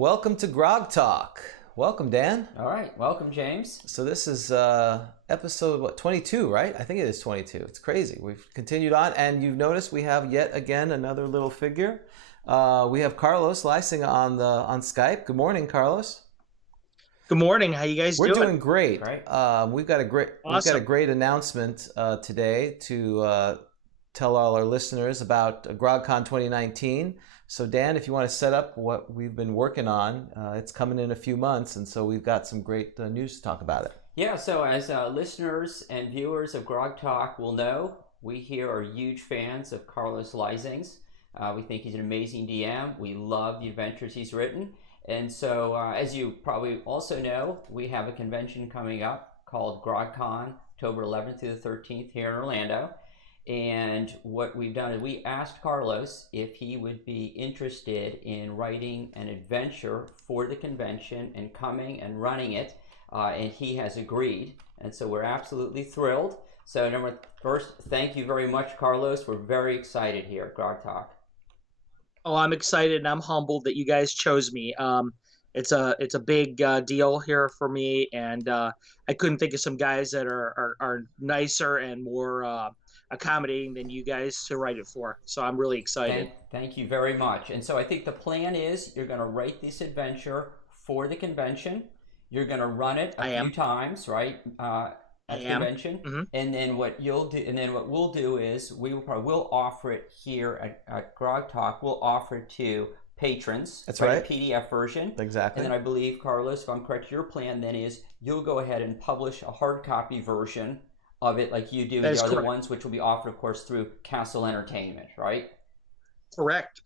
Welcome to GrogTalk. Welcome, Dan. All right, welcome, James. So this is episode 22, right? I think it is 22. It's crazy. We've continued on, and you've noticed we have yet again another little figure. We have Carlos Lising on Skype. Good morning, Carlos. Good morning. How you guys doing? We're doing great. Great. We've got a great announcement today to tell all our listeners about GrogCon 2019. So Dan, if you want to set up what we've been working on, it's coming in a few months, and so we've got some great news to talk about it. Yeah, so as listeners and viewers of GrogTalk will know, we here are huge fans of Carlos Lising's. We think he's an amazing DM. We love the adventures he's written. And so, as you probably also know, we have a convention coming up called GrogCon, October 11th through the 13th here in Orlando. And what we've done is we asked Carlos if he would be interested in writing an adventure for the convention and coming and running it, and he has agreed. And so we're absolutely thrilled. So first, thank you very much, Carlos. We're very excited here at GrogTalk. Oh, I'm excited and I'm humbled that you guys chose me. It's a big deal here for me, and I couldn't think of some guys that are nicer and more accommodating than you guys to write it for. So I'm really excited. Thank you very much. And so I think the plan is you're going to write this adventure for the convention. You're going to run it a few times, right? At the convention. Mm-hmm. And then what we'll do is we'll offer it here at GrogTalk. We'll offer it to patrons. That's right. A PDF version. Exactly. And then I believe, Carlos, if I'm correct, your plan then is you'll go ahead and publish a hard copy version of it like you do the other correct. ones, which will be offered, of course, through Castle Entertainment, right? Correct.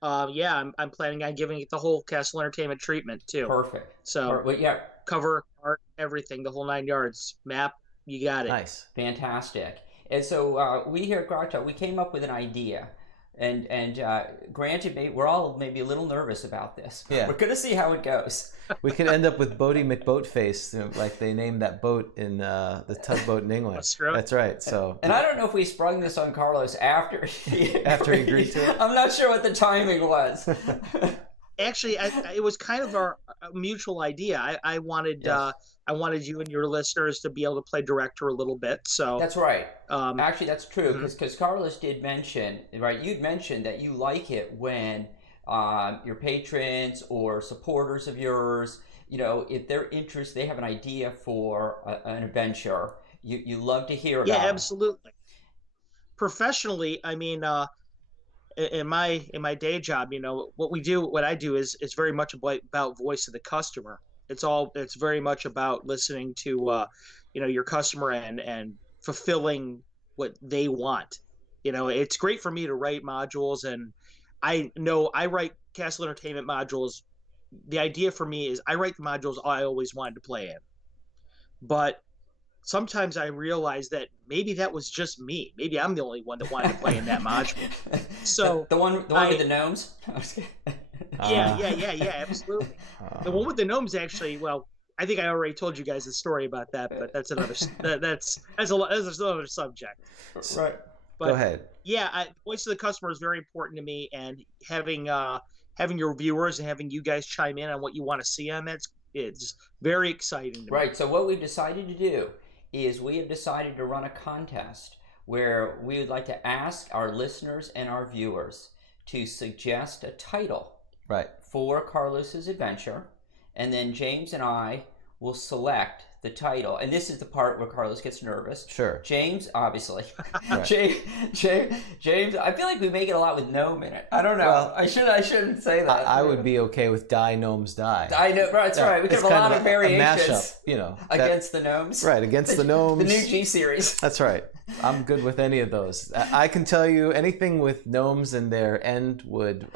Yeah, I'm planning on giving it the whole Castle Entertainment treatment too. Perfect. So yeah, cover, art, everything, the whole 9 yards. Map, you got it. Nice. Fantastic. And so we here at GrogTalk, we came up with an idea. And granted, we're all maybe a little nervous about this. Yeah. We're going to see how it goes. We could end up with Bodie McBoatface, like they named that boat in the tugboat in England. That's right. So. And I don't know if we sprung this on Carlos after he agreed to it. I'm not sure what the timing was. Actually, it was kind of our mutual idea. I wanted you and your listeners to be able to play director a little bit. So that's right. Actually, that's true because Carlos did mention, right? You'd mentioned that you like it when your patrons or supporters of yours, if they're interested, they have an idea for an adventure. You love to hear about. Yeah, absolutely. Professionally, I mean. In my day job, what I do is very much about voice of the customer. It's very much about listening to your customer and fulfilling what they want. It's great for me to write modules, and I know I write Castle Entertainment modules. The idea for me is I write the modules I always wanted to play in, but sometimes I realize that maybe that was just me. Maybe I'm the only one that wanted to play in that module. So the one with the gnomes. Yeah, absolutely. The one with the gnomes, actually. Well, I think I already told you guys the story about that, but that's another that's another subject. Right. But, go ahead. Yeah, voice of the customer is very important to me, and having your viewers and having you guys chime in on what you want to see on that, it's very exciting to me. Right. So what we've decided to do is we have decided to run a contest where we would like to ask our listeners and our viewers to suggest a title for Carlos's adventure, and then James and I will select the title. And this is the part where Carlos gets nervous. Sure. James, obviously. James, I feel like we make it a lot with gnome in it. I don't know. Well, I shouldn't say that. I would be okay with die gnomes die. I know, right, that's right. We could have a lot of variations. A mashup, against the gnomes. Right, against the gnomes. The new G series. That's right. I'm good with any of those. I can tell you anything with gnomes in their end would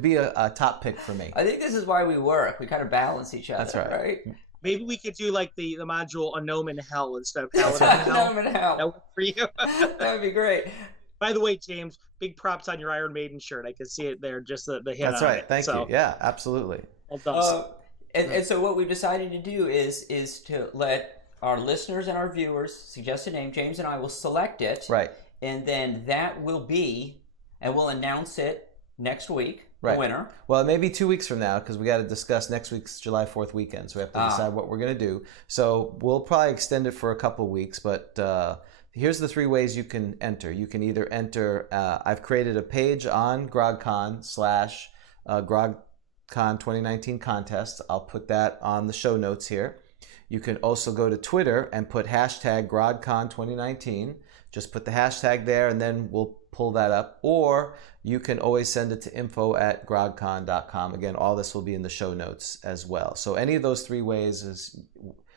be a top pick for me. I think this is why we work. We kind of balance each other. That's right. Maybe we could do like the module A Gnome in Hell instead of Paladin in Hell. Gnome in Hell. That would for you. That would be great. By the way, James, big props on your Iron Maiden shirt. I can see it there, just the hit. That's right. Thank you. Yeah, absolutely. Well done. And so what we've decided to do is to let our listeners and our viewers suggest a name. James and I will select it. Right. And then that will be, and we'll announce it next week. the winner. Well, it may be 2 weeks from now because we got to discuss next week's July 4th weekend. So we have to decide what we're going to do. So we'll probably extend it for a couple of weeks. But here's the 3 ways you can enter. You can either enter, I've created a page on GrogCon / GrogCon 2019 contest. I'll put that on the show notes here. You can also go to Twitter and put hashtag GrogCon 2019. Just put the hashtag there and then we'll pull that up. Or you can always send it to info@grogcon.com. Again, all this will be in the show notes as well. So any of those 3 ways is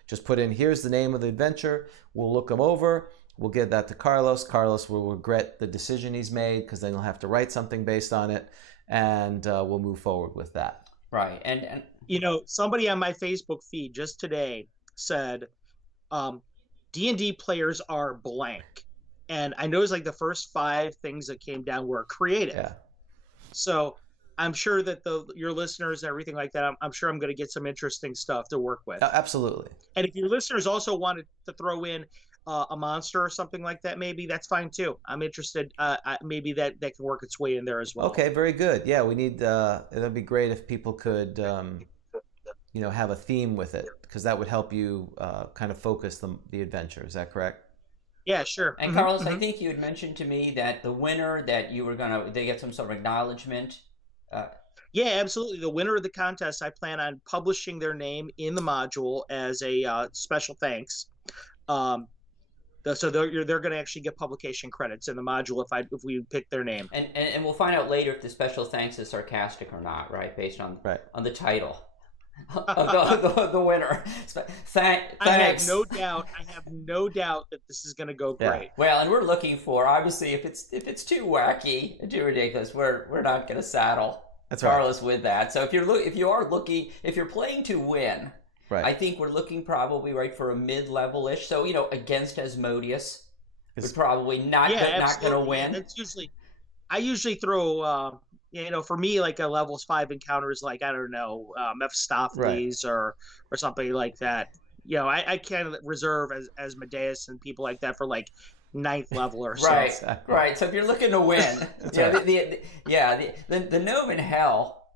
just put in, here's the name of the adventure. We'll look them over. We'll give that to Carlos. Carlos will regret the decision he's made because then he'll have to write something based on it. And we'll move forward with that. Right. And somebody on my Facebook feed just today said, D&D players are blank. And I noticed like the first 5 things that came down were creative. Yeah. So I'm sure that your listeners and everything like that, I'm sure I'm going to get some interesting stuff to work with. Absolutely. And if your listeners also wanted to throw in a monster or something like that, maybe that's fine too. I'm interested. Maybe that can work its way in there as well. Okay, very good. Yeah, we need, it'd be great if people could, have a theme with it because that would help you kind of focus the adventure. Is that correct? Yeah, sure. And Carlos, I think you had mentioned to me that the winner that you were they get some sort of acknowledgement. Yeah, absolutely. The winner of the contest, I plan on publishing their name in the module as a special thanks. So they're going to actually get publication credits in the module if we pick their name. And we'll find out later if the special thanks is sarcastic or not, right? Based on the title. the winner. Thanks. I have no doubt that this is going to go great. Yeah. Well, and we're looking for, obviously, if it's too wacky and too ridiculous, we're not going to saddle Carlos with that. So if you're playing to win, I think we're looking probably for a mid-level-ish. So against Asmodeus would probably not going to win. That's I usually throw. For me, like a levels 5 encounter is like, I don't know, Mephistopheles or something like that. I can reserve as Asmodeus and people like that for like 9th level or so. Right. So if you're looking to win, the gnome in hell,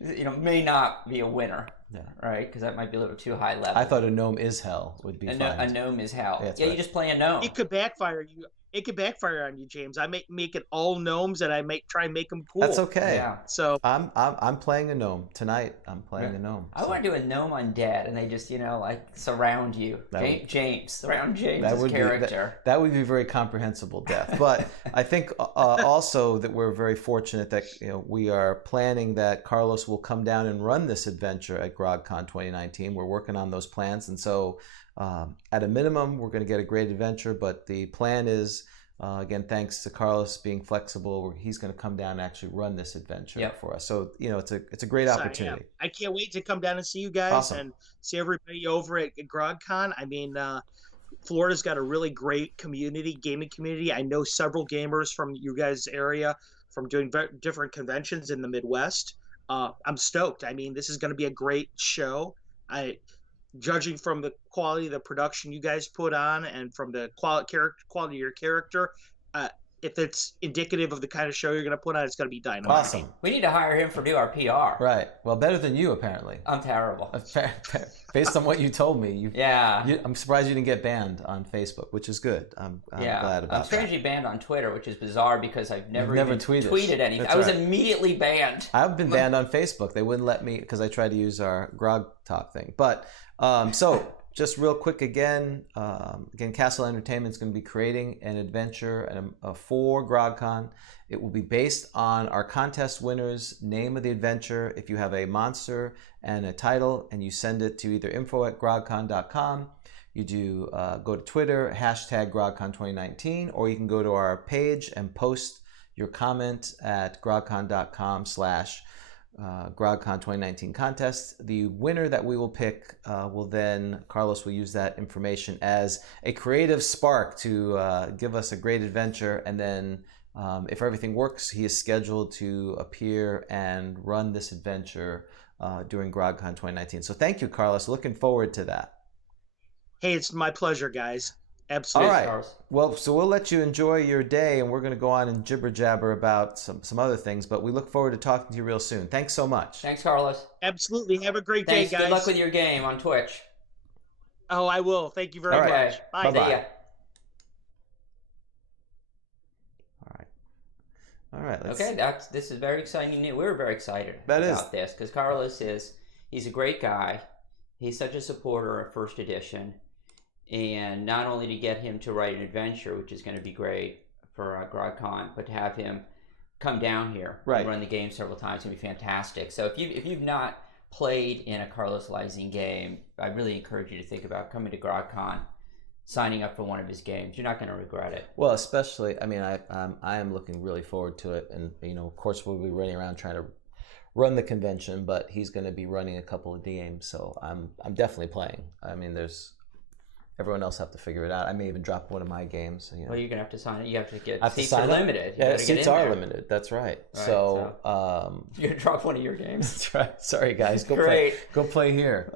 may not be a winner. Yeah. Right, because that might be a little too high level. I thought a gnome is hell would be fine. A gnome is hell. Yeah, you just play a gnome. It could backfire you. It could backfire on you, James. I make it all gnomes, and I try and make them cool. That's okay. Yeah. So I'm playing a gnome tonight. I'm playing a gnome. I want to do a gnome undead, and they just surround you. Surround James' character. That would be a very comprehensible death. But I think also that we're very fortunate that we are planning that Carlos will come down and run this adventure at GrogCon 2019. We're working on those plans, and so. At a minimum, we're going to get a great adventure, but the plan is, again, thanks to Carlos being flexible, he's going to come down and actually run this adventure for us. So, it's a great opportunity. I can't wait to come down and see you guys and see everybody over at GrogCon. I mean, Florida's got a really great gaming community. I know several gamers from you guys' area from doing different conventions in the Midwest. I'm stoked. I mean, this is going to be a great show. Judging from the quality of the production you guys put on and from the quality of your character, if it's indicative of the kind of show you're going to put on, it's going to be dynamite. Awesome. We need to hire him to do our PR. Right. Well, better than you, apparently. I'm terrible. Based on what you told me. Yeah. I'm surprised you didn't get banned on Facebook, which is good. I'm glad about that. I'm strangely banned on Twitter, which is bizarre because I've never tweeted anything. I was immediately banned. I've been banned on Facebook. They wouldn't let me because I tried to use our GrogTalk thing. But so just real quick again, Castle Entertainment is going to be creating an adventure for GrogCon. It will be based on our contest winner's name of the adventure. If you have a monster and a title and you send it to either info@grogcon.com, you do go to Twitter, hashtag GrogCon 2019, or you can go to our page and post your comment at grogcon.com/ GrogCon 2019 contest. The winner that we will pick Carlos will use that information as a creative spark to give us a great adventure. And then if everything works, he is scheduled to appear and run this adventure during GrogCon 2019. So thank you, Carlos. Looking forward to that. Hey, it's my pleasure, guys. All Absolutely. right. Charles. Well, so we'll let you enjoy your day, and we're going to go on and jibber jabber about some other things. But we look forward to talking to you real soon. Thanks so much. Thanks, Carlos. Absolutely. Have a great day, Thanks. Good luck guys. with your game on Twitch. Oh, I will. Thank you very All right. much. Bye. Bye-bye. See ya. All right. Okay, this is very exciting news. We're very excited That about this because Carlos he's a great guy. He's such a supporter of First Edition, and not only to get him to write an adventure, which is going to be great for GrogCon, but to have him come down here and run the game several times is going to be fantastic. So if you've not played in a Carlos Lising game, I really encourage you to think about coming to GrogCon, signing up for one of his games. You're not going to regret it. Well, especially, I mean, I am looking really forward to it, and of course, we'll be running around trying to run the convention, but he's going to be running a couple of games, so I'm definitely playing. I mean, everyone else have to figure it out. I may even drop one of my games. Well, you're gonna have to sign it. You have to get seats are limited. Yeah, seats are limited. That's right. So you're gonna drop one of your games. That's right. Sorry, guys. Go play here.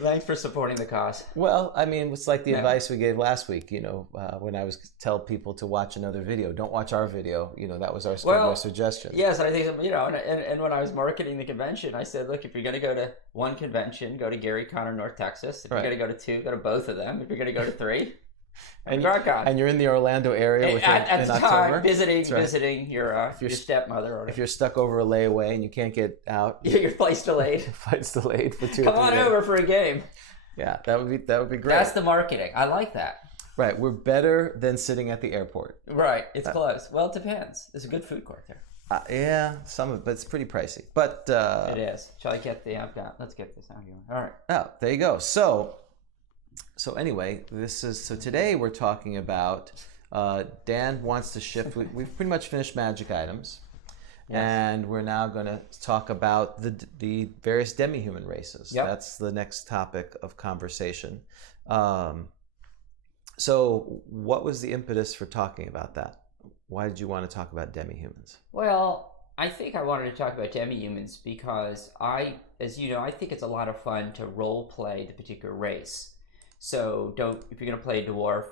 Thanks for supporting the cause. Well, I mean, it's like the advice we gave last week. When I was tell people to watch another video, don't watch our video. That was our suggestion. Yes, I think and when I was marketing the convention, I said, look, if you're gonna go to one convention, go to Gary Conner, North Texas. If you're gonna go to two, go to both of them. If you're going to go to three, and you're in the Orlando area in October, time, visiting your stepmother. If you're stuck over a layaway and you can't get out, your flight's delayed. Flight's delayed for 2 or 3 Come on days. over for a game. Yeah, that would be great. That's the marketing. I like that. Right, we're better than sitting at the airport. Right, it's close. Well, it depends. There's a good food court there. Yeah, but it's pretty pricey. But it is. Shall I get let's get this out here. All right. Oh, there you go. So anyway, today we're talking about Dan wants to shift. We've pretty much finished magic items, and we're now going to talk about the various demi-human races. Yep. That's the next topic of conversation. So what was the impetus for talking about that? Why did you want to talk about demi-humans? Well, I think I wanted to talk about demi-humans because as you know, I think it's a lot of fun to role play the particular race. So if you're going to play a dwarf,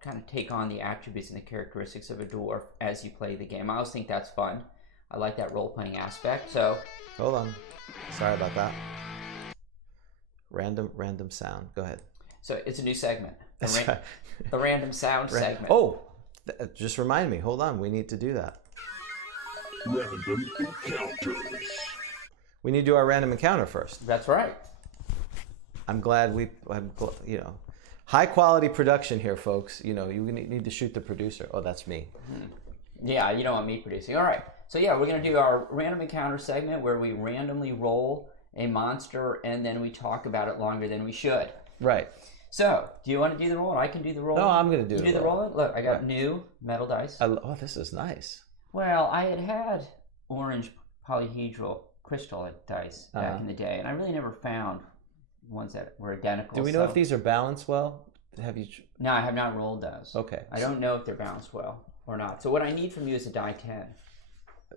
kind of take on the attributes and the characteristics of a dwarf as you play the game. I always think that's fun. I like that role-playing aspect. So hold on, sorry about that. Random sound. Go ahead. So it's a new segment. The random sound segment. Oh, just remind me. Hold on, we need to do that. Random encounters. We need to do our random encounter first. That's right. I'm glad high quality production here, folks. You need to shoot the producer. Oh, that's me. Yeah, you don't want me producing. All right. So yeah, we're going to do our random encounter segment where we randomly roll a monster and then we talk about it longer than we should. Right. So, do you want to do the roll? I can do the roll. No, I'm going to do it. You do the roll? Look, I got new metal dice. Oh, this is nice. Well, I had orange polyhedral crystal dice back in the day, and I really never found ones that were identical. Do we know if these are balanced well? No, I have not rolled those. Okay. I don't know if they're balanced well or not. So what I need from you is a die 10.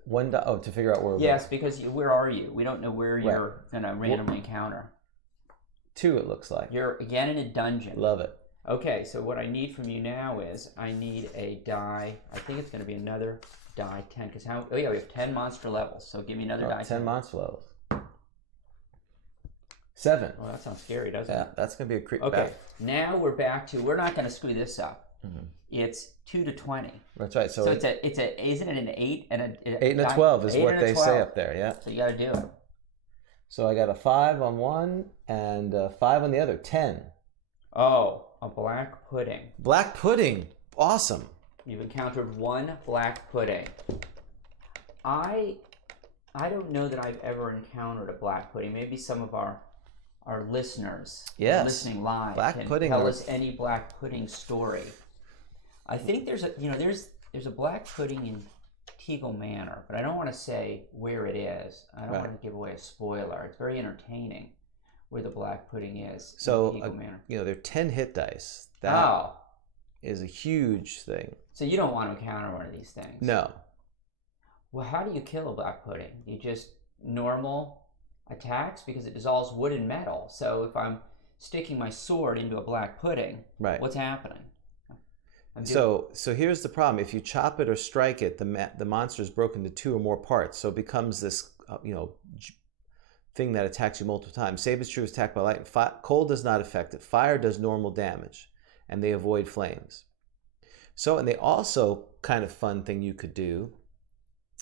One die? Oh, to figure out where we're Yes, because where are you? We don't know where you're going to randomly encounter. 2, it looks like. You're again in a dungeon. Love it. Okay, so what I need from you now is I need a die. I think it's going to be another die 10. We have 10 monster levels. So give me another die 10. 10 monster levels. 7. Well, that sounds scary, doesn't it? Yeah, that's going to be a creep. Okay, now we're back to, we're not going to screw this up. Mm-hmm. It's 2 to 20. That's right. So isn't it an 8 and a 8 and a 12 is what they say up there, yeah. So you got to do it. So I got a 5 on one and a 5 on the other. 10. Oh, a black pudding. Black pudding. Awesome. You've encountered one black pudding. I don't know that I've ever encountered a black pudding. Maybe some of our listeners listening live can tell us any black pudding story. I think there's a black pudding in Teagle Manor, but I don't want to say where it is. I don't want to give away a spoiler. It's very entertaining where the black pudding is. So in Teagle Manor. They're 10 hit dice. That is a huge thing. So you don't want to encounter one of these things. No. Well, how do you kill a black pudding? You just normal attacks because it dissolves wood and metal. So if I'm sticking my sword into a black pudding, Right. what's happening? So here's the problem. If you chop it or strike it, the monster is broken into 2 or more parts. So it becomes this, thing that attacks you multiple times. Saber-tooth is attacked by lightning. Cold does not affect it. Fire does normal damage, and they avoid flames. So, and they also, kind of fun thing you could do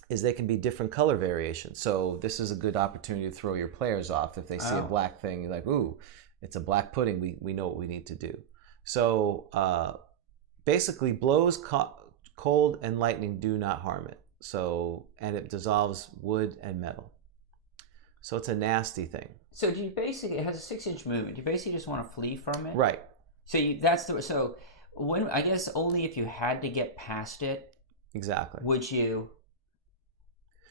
is they can be different color variations. So this is a good opportunity to throw your players off. If they see a black thing, you're like, ooh, it's a black pudding. We know what we need to do. So basically, blows, cold, and lightning do not harm it. So, and it dissolves wood and metal. So it's a nasty thing. So do you basically, it has a 6-inch movement. Do you basically just want to flee from it? Right. So when, I guess only if you had to get past it. Exactly. Would you?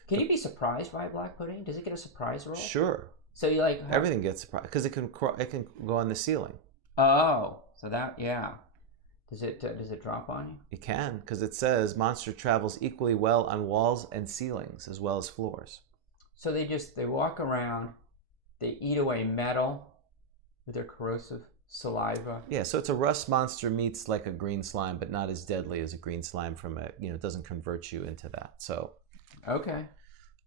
Can you be surprised by a black pudding? Does it get a surprise roll? Sure. So you like everything gets surprised because it can go on the ceiling. Oh, so that Does it drop on you? It can, because it says monster travels equally well on walls and ceilings as well as floors. So they walk around, they eat away metal with their corrosive saliva. Yeah, so it's a rust monster meets like a green slime, but not as deadly as a green slime from it doesn't convert you into that. So okay.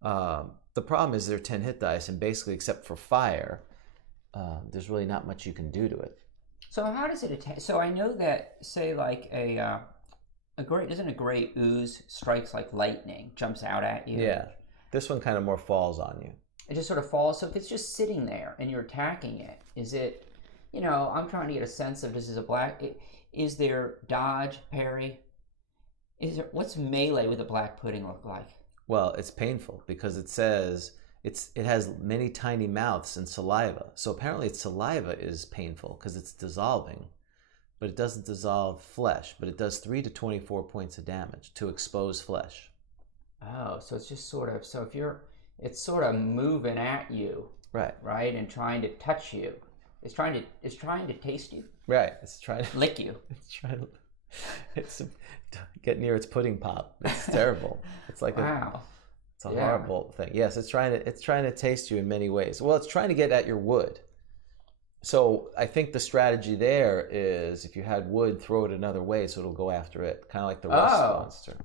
The problem is they're 10 hit dice, and basically except for fire, there's really not much you can do to it. So how does it attack? So I know that, say, like a gray ooze strikes like lightning, jumps out at you. Yeah. This one kind of more falls on you. It just sort of falls. So if it's just sitting there and you're attacking it, is it, I'm trying to get a sense of, is there dodge, parry? What's melee with a black pudding look like? Well, it's painful because it says it has many tiny mouths and saliva. So apparently its saliva is painful because it's dissolving, but it doesn't dissolve flesh, but it does 3 to 24 points of damage to expose flesh. Oh, so it's just sort of, it's sort of moving at you. Right, and trying to touch you. It's trying to taste you. Right, it's trying to lick you. It's get near its pudding pop. It's terrible. It's like wow. It's a horrible thing. Yes, it's trying to taste you in many ways. Well, it's trying to get at your wood. So I think the strategy there is if you had wood, throw it another way so it'll go after it, kind of like the rust monster.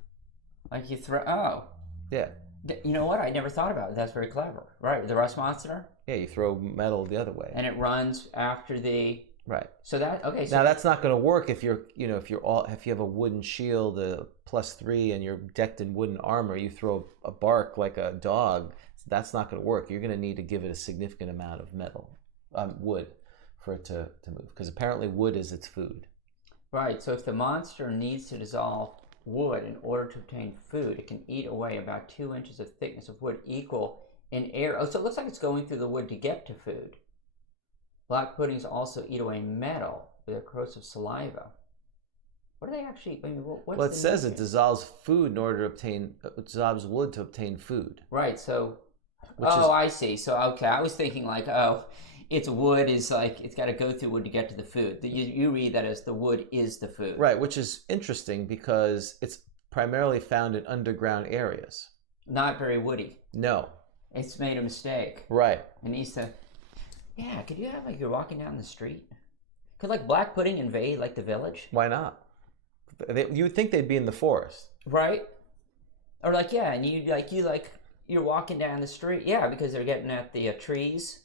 Like you throw. Yeah. You know what? I never thought about it. That's very clever. Right, the rust monster. Yeah, you throw metal the other way, and it runs after the. Right. So that okay. So now that's not going to work if you have a wooden shield, a +3, and you're decked in wooden armor. You throw a bark like a dog. That's not going to work. You're going to need to give it a significant amount of metal, wood, for it to move. Because apparently wood is its food. Right. So if the monster needs to dissolve wood in order to obtain food, it can eat away about 2 inches of thickness of wood equal in air. Oh, so it looks like it's going through the wood to get to food. Black puddings also eat away metal with their corrosive saliva. What do they actually? Well, it says it dissolves food in order to obtain. It dissolves wood to obtain food. Right. So. I see. So okay, I was thinking like, it's wood is like it's got to go through wood to get to the food. You read that as the wood is the food. Right, which is interesting because it's primarily found in underground areas. Not very woody. No. It's made a mistake. Right. It needs to. Yeah, could you have like you're walking down the street? Could like black pudding invade like the village? Why not? You would think they'd be in the forest, right? Or like and you're walking down the street, because they're getting at the trees,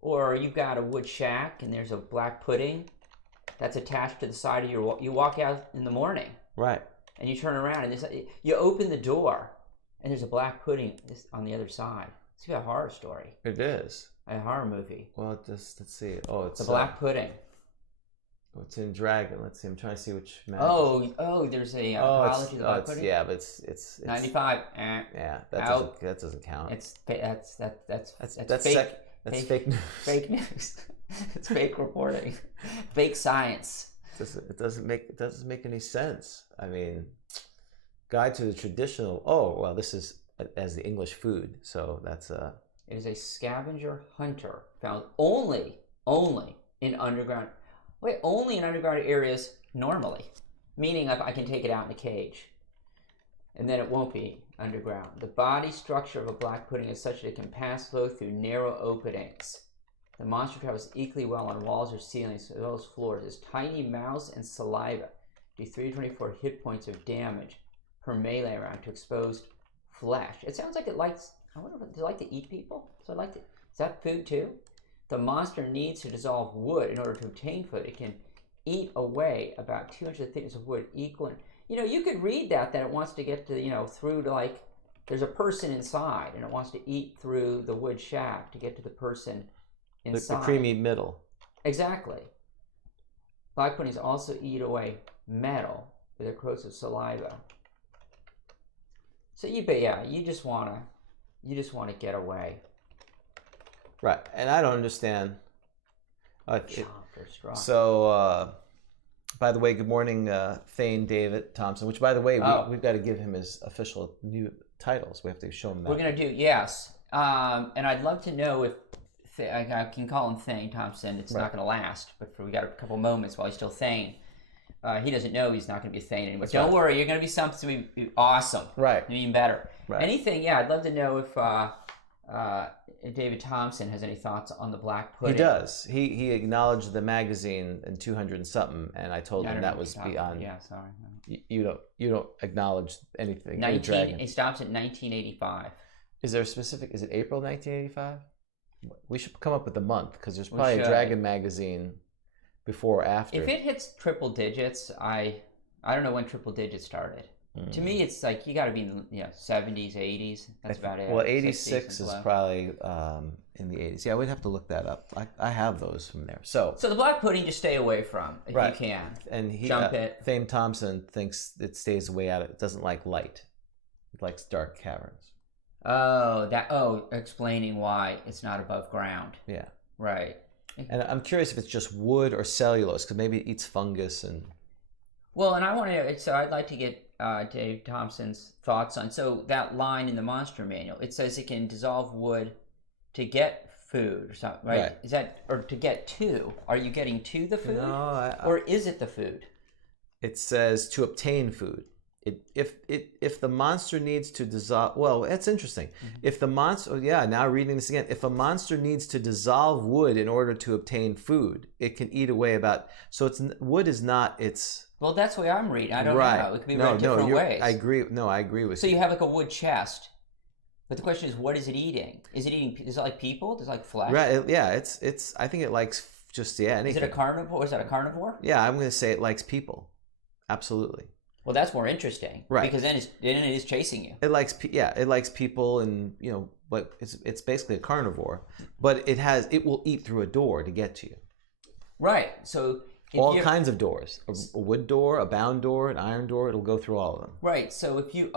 or you've got a wood shack and there's a black pudding that's attached to the side of you walk out in the morning, right? And you turn around and you open the door and there's a black pudding on the other side. It's a horror story. It is. A horror movie. Well, let's see. Oh, it's the black pudding. It's in Dragon. Let's see. I'm trying to see which map. There's a apology to the black pudding. Yeah, but it's 95. Yeah, that doesn't count. That's fake. That's fake news. Fake news. It's fake reporting. Fake science. It doesn't make any sense. I mean, guide to the traditional. Oh well, this is as the English food, so that's a. It is a scavenger hunter found only in underground. Only in underground areas normally, meaning I can take it out in a cage, and then it won't be underground. The body structure of a black pudding is such that it can pass flow through narrow openings. The monster travels equally well on walls or ceilings as well as floors. Its tiny mouths and saliva do 324 hit points of damage per melee round to exposed flesh. It sounds like it likes. I wonder if it like to eat people. So I like to. Is that food too? The monster needs to dissolve wood in order to obtain food. It can eat away about 2 inches of thickness of wood, equal. You could read that it wants to get to through to like there's a person inside and it wants to eat through the wood shaft to get to the person inside. The creamy middle. Exactly. Black puddings also eat away metal with their corrosive saliva. So you just wanna get away. Right, and I don't understand. Strong. So, by the way, good morning, Thane David Thompson. Which, by the way, we've got to give him his official new titles. We have to show him that. We're gonna do yes, and I'd love to know if I can call him Thane Thompson. It's not gonna last, but we got a couple moments while he's still Thane. He doesn't know he's not going to be Thane anymore. Don't worry, you're going to be something be awesome. Right. Even better. Right. Anything, I'd love to know if David Thompson has any thoughts on the black pudding. He does. He acknowledged the magazine in 200 and something, and I told him that was beyond. Yeah, sorry. You don't acknowledge anything. It stops at 1985. Is there a specific? Is it April 1985? We should come up with a month because there's probably a Dragon magazine before or after. If it hits triple digits, I don't know when triple digits started. To me, it's like you got to be in the 70s, 80s. That's about it. Well, 86 is probably in the 80s. Yeah, we'd have to look that up. I have those from there. So the black pudding, just stay away from if you can. And he, jump it. Thane Thompson thinks it stays away out of it. Doesn't like light. It likes dark caverns. Explaining why it's not above ground. Yeah. Right. And I'm curious if it's just wood or cellulose, because maybe it eats fungus and. Well, and I'd like to get Dave Thompson's thoughts on. So that line in the monster manual, it says it can dissolve wood to get food or something, right? Is that or to get to? Are you getting to the food, or is it the food? It says to obtain food. If the monster needs to dissolve, well, that's interesting. Mm-hmm. If the monster, now reading this again, if a monster needs to dissolve wood in order to obtain food, it can eat away about. So wood is not its. Well, that's the way I'm reading. I don't know. It could be read different ways. I agree. No, I agree with you. So you have like a wood chest, but the question is, what is it eating? Is it like people? Does it like flesh? Right. It's. I think it likes just anything. Is it a carnivore? Is that a carnivore? Yeah, I'm going to say it likes people. Absolutely. Well, that's more interesting, right? Because then it is chasing you. It likes people, and but it's basically a carnivore, but it will eat through a door to get to you. Right. So all kinds of doors, a wood door, a bound door, an iron door, it'll go through all of them. Right. So if you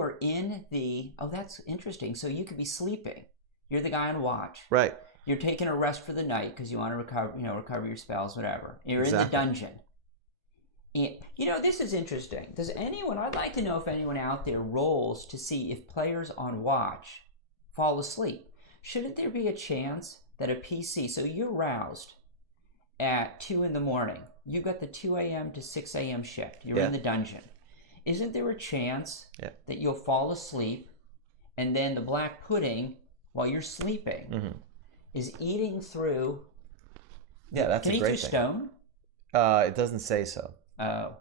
are in the that's interesting. So you could be sleeping. You're the guy on watch. Right. You're taking a rest for the night because you want to recover your spells, whatever. You're in the dungeon. This is interesting. I'd like to know if anyone out there rolls to see if players on watch fall asleep. Shouldn't there be a chance that a PC, so you're roused at 2 a.m, you got the 2 a.m. to 6 a.m. shift, you're in the dungeon. Isn't there a chance that you'll fall asleep and then the black pudding, while you're sleeping, is eating through... Yeah, that's a great thing. Can eat through stone? It doesn't say so. Oh.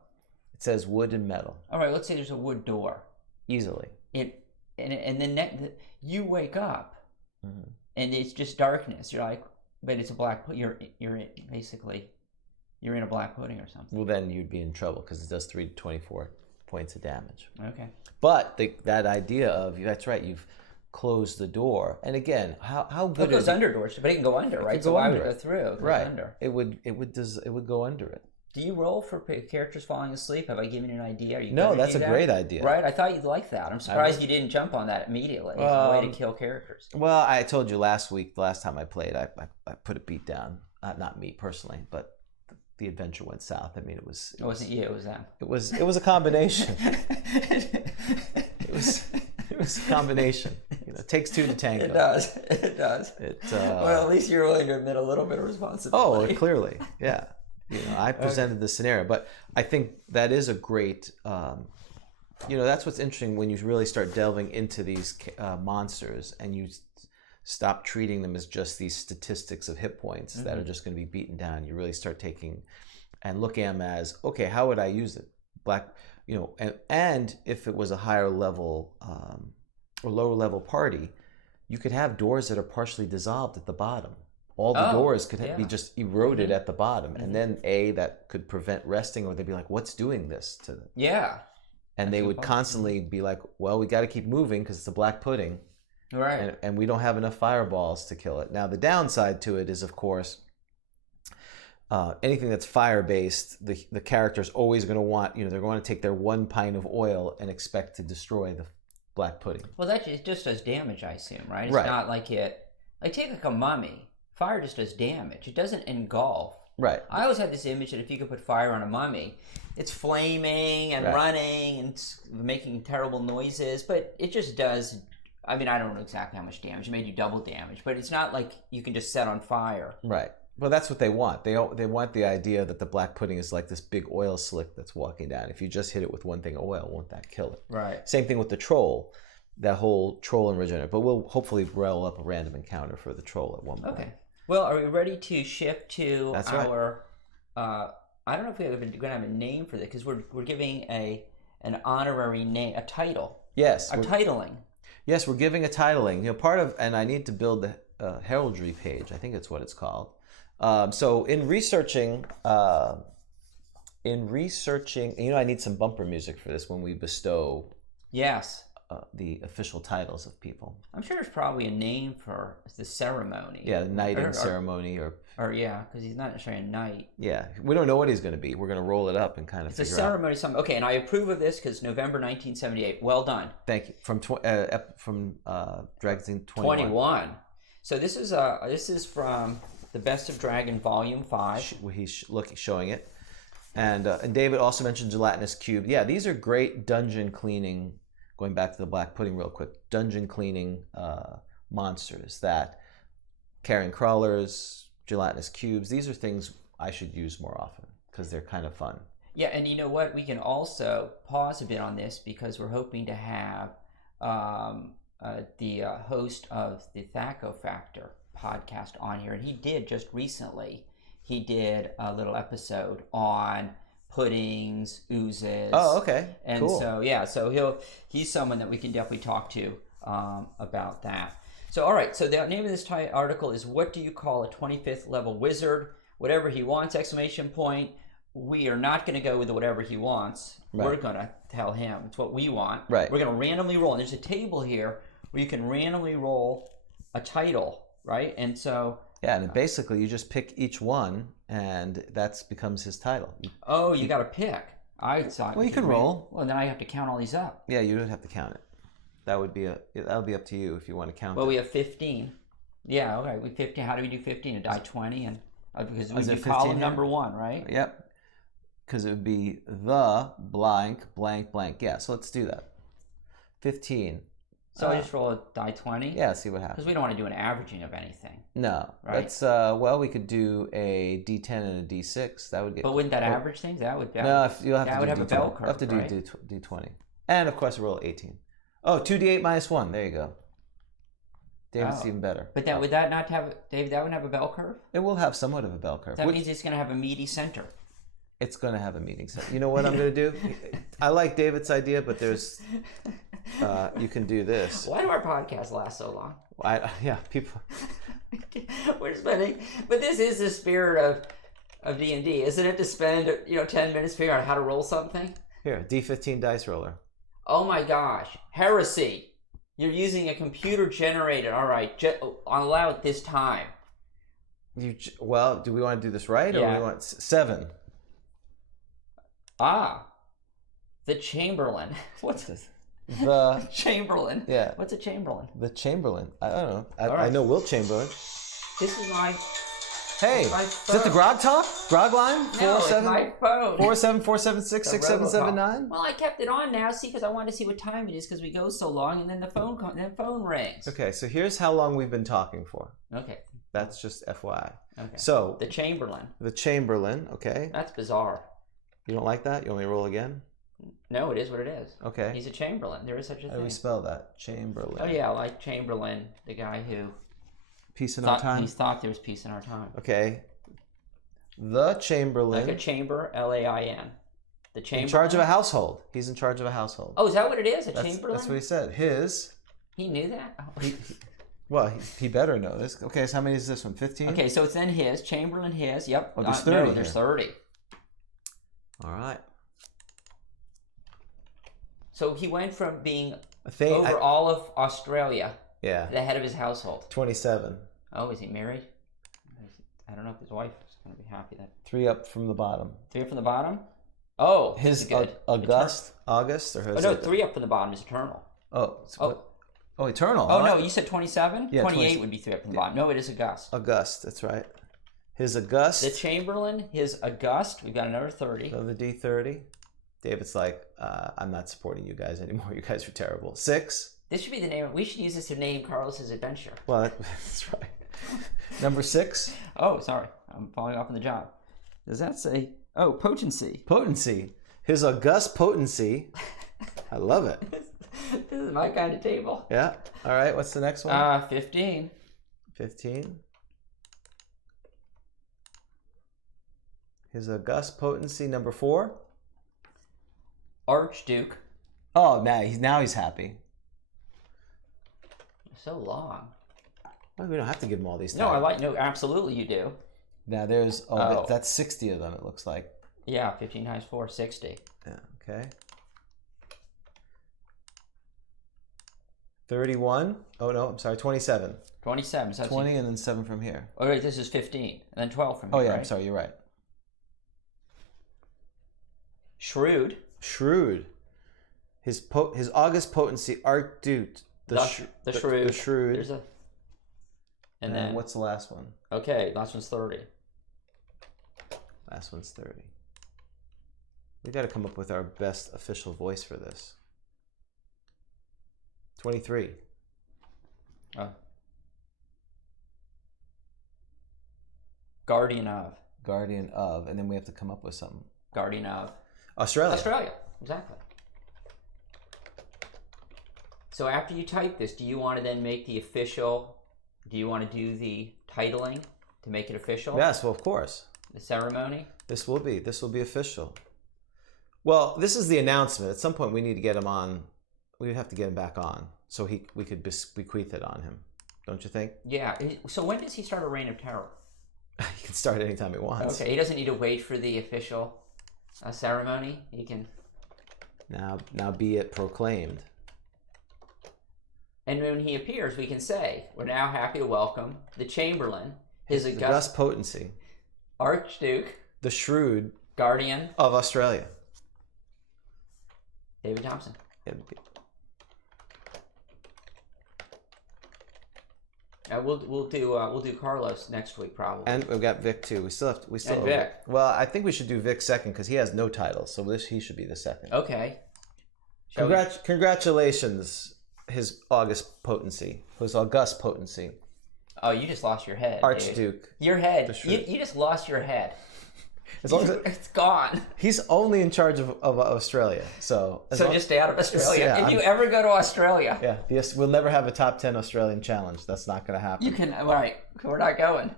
It says wood and metal. All right, let's say there's a wood door. Easily. And then you wake up, and it's just darkness. You're like, but it's a black. You're in a black pudding or something. Well, then you'd be in trouble because it does 324 points of damage. Okay. But that idea of that's right. You've closed the door, and again, how good? It goes under doors, but it can go under, right? So why would it go through? It goes under. It would go under it. Do you roll for characters falling asleep? Have I given you an idea? No, that's a great idea. Right? I thought you'd like that. I'm surprised you didn't jump on that immediately. It's a way to kill characters. Well, I told you last week, the last time I played, I put a beat down. Not me personally, but the adventure went south. I mean, it wasn't you. It was them. It was a combination. It was a combination. It takes two to tango. It does. Well, at least you're willing to admit a little bit of responsibility. Oh, clearly, yeah. I presented the scenario, but I think that is a great, that's what's interesting when you really start delving into these monsters and you stop treating them as just these statistics of hit points that are just going to be beaten down. You really start taking and looking at them as, okay, how would I use it? Black, and if it was a higher level or lower level party, you could have doors that are partially dissolved at the bottom. All the doors could be just eroded at the bottom, and then that could prevent resting, or they'd be like, "What's doing this to them?" Yeah, and they would constantly be like, "Well, we got to keep moving because it's a black pudding, right? And we don't have enough fireballs to kill it." Now, the downside to it is, of course, anything that's fire based, the character's always going to want, they're going to take their 1 pint of oil and expect to destroy the black pudding. Well, it just does damage, I assume, right? It's right. not like take like a mummy. Fire just does damage. It doesn't engulf. Right. I always had this image that if you could put fire on a mummy, it's flaming and running and making terrible noises, but it just does. I mean, I don't know exactly how much damage. It may do double damage, but it's not like you can just set on fire. Right. Well, that's what they want. They want the idea that the black pudding is like this big oil slick that's walking down. If you just hit it with one thing of oil, won't that kill it? Right. Same thing with the troll. That whole troll and regenerate. But we'll hopefully roll up a random encounter for the troll at one point. Okay. Well, are we ready to shift to That's our? Right. I don't know if we're going to have a name for this because we're giving an honorary name, a title. Yes. A titling. Yes, we're giving a titling. Part of, and I need to build the heraldry page. I think it's what it's called. So in researching, I need some bumper music for this when we bestow. Yes. The official titles of people. I'm sure there's probably a name for the ceremony. Yeah, the knighting ceremony or because he's not necessarily a knight. Yeah, we don't know what he's going to be. We're going to roll it up and kind of figure out. It's a ceremony. Okay, and I approve of this because November 1978. Well done. Thank you. From Dragon 21. 21. So this is from the Best of Dragon Volume 5. He's showing it, and David also mentioned gelatinous cube. Yeah, these are great dungeon cleaning. Going back to the black pudding real quick, dungeon cleaning monsters that carrying crawlers, gelatinous cubes. These are things I should use more often because they're kind of fun. Yeah, and you know what? We can also pause a bit on this because we're hoping to have the host of the Thaco Factor podcast on here, and he did just recently. He did a little episode on puddings, oozes. Oh, okay. And cool. So he's someone that we can definitely talk to about that. So all right, so the name of this article is "What do you call a 25th level wizard? Whatever he wants!" ! We are not going to go with whatever he wants. Right. We're going to tell him it's what we want. Right. We're going to randomly roll. And there's a table here where you can randomly roll a title, right? And so and basically you just pick each one, and that becomes his title. Oh, you got to pick. I thought. Well, you can roll. Well, then I have to count all these up. Yeah, you don't have to count it. That'll be up to you if you want to count. Well, we have 15. Yeah, okay. We 15. How do we do 15? A die 20, and because we do column number 1, right? Yep. Because it would be the blank blank blank. Yeah. So let's do that. 15. So I just roll a die 20? Yeah, see what happens. Because we don't want to do an averaging of anything. No. Right? Let's, we could do a D10 and a D6. That would get... But wouldn't that average things? You'll have to do a bell curve, have to do D20. And, of course, roll 18. Oh, 2D8 minus 1. There you go. David's even better. But then would that not have... Dave, that wouldn't have a bell curve? It will have somewhat of a bell curve. That means it's going to have a meaty center. It's going to have a meeting center. You know what I'm going to do? I like David's idea, but there's... you can do this. Why do our podcasts last so long? People. We're spending, but this is the spirit of D&D, isn't it? To spend 10 minutes figuring out how to roll something. Here, D15 dice roller. Oh my gosh, heresy! You're using a computer generated. All right, allow it this time. Do we want to do this right, or do we want 7? The Chamberlain. What's this? The Chamberlain. Yeah. What's a Chamberlain? The Chamberlain. I don't know. I right. know Wilt Chamberlain. This is my. Hey, is it the GrogTalk? Grog line? No, it's my phone. 474766779. Well, I kept it on now, because I wanted to see what time it is, because we go so long, and then the phone rings. Okay, so here's how long we've been talking for. Okay. That's just FYI. Okay. So the Chamberlain. The Chamberlain. Okay. That's bizarre. You don't like that? You want me to roll again? No, it is what it is. Okay. He's a Chamberlain. There is such a thing. How do we spell that? Chamberlain. Oh yeah, like Chamberlain, the guy who Peace in our time? He thought there was peace in our time. Okay. The Chamberlain. Like a chamber, L-A-I-N. The Chamberlain. In charge of a household. He's in charge of a household. Oh, is that what it is? Chamberlain? That's what he said. His. He knew that? Oh. Well, he better know this. Okay, so how many is this one? 15? Okay, so it's then his. Chamberlain, his. Yep. Oh, there's 30 No, there's 30. All right. So he went from being over all of Australia. Yeah. The head of his household. 27. Oh, is he married? I don't know if his wife is going to be happy then. 3 up from the bottom. 3 up from the bottom? Oh, his good. August or his? Oh no, 3 up from the bottom is eternal. Eternal. Oh no, you said 27? Yeah, 28 would be 3 up from the bottom. No, it is August. August, that's right. His August. The Chamberlain, his August. We've got another 30. So the D30. David's like, I'm not supporting you guys anymore. You guys are terrible. 6. This should be the name. We should use this to name Carlos's adventure. Well, that's right. Number 6. Oh, sorry. I'm falling off on the job. Does that say? Oh, potency. Potency. His August potency. I love it. This is my kind of table. Yeah. All right. What's the next one? 15. 15. His August potency, number 4. Archduke. Oh, now he's happy. So long. Well, we don't have to give him all these. No, absolutely you do. Now there's that's 60 of them. It looks like. Yeah, 15 times 4, 60. Yeah. Okay. 31. Oh no, I'm sorry. 27. 27. So 20 and then 7 from here. Oh wait, this is 15 and then 12 from here. Oh yeah, right? I'm sorry. You're right. Shrewd. Shrewd. His August potency, Archduke. The Shrewd. The Shrewd. There's a. And then what's the last one? Okay, last one's 30. Last one's 30. We got to come up with our best official voice for this. 23. Oh. Guardian of. Guardian of, and then we have to come up with something. Guardian of. Australia, exactly. So after you type this, do you want to then make the official? Do you want to do the titling to make it official? Yes, well, of course. The ceremony? This will be official. Well, this is the announcement. At some point, we need to get him on. We have to get him back on, so we could bequeath it on him. Don't you think? Yeah. So when does he start a reign of terror? He can start anytime he wants. Okay, he doesn't need to wait for the official ceremony. He can. Now be it proclaimed. And when he appears, we can say, we're now happy to welcome the Chamberlain, his August potency, Archduke, the Shrewd, Guardian of Australia, David Thompson. We'll do Carlos next week probably. And we've got Vic too. We still and Vic. Well, I think we should do Vic second because he has no title, so he should be the second. Okay. Congratulations, his August potency, his August potency. Oh, you just lost your head, Archduke. Dude. Your head. You just lost your head. As long as it's gone. He's only in charge of Australia, so just stay out of Australia. Yeah, if you ever go to Australia, we'll never have a top 10 Australian challenge. That's not going to happen. You can we're not going.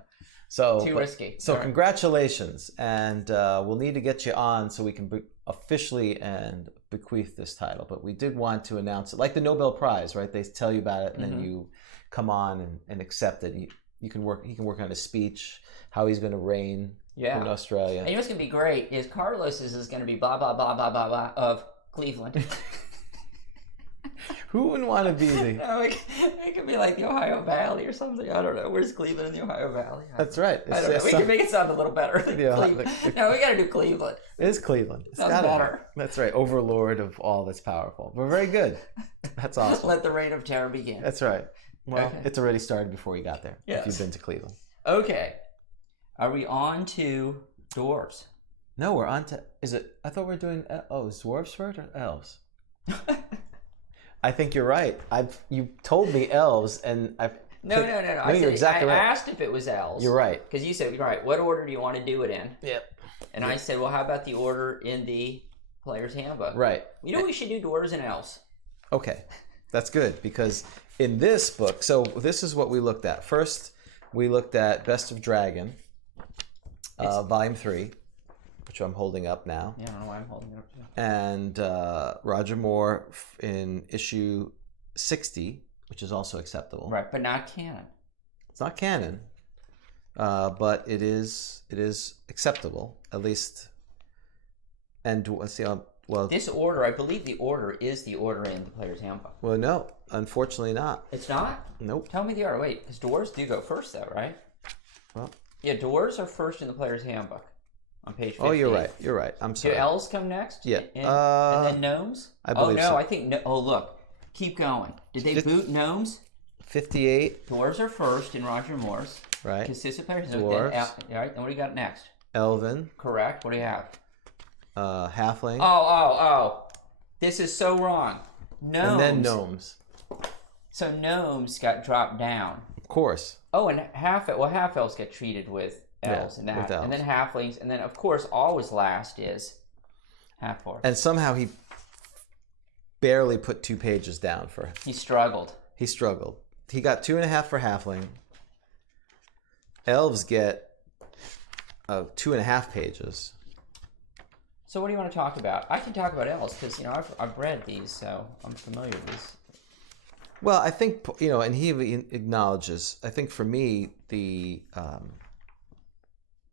So too risky. So congratulations, and we'll need to get you on so we can officially and bequeath this title. But we did want to announce it, like the Nobel Prize, right? They tell you about it, and then you come on and accept it. He can work on a speech, how he's going to reign. Yeah. In Australia. And you know what's going to be great is Carlos's is going to be blah, blah, blah, blah, blah, blah of Cleveland. Who wouldn't want to be the... No, it could be like the Ohio Valley or something. I don't know. Where's Cleveland in the Ohio Valley? That's right. I don't know. We can make it sound a little better. No, we got to do Cleveland. It is Cleveland. Sounds better. That's right. Overlord of all that's powerful. We're very good. That's awesome. Let the reign of terror begin. That's right. Well, It's already started before you got there. Yes. If you've been to Cleveland. Okay. Are we on to dwarves? No, we're on to... Is it... I thought we were doing... Oh, is dwarves first or elves? I think you're right. You told me elves, and I've... No. You're exactly right. I asked if it was elves. You're right. Because you said, right, what order do you want to do it in? Yep. And I said, well, how about the order in the player's handbook? Right. You know we should do dwarves and elves. Okay. That's good, because in this book... So this is what we looked at. First, we looked at Best of Dragon, Volume 3, which I'm holding up now. Yeah, I don't know why I'm holding it up too. And Roger Moore in issue 60, which is also acceptable. Right, but not canon. It's not canon, but it is acceptable, at least. And let's see, well, This order, I believe the order is the order in the Player's Handbook. well, no, unfortunately not. It's not? Nope. Tell me the order. Wait, because Dwarves do go first, though, right? Well, Yeah, Dwarves are first in the Player's Handbook on page 50. oh, you're right. You're right. I'm Do sorry. elves come next? Yeah. And then gnomes? I believe oh, no, so. I think... No, oh, look. Keep going. Did they boot gnomes? 58, Dwarves are first in Roger Moore's. right? Consistent players. Dwarves. All right, then what do you got next? Elven, Correct. What do you have? Halfling, Oh. This is so wrong. Gnomes. and then gnomes. So gnomes got dropped down. Of course. Oh, and half elves get treated with elves and that. with elves. And then halflings. And then, of course, always last is half-orcs. And somehow he barely put 2 pages down for. He struggled. He struggled. He got 2.5 for halfling. Elves get 2.5 pages. So what do you want to talk about? I can talk about elves because, you know, I've read these, so I'm familiar with these. Well, I think, you know, and he acknowledges, I think for me, the,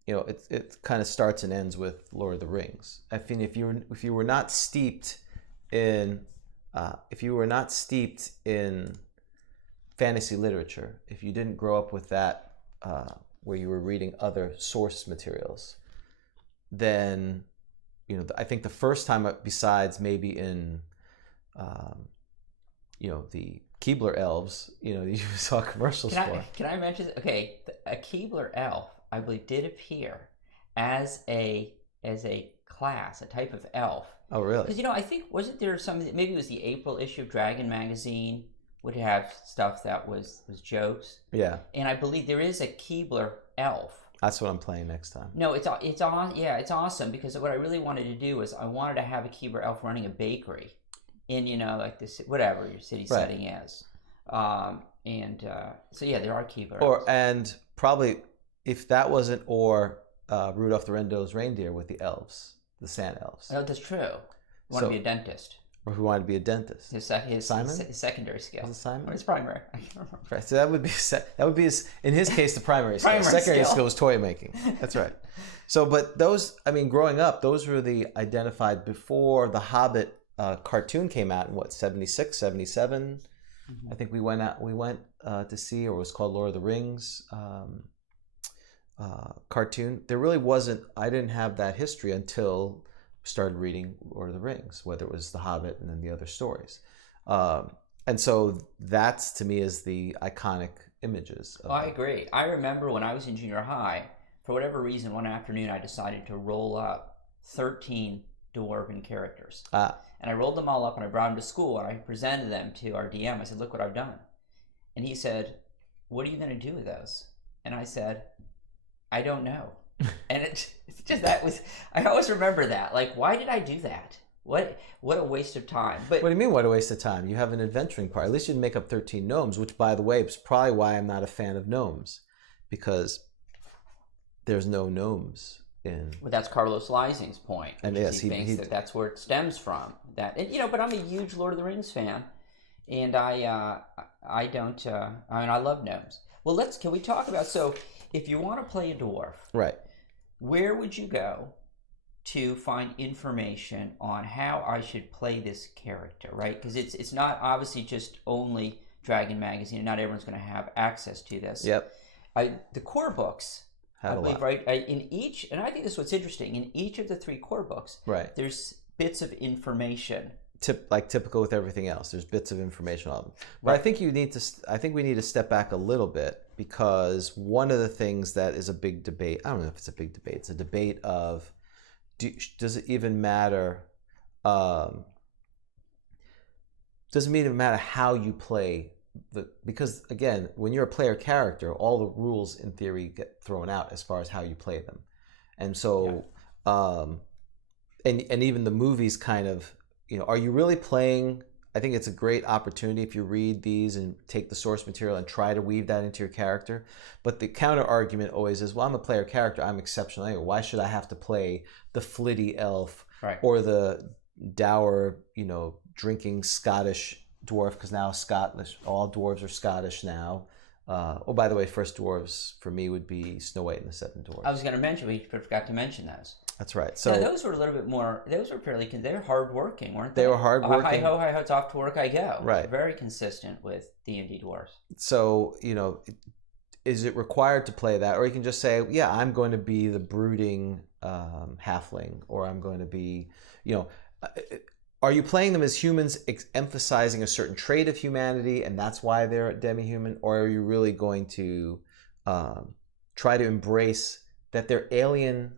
you know, it kind of starts and ends with Lord of the Rings. I think if you were not steeped in fantasy literature, if you didn't grow up with that, where you were reading other source materials, then, you know, I think the first time, besides maybe in, you know, the Keebler elves, you know, you saw commercials for. Can I mention? Okay, a Keebler elf, I believe, did appear as a class, a type of elf. Oh, really? Because, you know, I think, wasn't there something, maybe it was the April issue of Dragon magazine would have stuff that was jokes. Yeah. And I believe there is a Keebler elf. That's what I'm playing next time. No, it's awesome because what I really wanted to do is I wanted to have a Keebler elf running a bakery in, you know, like this, whatever your city setting is. So yeah, there are Keebler elves. And probably if that wasn't Rudolph the Red-Nosed Reindeer with the elves, the sand elves. Oh, that's true. You want to be a dentist. Or who wanted to be a dentist. His secondary skill. Was it Simon? Or his primary. I can't remember. Right. So that would be in his case the primary skill. Secondary skill was toy making. That's right. So, but those, I mean, growing up, those were the identified before the Hobbit cartoon came out in what, 76, 77. I think we went to see, or it was called Lord of the Rings cartoon. There really wasn't. I didn't have that history until started reading Lord of the Rings, whether it was The Hobbit and then the other stories. And so that's, to me, is the iconic images. I agree. I remember when I was in junior high, for whatever reason, one afternoon I decided to roll up 13 Dwarven characters. And I rolled them all up and I brought them to school and I presented them to our DM. I said, look what I've done. And he said, what are you going to do with those? And I said, I don't know. And it's just, I always remember that. Like, why did I do that? What a waste of time. But what do you mean, what a waste of time? You have an adventuring part. At least you'd make up 13 gnomes, which, by the way, is probably why I'm not a fan of gnomes. Because there's no gnomes in... Well, that's Carlos Lising's point. And yes, he thinks that's where it stems from. And, you know, but I'm a huge Lord of the Rings fan. And I love gnomes. Well, can we talk about... So, if you want to play a dwarf... Right. Where would you go to find information on how I should play this character, right? Because it's not obviously just only Dragon Magazine, and not everyone's going to have access to this. Yep. The core books, I believe, right? In each, and I think this is what's interesting, in each of the 3 core books, right, there's bits of information. Like typical with everything else, there's bits of information on them. But right. I think we need to step back a little bit, because one of the things that is a big debate, I don't know if it's a big debate, it's a debate of, does it even matter, doesn't even matter how you play, because again, when you're a player character, all the rules in theory get thrown out as far as how you play them. And so, and even the movies kind of, you know, are you really playing I think it's a great opportunity if you read these and take the source material and try to weave that into your character. But the counter argument always is, well, I'm a player character. I'm exceptional anyway. Why should I have to play the flitty elf or the dour, drinking Scottish dwarf? Because now Scottish, all dwarves are Scottish now. Oh, by the way, first dwarves for me would be Snow White and the Seven Dwarfs. I was going to mention, we forgot to mention those. That's right. So now, those were a little bit more. Those were fairly. They're hardworking, weren't they? They were hardworking. Hi ho, hi ho, it's off to work I go. Right. Very consistent with D&D dwarves. So is it required to play that, or you can just say, yeah, I'm going to be the brooding halfling, or I'm going to be, are you playing them as humans, emphasizing a certain trait of humanity, and that's why they're demi-human, or are you really going to try to embrace that they're alien?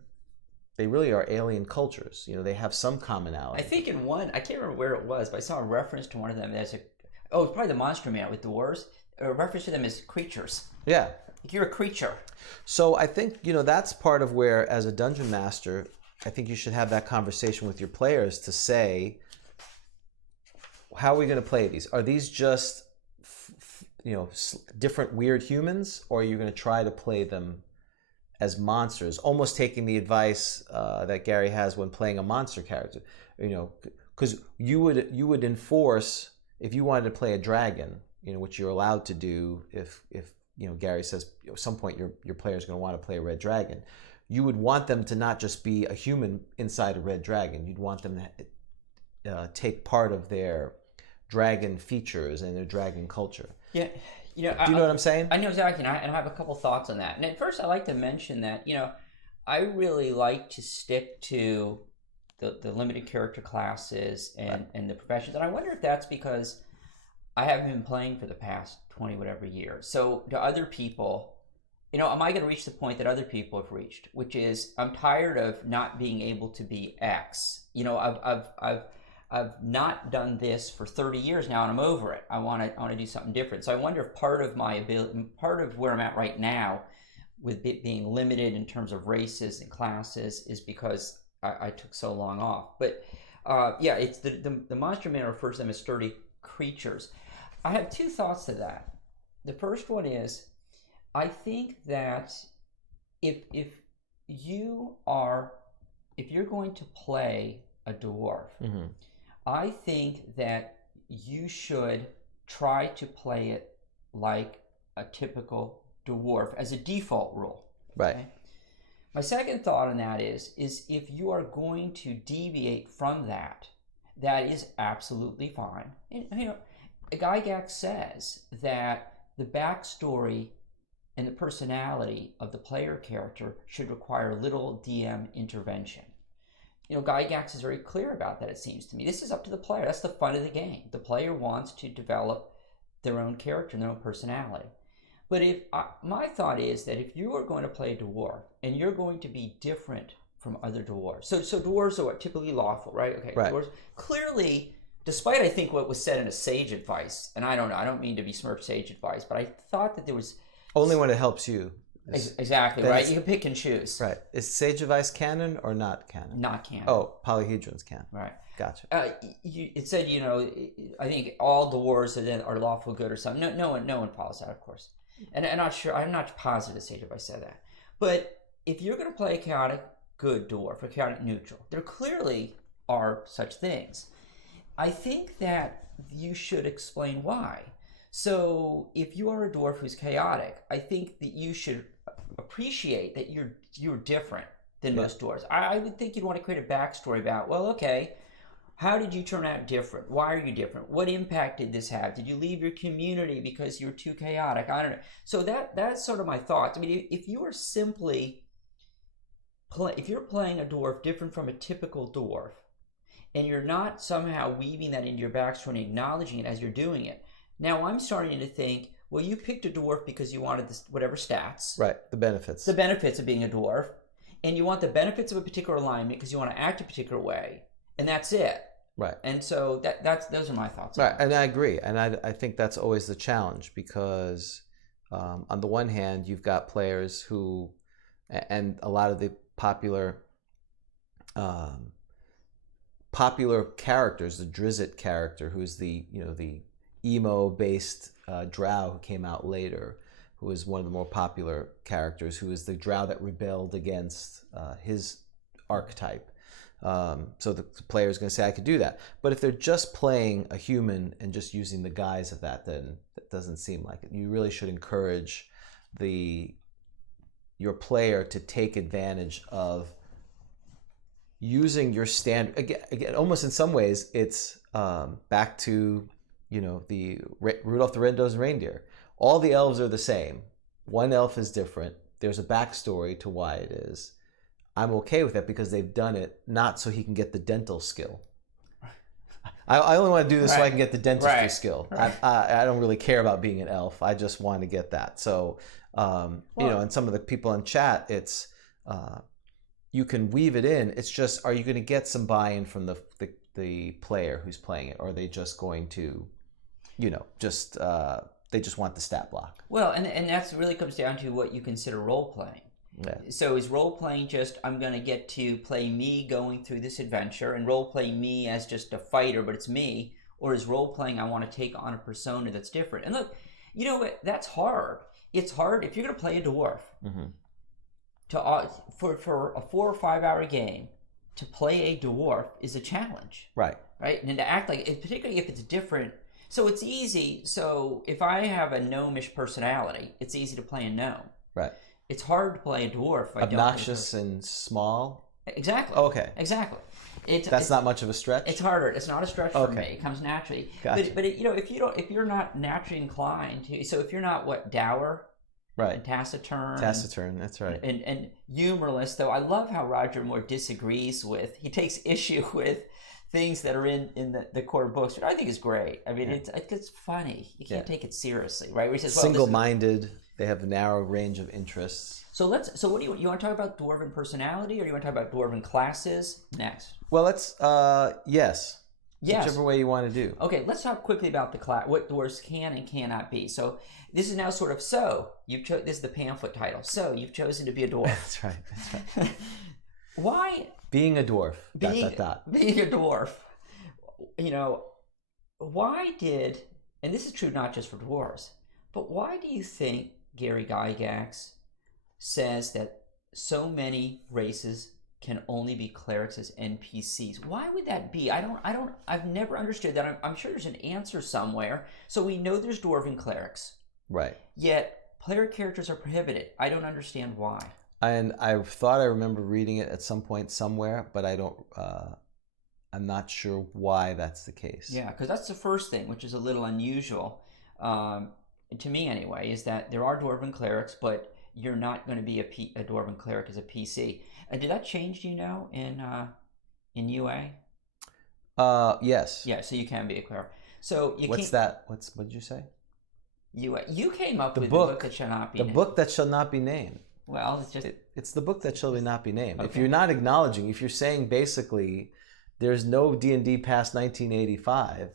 They really are alien cultures. They have some commonality. I think in one, I can't remember where it was, but I saw a reference to one of them as it's probably the Monster Man with dwarves. A reference to them as creatures. Yeah. Like you're a creature. So I think, that's part of where, as a dungeon master, I think you should have that conversation with your players to say, how are we going to play these? Are these just, different weird humans, or are you going to try to play them as monsters, almost taking the advice that Gary has when playing a monster character, because you would enforce, if you wanted to play a dragon, which you're allowed to do if Gary says at some point your player is going to want to play a red dragon, you would want them to not just be a human inside a red dragon. You'd want them to take part of their dragon features and their dragon culture. Yeah. Do you know what I'm saying? I know exactly, and I have a couple thoughts on that. And at first, I like to mention that, I really like to stick to the limited character classes and the professions. And I wonder if that's because I haven't been playing for the past 20 whatever years. So to other people, am I going to reach the point that other people have reached, which is I'm tired of not being able to be X. I've not done this for 30 years now, and I'm over it. I want to do something different. So I wonder if part of my ability, part of where I'm at right now, with it being limited in terms of races and classes, is because I took so long off. But it's the Monster Man refers to them as sturdy creatures. I have two thoughts to that. The first one is, I think that if you're going to play a dwarf. Mm-hmm. I think that you should try to play it like a typical dwarf as a default rule. Right. Okay? My second thought on that is if you are going to deviate from that, that is absolutely fine. And, Gygax says that the backstory and the personality of the player character should require little DM intervention. Gygax is very clear about that, it seems to me. This is up to the player. That's the fun of the game. The player wants to develop their own character and their own personality. But my thought is that if you are going to play a dwarf and you're going to be different from other dwarves, so dwarves are what, typically lawful, right? Okay, right. Dwarves, clearly, despite I think what was said in a sage advice, and I don't mean to besmirch sage advice, but I thought that there was... Only when it helps you. Exactly, right? You can pick and choose. Right. Is sage advice canon or not canon? Not canon. Oh, polyhedron's canon. Right. Gotcha. It said, I think all dwarves are lawful good or something. No one follows that, of course. And I'm not positive sage advice said that. But if you're going to play a chaotic good dwarf, or chaotic neutral, there clearly are such things. I think that you should explain why. So if you are a dwarf who's chaotic, I think that you should appreciate that you're different than most dwarves. I would think you'd want to create a backstory about, well, okay, how did you turn out different? Why are you different? What impact did this have? Did you leave your community because you're too chaotic? I don't know. So that's sort of my thoughts. I mean, if you are simply if you're playing a dwarf different from a typical dwarf, and you're not somehow weaving that into your backstory and acknowledging it as you're doing it, now I'm starting to think, well, you picked a dwarf because you wanted this, whatever stats. Right, the benefits. The benefits of being a dwarf. And you want the benefits of a particular alignment because you want to act a particular way. And that's it. Right. And so those are my thoughts. Right, and I agree. And I think that's always the challenge because on the one hand, you've got players who, and a lot of the popular popular characters, the Drizzt character, who's the emo-based drow who came out later, who is one of the more popular characters, who is the drow that rebelled against his archetype. So the player is going to say, I could do that. But if they're just playing a human and just using the guise of that, then that doesn't seem like it. You really should encourage your player to take advantage of using your standard. Again, almost in some ways, it's back to the Rudolph the Red-Nosed Reindeer. All the elves are the same. One elf is different. There's a backstory to why it is. I'm okay with that because they've done it not so he can get the dental skill. I only want to do this so I can get the dentistry skill. I don't really care about being an elf. I just want to get that. So, and some of the people in chat, it's you can weave it in. It's just, are you going to get some buy-in from the player who's playing it, or are they just going to, they just want the stat block? Well, and that's really comes down to what you consider role playing. Yeah. So is role playing just, I'm going to get to play me going through this adventure, and role playing me as just a fighter, but it's me? Or is role playing, I want to take on a persona that's different? And look, you know what? That's hard. It's hard if you're going to play a dwarf. For a 4 or 5 hour game, to play a dwarf is a challenge. Right. And to act like, particularly if it's different. So it's easy. So if I have a gnomish personality, it's easy to play a gnome. Right. It's hard to play a dwarf. Obnoxious and small. Exactly. Okay. Exactly. That's not much of a stretch. It's harder. It's not a stretch for me. It comes naturally. Gotcha. But if you're not naturally inclined to, so if you're not dour, right, and taciturn. Taciturn. That's right. And humorless, though. I love how Roger Moore disagrees with. He takes issue with things that are in the core books, which I think is great. I mean, it's funny. You can't take it seriously, right? Where he says, single-minded. They have a narrow range of interests. So what do you want to talk about Dwarven personality, or do you want to talk about Dwarven classes next? Well, let's yes. Whichever way you want to do. Okay, let's talk quickly about the class, what dwarves can and cannot be. So this is now sort of this is the pamphlet title. So you've chosen to be a dwarf. That's right. Why? Being a dwarf. Being a dwarf. Why did, and this is true not just for dwarves, but why do you think Gary Gygax says that so many races can only be clerics as NPCs? Why would that be? I've never understood that. I'm sure there's an answer somewhere. So we know there's dwarven clerics. Right. Yet player characters are prohibited. I don't understand why. And I thought I remember reading it at some point somewhere, but I'm not sure why that's the case. Yeah, because that's the first thing, which is a little unusual. To me anyway, is that there are dwarven clerics, but you're not going to be a dwarven cleric as a PC. Did that change, in UA? Yes. Yeah, so you can be a cleric. So What's that? What did you say? UA. You came up with the book that shall not be named. The book that shall not be named. Well, it's just... It's the book that shall not be named. Okay. If you're not acknowledging, if you're saying basically there's no D&D past 1985...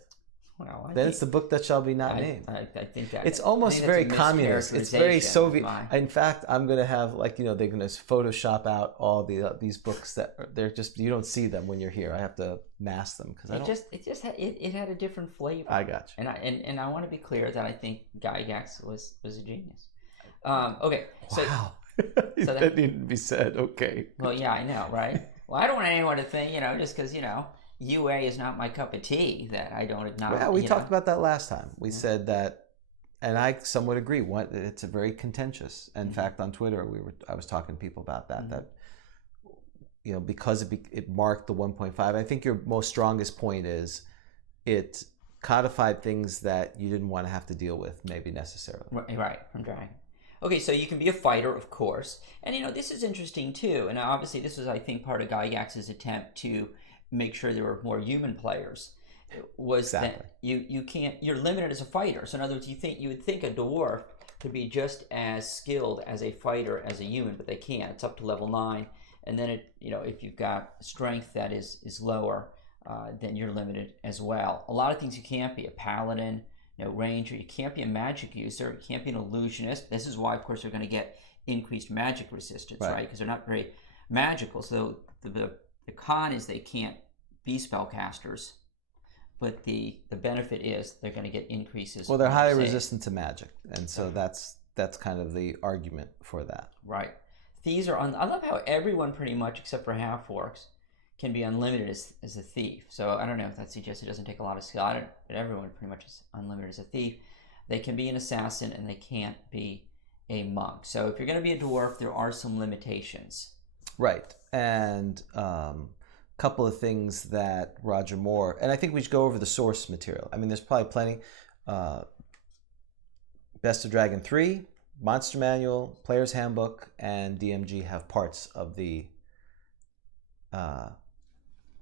Well, then it's the book that shall be not named. I think that it's almost very communist. It's very Soviet. In fact, I'm going to have they're going to Photoshop out all these books that they're just, you don't see them when you're here. I have to mask them because it had a different flavor. I got you. And I want to be clear that I think Gygax was a genius. Okay. So, wow. So that needed to be said. Okay. Well, yeah, I know, right? Well, I don't want anyone to think, just because UA is not my cup of tea, that I don't acknowledge. Yeah, we talked about that last time. We said that, and I somewhat agree. It's a very contentious. In fact, on Twitter, I was talking to people about that. That because it marked the 1.5. I think your most strongest point is it codified things that you didn't want to have to deal with, maybe necessarily. Right, from Dragon. Okay, so you can be a fighter, of course, and this is interesting too. And obviously, this was, I think, part of Gygax's attempt to make sure there were more human players. Was exactly. That you're limited as a fighter. So in other words, you would think a dwarf could be just as skilled as a fighter as a human, but they can't. It's up to level 9, and then if you've got strength that is lower, then you're limited as well. A lot of things you can't be: a paladin, ranger. You can't be a magic user. You can't be an illusionist. This is why, of course, they're going to get increased magic resistance, right? Because they're not very magical. So the con is they can't be spellcasters, but the benefit is they're going to get increases. Well, they're highly resistant to magic, and so that's kind of the argument for that. Right. Thieves are I love how everyone pretty much, except for half-orcs, can be unlimited as a thief. So I don't know if that suggests it doesn't take a lot of skill, but everyone pretty much is unlimited as a thief. They can be an assassin, and they can't be a monk. So if you're going to be a dwarf, there are some limitations. Right. And couple of things that Roger Moore, and I think we should go over the source material. I mean, there's probably plenty. Best of Dragon 3, Monster Manual, Player's Handbook, and DMG have parts of the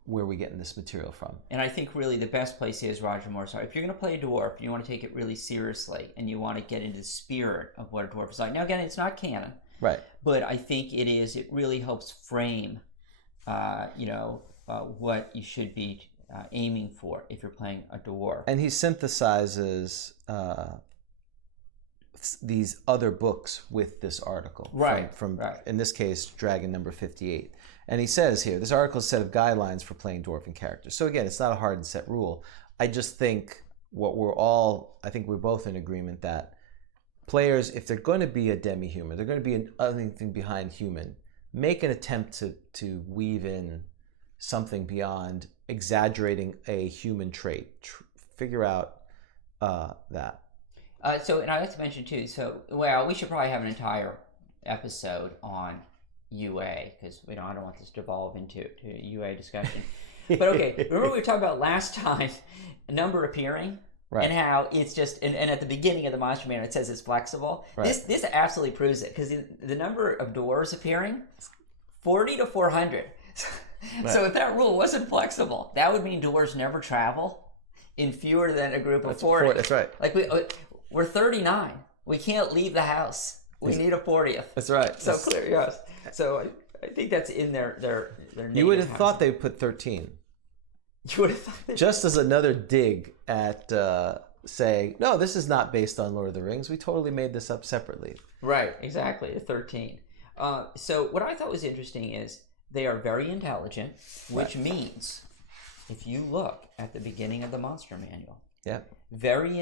where we getting this material from. And I think really the best place is Roger Moore. So if you're going to play a dwarf, you want to take it really seriously, and you want to get into the spirit of what a dwarf is like. Now, again, it's not canon, right? But I think it is. It really helps frame, what you should be aiming for if you're playing a dwarf. And he synthesizes these other books with this article, right? From right. In this case, Dragon number 58. And he says here, this article is a set of guidelines for playing dwarven characters. So again, it's not a hard and set rule. I just think I think we're both in agreement that players, if they're going to be a demi-human, they're going to be anything behind human, make an attempt to weave in something beyond exaggerating a human trait. Figure out that. And I like to mention too, we should probably have an entire episode on UA, because I don't want this to devolve into a UA discussion. But okay, remember we were talking about last time, a number appearing, right? And how it's just, and at the beginning of the Monster Manual it says it's flexible. Right. This absolutely proves it, because the number of dwarves appearing, 40 to 400. Right. So if that rule wasn't flexible, that would mean dwarves never travel in fewer than a group of 40. That's right. Like we're 39. We can't leave the house. We need a 40th. That's right. So clear, yes. So I think that's in their You would have thought they put 13. You would have thought just as another dig at saying, no, this is not based on Lord of the Rings. We totally made this up separately. Right, exactly, 13. So what I thought was interesting is they are very intelligent, which means if you look at the beginning of the Monster Manual, very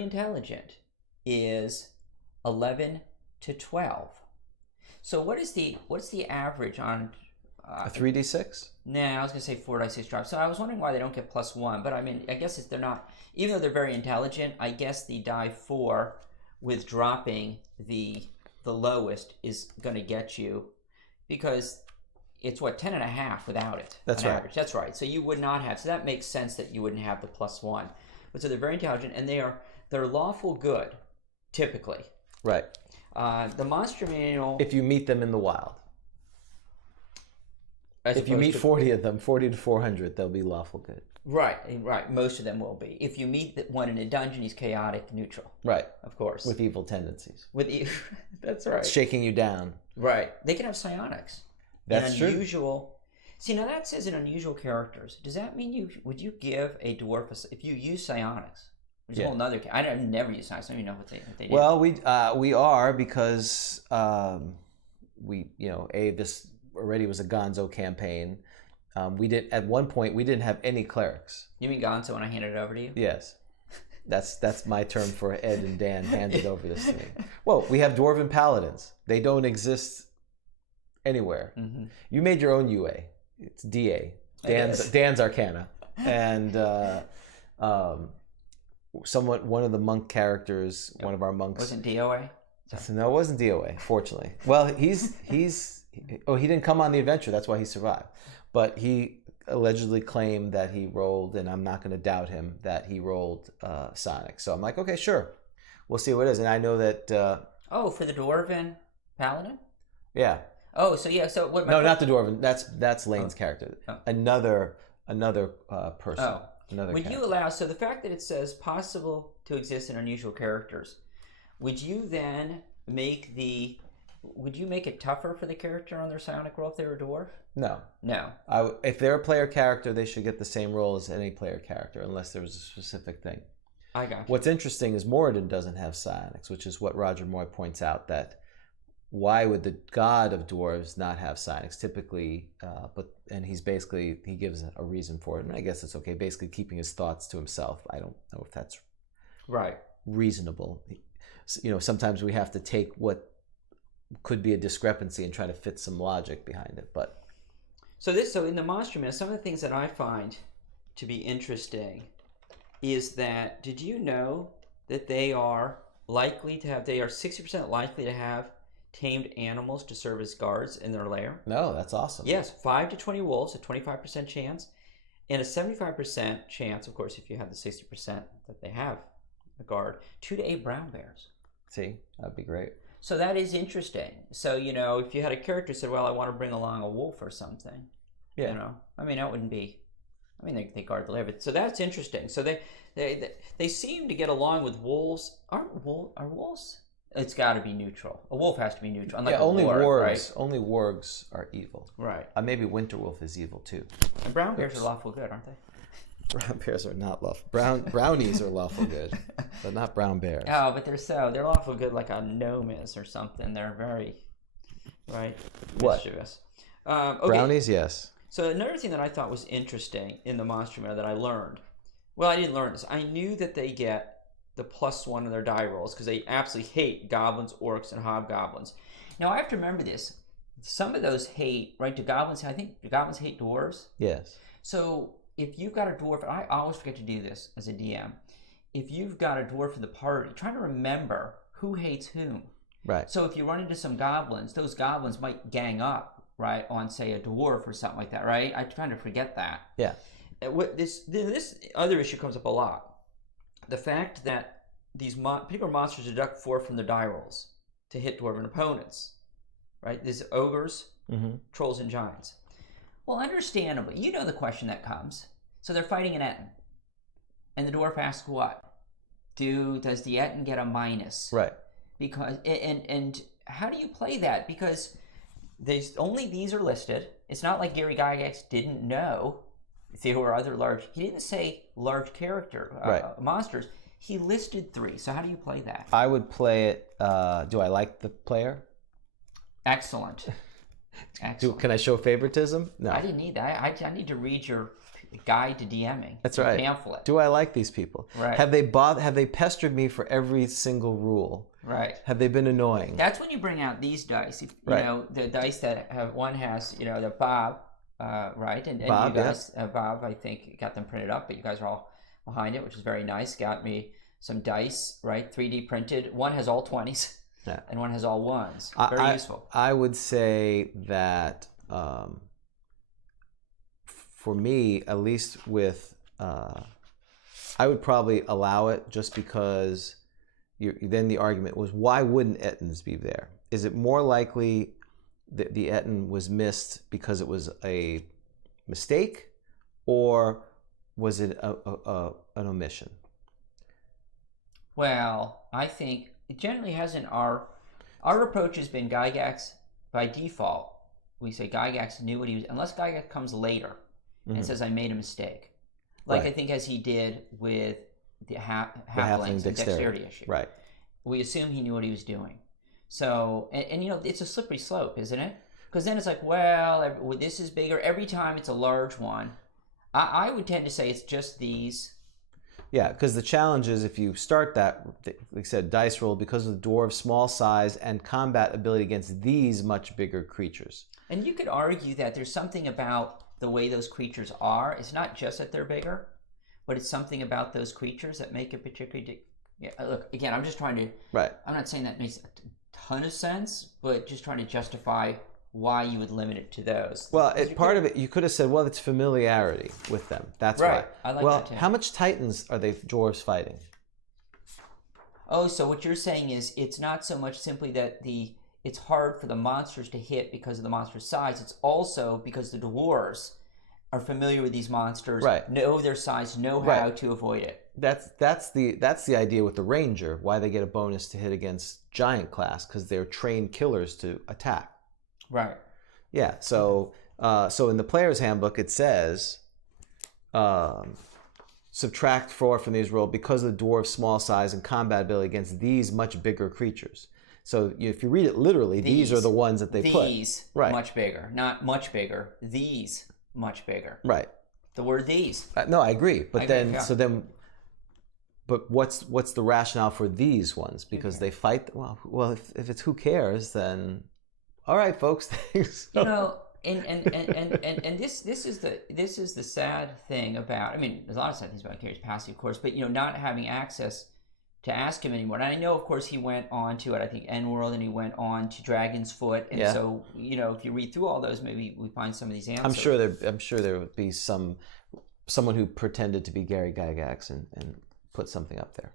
intelligent is 11 to 12. So what's the average on a 3d6? Nah, I was gonna say 4d6 drop. So I was wondering why they don't get +1, but I mean, I guess they're not, even though they're very intelligent, I guess the die 4 with dropping the lowest is gonna get you, because it's 10.5 without it. That's right. Average. That's right. So you would not have. So that makes sense that you wouldn't have the +1. But so they're very intelligent, and they're lawful good, typically. Right. The Monster Manual. If you meet them in the wild. If you meet 40 of them, 40 to 400, they'll be lawful good. Right. Most of them will be. If you meet one in a dungeon, he's chaotic neutral. Right. Of course. With evil tendencies. That's right. Shaking you down. Right. They can have psionics. That's true. See, now that says in unusual characters. Does that mean would you give a dwarf if you use psionics? There's a whole nother. I never use psionics. I don't even know what they do. Well, we are, because this already was a Gonzo campaign. At one point we didn't have any clerics. You mean Gonzo when I handed it over to you? Yes. That's my term for Ed and Dan handed over this to me. Well, we have Dwarven paladins. They don't exist anywhere. Mm-hmm. You made your own UA. It's DA. Dan's Arcana. And one of the monk characters, one of our monks. Wasn't DOA? No, it wasn't DOA, fortunately. Well, he didn't come on the adventure. That's why he survived. But he allegedly claimed that he rolled, and I'm not going to doubt him, that he rolled Sonic. So I'm like, okay, sure. We'll see what it is. And I know that... for the Dwarven Paladin? Yeah. Oh, so yeah. So what? No, not the Dwarven. That's Lane's character. Oh. Another person. Oh. Another would character. You allow, so the fact that it says possible to exist in unusual characters, would you then make it tougher for the character on their psionic roll if they were a dwarf? No. If they're a player character, they should get the same roll as any player character, unless there was a specific thing. I got you. What's interesting is Moradin doesn't have psionics, which is what Roger Moore points out, that why would the god of dwarves not have Synex typically? And he gives a reason for it, and I guess it's okay. Basically, keeping his thoughts to himself. I don't know if that's right reasonable. Sometimes we have to take what could be a discrepancy and try to fit some logic behind it. But so in the monster manual, some of the things that I find to be interesting is that, did you know that they are 60% likely to have tamed animals to serve as guards in their lair? No, that's awesome. Yes, 5 to 20 wolves, a 25% chance, and a 75% chance, of course, if you have the 60% that they have a guard, 2 to 8 brown bears. See, that'd be great. So that is interesting. So, if you had a character who said, well, I want to bring along a wolf or something, that wouldn't be, they guard the lair, but so that's interesting. So they seem to get along with wolves. Are wolves? It's got to be neutral. A wolf has to be neutral. Unlike only warg, wargs. Right? Only wargs are evil. Right. Maybe winter wolf is evil too. And brown bears are lawful good, aren't they? Brown bears are not lawful. Brownies are lawful good, but not brown bears. Oh, but they're lawful good like a gnome is or something. They're very mischievous. Okay. Brownies, yes. So another thing that I thought was interesting in the monster manual that I learned. Well, I didn't learn this. I knew that they get the +1 in their die rolls because they absolutely hate goblins, orcs, and hobgoblins. Now I have to remember this. Some of those hate, right? I think the goblins hate dwarves. Yes. So if you've got a dwarf, I always forget to do this as a DM. If you've got a dwarf in the party, try to remember who hates whom. Right. So if you run into some goblins, those goblins might gang up, right, on say a dwarf or something like that, right? I try to forget that. Yeah. This other issue comes up a lot. The fact that these particular monsters deduct 4 from their die rolls to hit dwarven opponents, right? These ogres, trolls, and giants. Well, understandably, you know the question that comes. So they're fighting an Etten, and the dwarf asks what? Does the Etten get a minus? Right. Because and how do you play that? Because only these are listed. It's not like Gary Gygax didn't know if there were other large. He didn't say large character monsters. He listed 3. So how do you play that? I would play it. Do I like the player? Excellent. Can I show favoritism? No. I didn't need that. I need to read your guide to DMing. That's right. Pamphlet. Do I like these people? Right. Have they pestered me for every single rule? Right. Have they been annoying? That's when you bring out these dice. The dice that one has, the Bob, right? And Bob, you guys, Bob, I think got them printed up, but you guys are all behind it, which is very nice. Got me some dice, right? 3D printed. One has all 20s. Yeah. And one has all 1s. Very useful. I would say that for me, at least with, I would probably allow it just because then the argument was, why wouldn't Ettins be there? Is it more likely that the Etten was missed because it was a mistake, or was it an omission? Well, I think it generally hasn't. Our approach has been Gygax by default. We say Gygax knew what he was, unless Gygax comes later and says I made a mistake, like I think as he did with the halflings and dexterity issue. Right. We assume he knew what he was doing. So and it's a slippery slope, isn't it? Because then it's like, well, this is bigger every time. It's a large one. I would tend to say it's just these. Yeah, because the challenge is if you start that, like I said, dice roll because of the dwarves' small size and combat ability against these much bigger creatures. And you could argue that there's something about the way those creatures are. It's not just that they're bigger, but it's something about those creatures that make it particularly. Look, again, I'm just trying to. Right. I'm not saying that makes a ton of sense, but just trying to justify why you would limit it to those. Well, part of it, you could have said, well, it's familiarity with them. That's right. Why. I like that too. How much Titans are they dwarves fighting? Oh, so what you're saying is it's not so much simply that it's hard for the monsters to hit because of the monster's size. It's also because the dwarves are familiar with these monsters, know their size, know how to avoid it. That's the idea with the ranger, why they get a bonus to hit against giant class, because they're trained killers to attack. Right. Yeah. So in the player's handbook it says subtract 4 from these roll because of the dwarf's small size and combat ability against these much bigger creatures. So if you read it literally, these are the ones that they put. These, right. Much bigger. Not much bigger. These, much bigger. Right. The word these. No, I agree. But yeah. But what's the rationale for these ones? Because they fight. Well, if it's who cares, then all right, folks. Thanks. You know, and this is the sad thing about. I mean, there's a lot of sad things about Gary's passing, of course, but not having access to ask him anymore. And I know, of course, he went on to I think N-World, and he went on to Dragon's Foot, and so if you read through all those, maybe we find some of these answers. I'm sure there would be someone who pretended to be Gary Gygax and put something up there.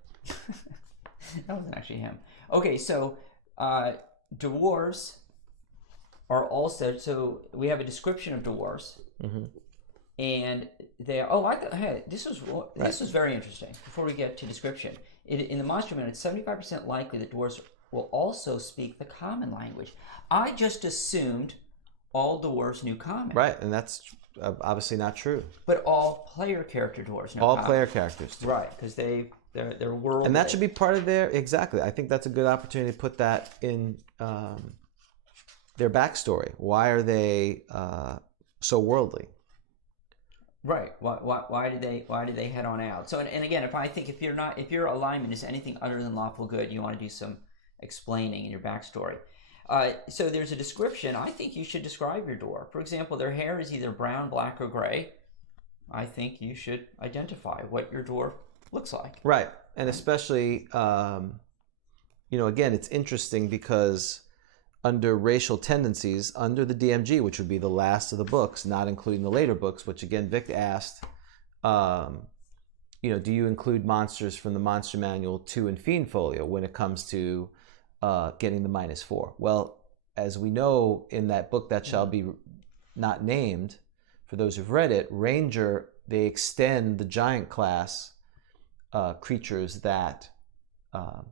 That wasn't actually him. Okay, so dwarves are also, so we have a description of dwarves, and they are, this was very interesting. Before we get to description, in the Monster Manual, it's 75% likely that dwarves will also speak the common language. I just assumed all dwarves knew common. Right, and that's obviously not true. But all player character dwarves know all common. Player characters. Right, because they're world. And that should be part of their, exactly. I think that's a good opportunity to put that in their backstory. Why are they so worldly? Right. Why did they head on out? So and again, if your alignment is anything other than lawful good, you want to do some explaining in your backstory. So there's a description. I think you should describe your dwarf. For example, their hair is either brown, black, or gray. I think you should identify what your dwarf looks like. Right. And especially, again, it's interesting because under racial tendencies, under the DMG, which would be the last of the books, not including the later books, which again, Vic asked, do you include monsters from the Monster Manual 2 and Fiend Folio when it comes to getting the -4? Well, as we know in that book that shall be not named, for those who've read it, Ranger, they extend the giant class creatures that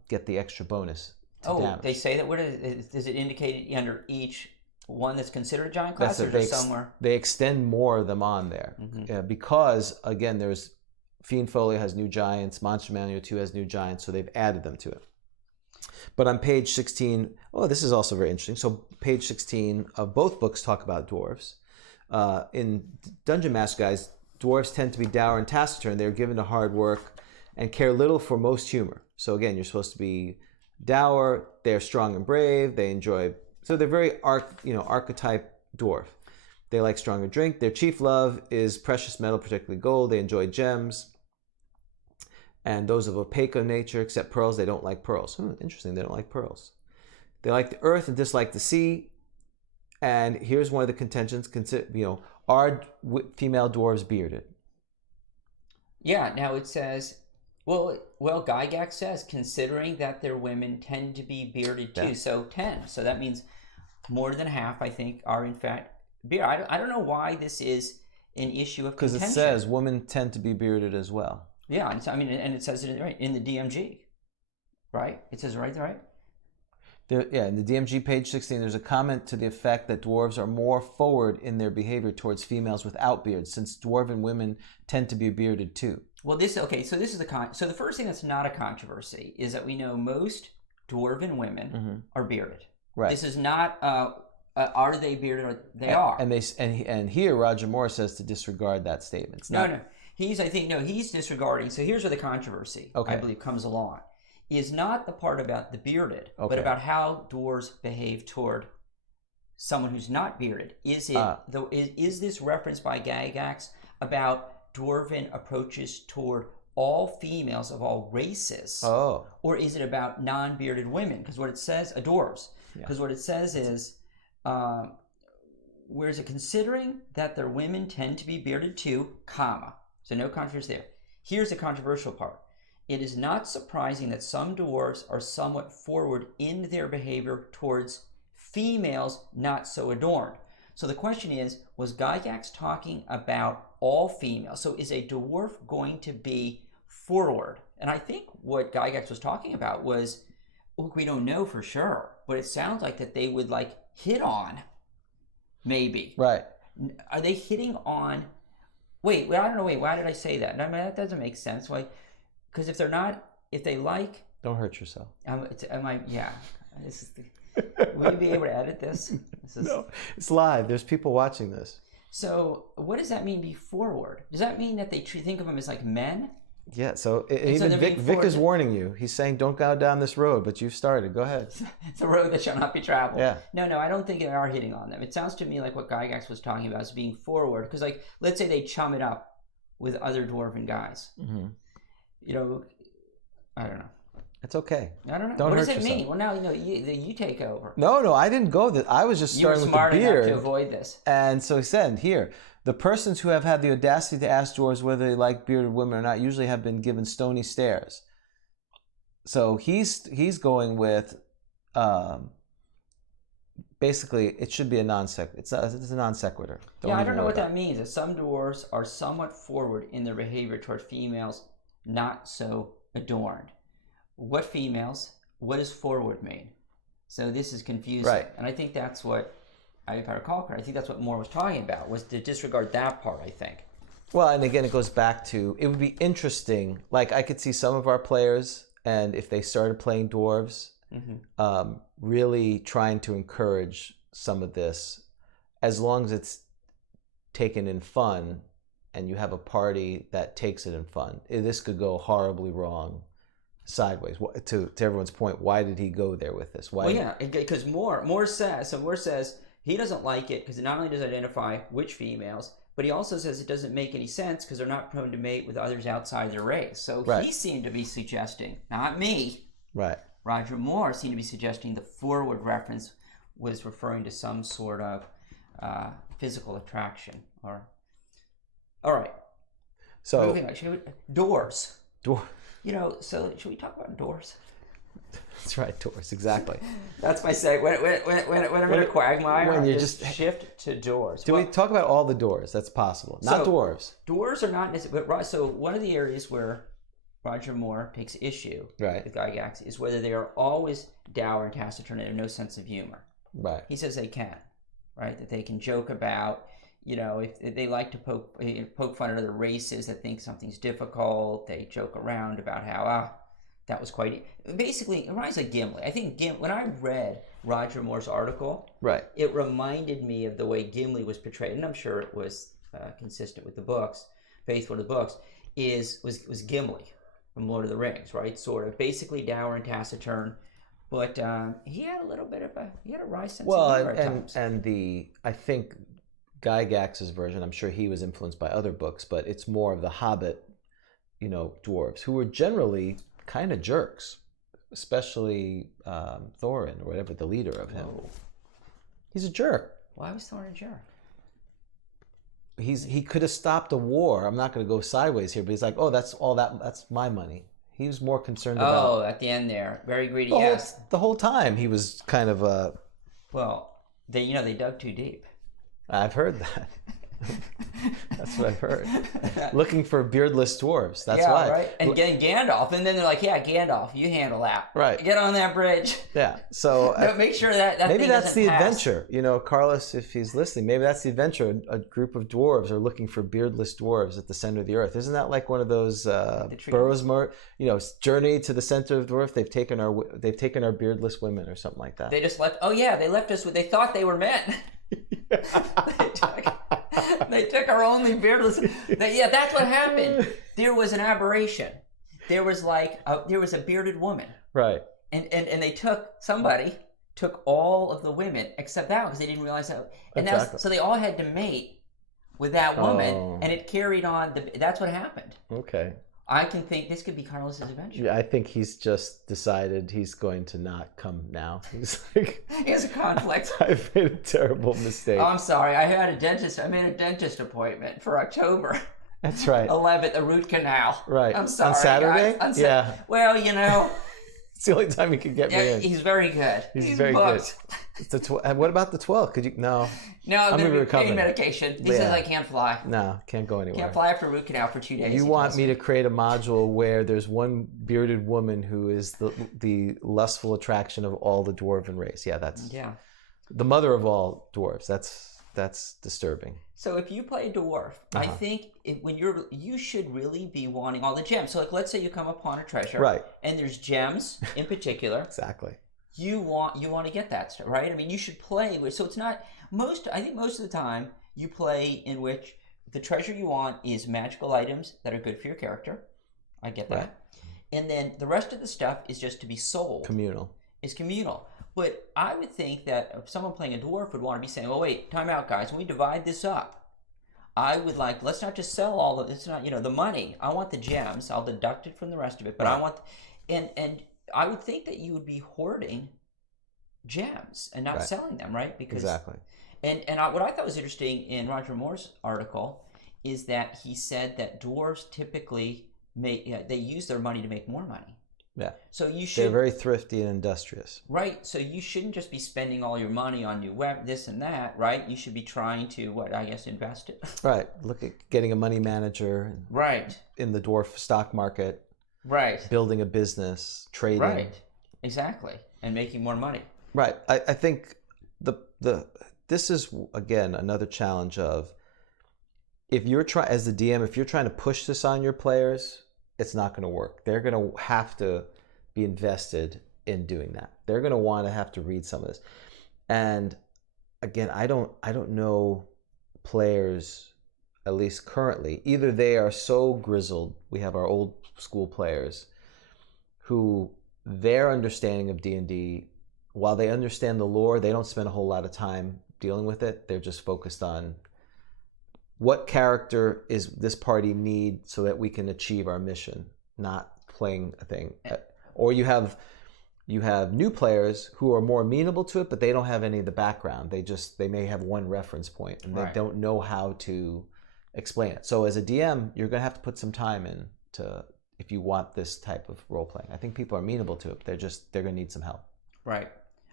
get the extra bonus to damage. They say that. Does it indicate under each one that's considered a giant class, or just somewhere? They extend more of them on there because, again, there's Fiend Folio has new giants, Monster Manual 2 has new giants, so they've added them to it. But on page 16, this is also very interesting. So page 16 of both books talk about dwarves. In Dungeon Master Guys, dwarves tend to be dour and taciturn. They're given to hard work and care little for most humor. So again, you're supposed to be dour. They're strong and brave. They enjoy. So they're very archetype dwarf. They like stronger drink. Their chief love is precious metal, particularly gold. They enjoy gems. And those of opaque nature, except pearls, they don't like pearls. Interesting, they don't like pearls. They like the earth and dislike the sea. And here's one of the contentions: are female dwarves bearded? Yeah. Now it says, well, Gygax says, considering that their women tend to be bearded too. Yeah. So 10. So that means more than half, I think, are in fact bearded. I don't know why this is an issue of contention. Because it says women tend to be bearded as well. Yeah, and it says it right in the DMG, right? It says right there, right? In the DMG page 16, there's a comment to the effect that dwarves are more forward in their behavior towards females without beards, since dwarven women tend to be bearded too. Well, so this is so the first thing that's not a controversy is that we know most dwarven women are bearded. Right. This is not are they bearded or they are. And here Roger Moore says to disregard that statement. No. He's disregarding. So here's where the controversy, I believe, comes along. Is not the part about the bearded, but about how dwarves behave toward someone who's not bearded. Is this reference by Gygax about dwarven approaches toward all females of all races? Oh. Or is it about non-bearded women? Because what it says, dwarves. Because what it says is, where is it? Considering that their women tend to be bearded too, comma. So no controversy there. Here's the controversial part. It is not surprising that some dwarves are somewhat forward in their behavior towards females not so adorned. So the question is, was Gygax talking about all females? So is a dwarf going to be forward? And I think what Gygax was talking about was, look, we don't know for sure, but it sounds like that they would hit on, maybe. Right. Are they hitting on? Wait, I don't know. Why did I say that? I mean, that doesn't make sense. Why? Because if they like, don't hurt yourself. Yeah. Will you be able to edit this? No, it's live. There's people watching this. So what does that mean, be forward? Does that mean that they think of them as like men? Yeah, so even Vic is warning you. He's saying don't go down this road, but you've started. Go ahead. It's a road that shall not be traveled. Yeah. No, I don't think they are hitting on them. It sounds to me like what Gygax was talking about is being forward. Because, like, let's say they chum it up with other Dwarven guys. Mm-hmm. You know, I don't know. It's okay. I don't know. Don't what hurt does it yourself. mean? Well, now you take over. No, I didn't go that. I was just starting with the beard. You were smart enough to avoid this. And so he said, here, the persons who have had the audacity to ask dwarves whether they like bearded women or not usually have been given stony stares. So he's going with, basically, it should be a non sequitur. It's a non sequitur. I don't know what that means. That some dwarves are somewhat forward in their behavior toward females not so adorned. What females? What does forward mean? So this is confusing. Right. And I think that's what, if I recall correctly, I think that's what Moore was talking about, was to disregard that part, I think. Well, and again, it goes back to, it would be interesting. Like, I could see some of our players, and if they started playing dwarves, really trying to encourage some of this, as long as it's taken in fun, and you have a party that takes it in fun. This could go horribly wrong. Sideways. To everyone's point, why did he go there with this? Why? Well, yeah, because Moore says he doesn't like it because it not only does it identify which females, but he also says it doesn't make any sense because they're not prone to mate with others outside their race. So he seemed to be suggesting, not me, right? Roger Moore seemed to be suggesting the forward reference was referring to some sort of physical attraction. All right. So doors. You know, so should we talk about doors? That's right, doors, exactly. That's my say. When I'm in a quagmire, when you just shift to doors. Do we talk about all the doors? That's possible. Not dwarves. Doors are not necessarily, but so one of the areas where Roger Moore takes issue with Gygax is whether they are always dour and taciturn and have no sense of humor. Right. He says they can, right? That they can joke about, you know, if they like to poke fun at other races that think something's difficult, they joke around about how, that was basically, it reminds me of Gimli. I think when I read Roger Moore's article, it reminded me of the way Gimli was portrayed, and I'm sure it was consistent with the books, faithful to the books, was Gimli from Lord of the Rings, right? Sort of basically dour and taciturn, but he had a little bit of a wry sense of humor at times. And I think Gygax's version, I'm sure he was influenced by other books, but it's more of the Hobbit, dwarves, who were generally kind of jerks, especially Thorin, or whatever, the leader of him. Whoa. He's a jerk. Why was Thorin a jerk? He could have stopped a war. I'm not going to go sideways here, but he's like, that's my money. He was more concerned about... at the end there. Very greedy, the whole time he was kind of Well, they dug too deep. I've heard that. That's what I've heard. Looking for beardless dwarves. That's why. Right. And getting Gandalf, and then they're like, "Yeah, Gandalf, you handle that. Right. Get on that bridge." Yeah. So make sure that maybe thing that's the pass. adventure. Carlos, if he's listening, maybe that's the adventure. A group of dwarves are looking for beardless dwarves at the center of the earth. Isn't that like one of those Burroughs, Journey to the Center of the Earth? They've taken our beardless women or something like that. They just left. Oh yeah, they left us with. They thought they were men. They took our only beardless. That's what happened. There was an aberration. There was a bearded woman. Right. And they took all of the women except that because they didn't realize that. And so they all had to mate with that woman, and it carried on. That's what happened. Okay. I can think this could be Carlos's adventure. Yeah, I think he's just decided he's going to not come now. He's like, he has a conflict. I've made a terrible mistake. Oh, I'm sorry. I made a dentist appointment for October. That's right. 11th, a root canal. Right. I'm sorry. On Saturday? Yeah. Well, it's the only time he could get me in. He's very good. He's very booked. Good. What about the 12th? Could you? No. No, I'm taking medication. He says I can't fly. No, can't go anywhere. Can't fly after root canal for 2 days. You want me to create a module where there's one bearded woman who is the lustful attraction of all the dwarven race. Yeah, that's the mother of all dwarves. That's disturbing. So if you play dwarf, I think you should really be wanting all the gems. So let's say you come upon a treasure, right? And there's gems in particular. Exactly. you want to get that stuff, right? I mean, you should play with. So it's not I think most of the time you play in which the treasure you want is magical items that are good for your character. I get that. Right. And then the rest of the stuff is just to be sold. Communal. It's communal. But I would think that if someone playing a dwarf would want to be saying, "Oh wait, time out, guys. When we divide this up, I would like, let's not just sell all of it's not, the money. I want the gems. I'll deduct it from the rest of it. But right. I want, and I would think that you would be hoarding gems and not right. selling them, right? Because exactly. And what I thought was interesting in Roger Moore's article is that he said that dwarves typically they use their money to make more money. Yeah. So you should. They're very thrifty and industrious. Right. So you shouldn't just be spending all your money on new web, this and that, right? You should be trying to, invest it. Right. Look at getting a money manager. Right. In the dwarf stock market. Right. Building a business, trading. Right. Exactly. And making more money. Right. I think this is again another challenge of if you're as the DM, if you're trying to push this on your players, it's not going to work. They're going to have to be invested in doing that. They're going to want to have to read some of this. And again, I don't know players, at least currently, either they are so grizzled. We have our old school players who their understanding of D&D, while they understand the lore, they don't spend a whole lot of time dealing with it. They're just focused on what character is this party need so that we can achieve our mission, not playing a thing. Or you have new players who are more amenable to it, but they don't have any of the background. They may have one reference point and they don't know how to explain it. So as a DM, you're going to have to put some time in to if you want this type of role playing. I think people are amenable to it. But they're going to need some help. Right.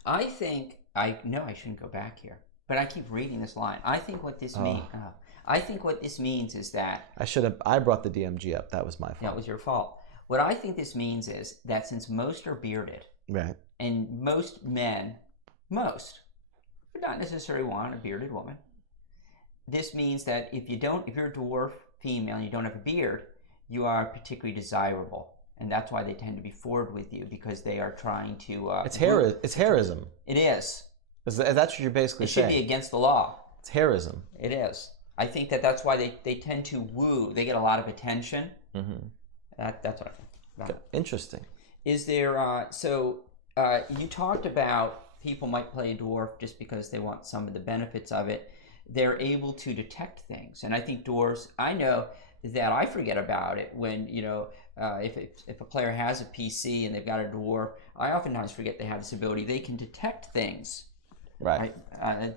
I think I shouldn't go back here, but I keep reading this line. I think what this means. I think what this means is that I brought the DMG up. That was my fault. That was your fault. What I think this means is that since most are bearded, right, and most men, would not necessarily want a bearded woman. This means that if you're a dwarf female and you don't have a beard, you are particularly desirable, and that's why they tend to be forward with you because they are trying to. It's hairism. It is. That's what you're basically saying. It should be against the law. It's hairism. It is. I think that's why they tend to woo. They get a lot of attention. Mm-hmm. That's what I think. Okay. Interesting. Is there, you talked about people might play a dwarf just because they want some of the benefits of it. They're able to detect things. And I think dwarves, I know that I forget about it when, if a player has a PC and they've got a dwarf, I oftentimes forget they have this ability. They can detect things right?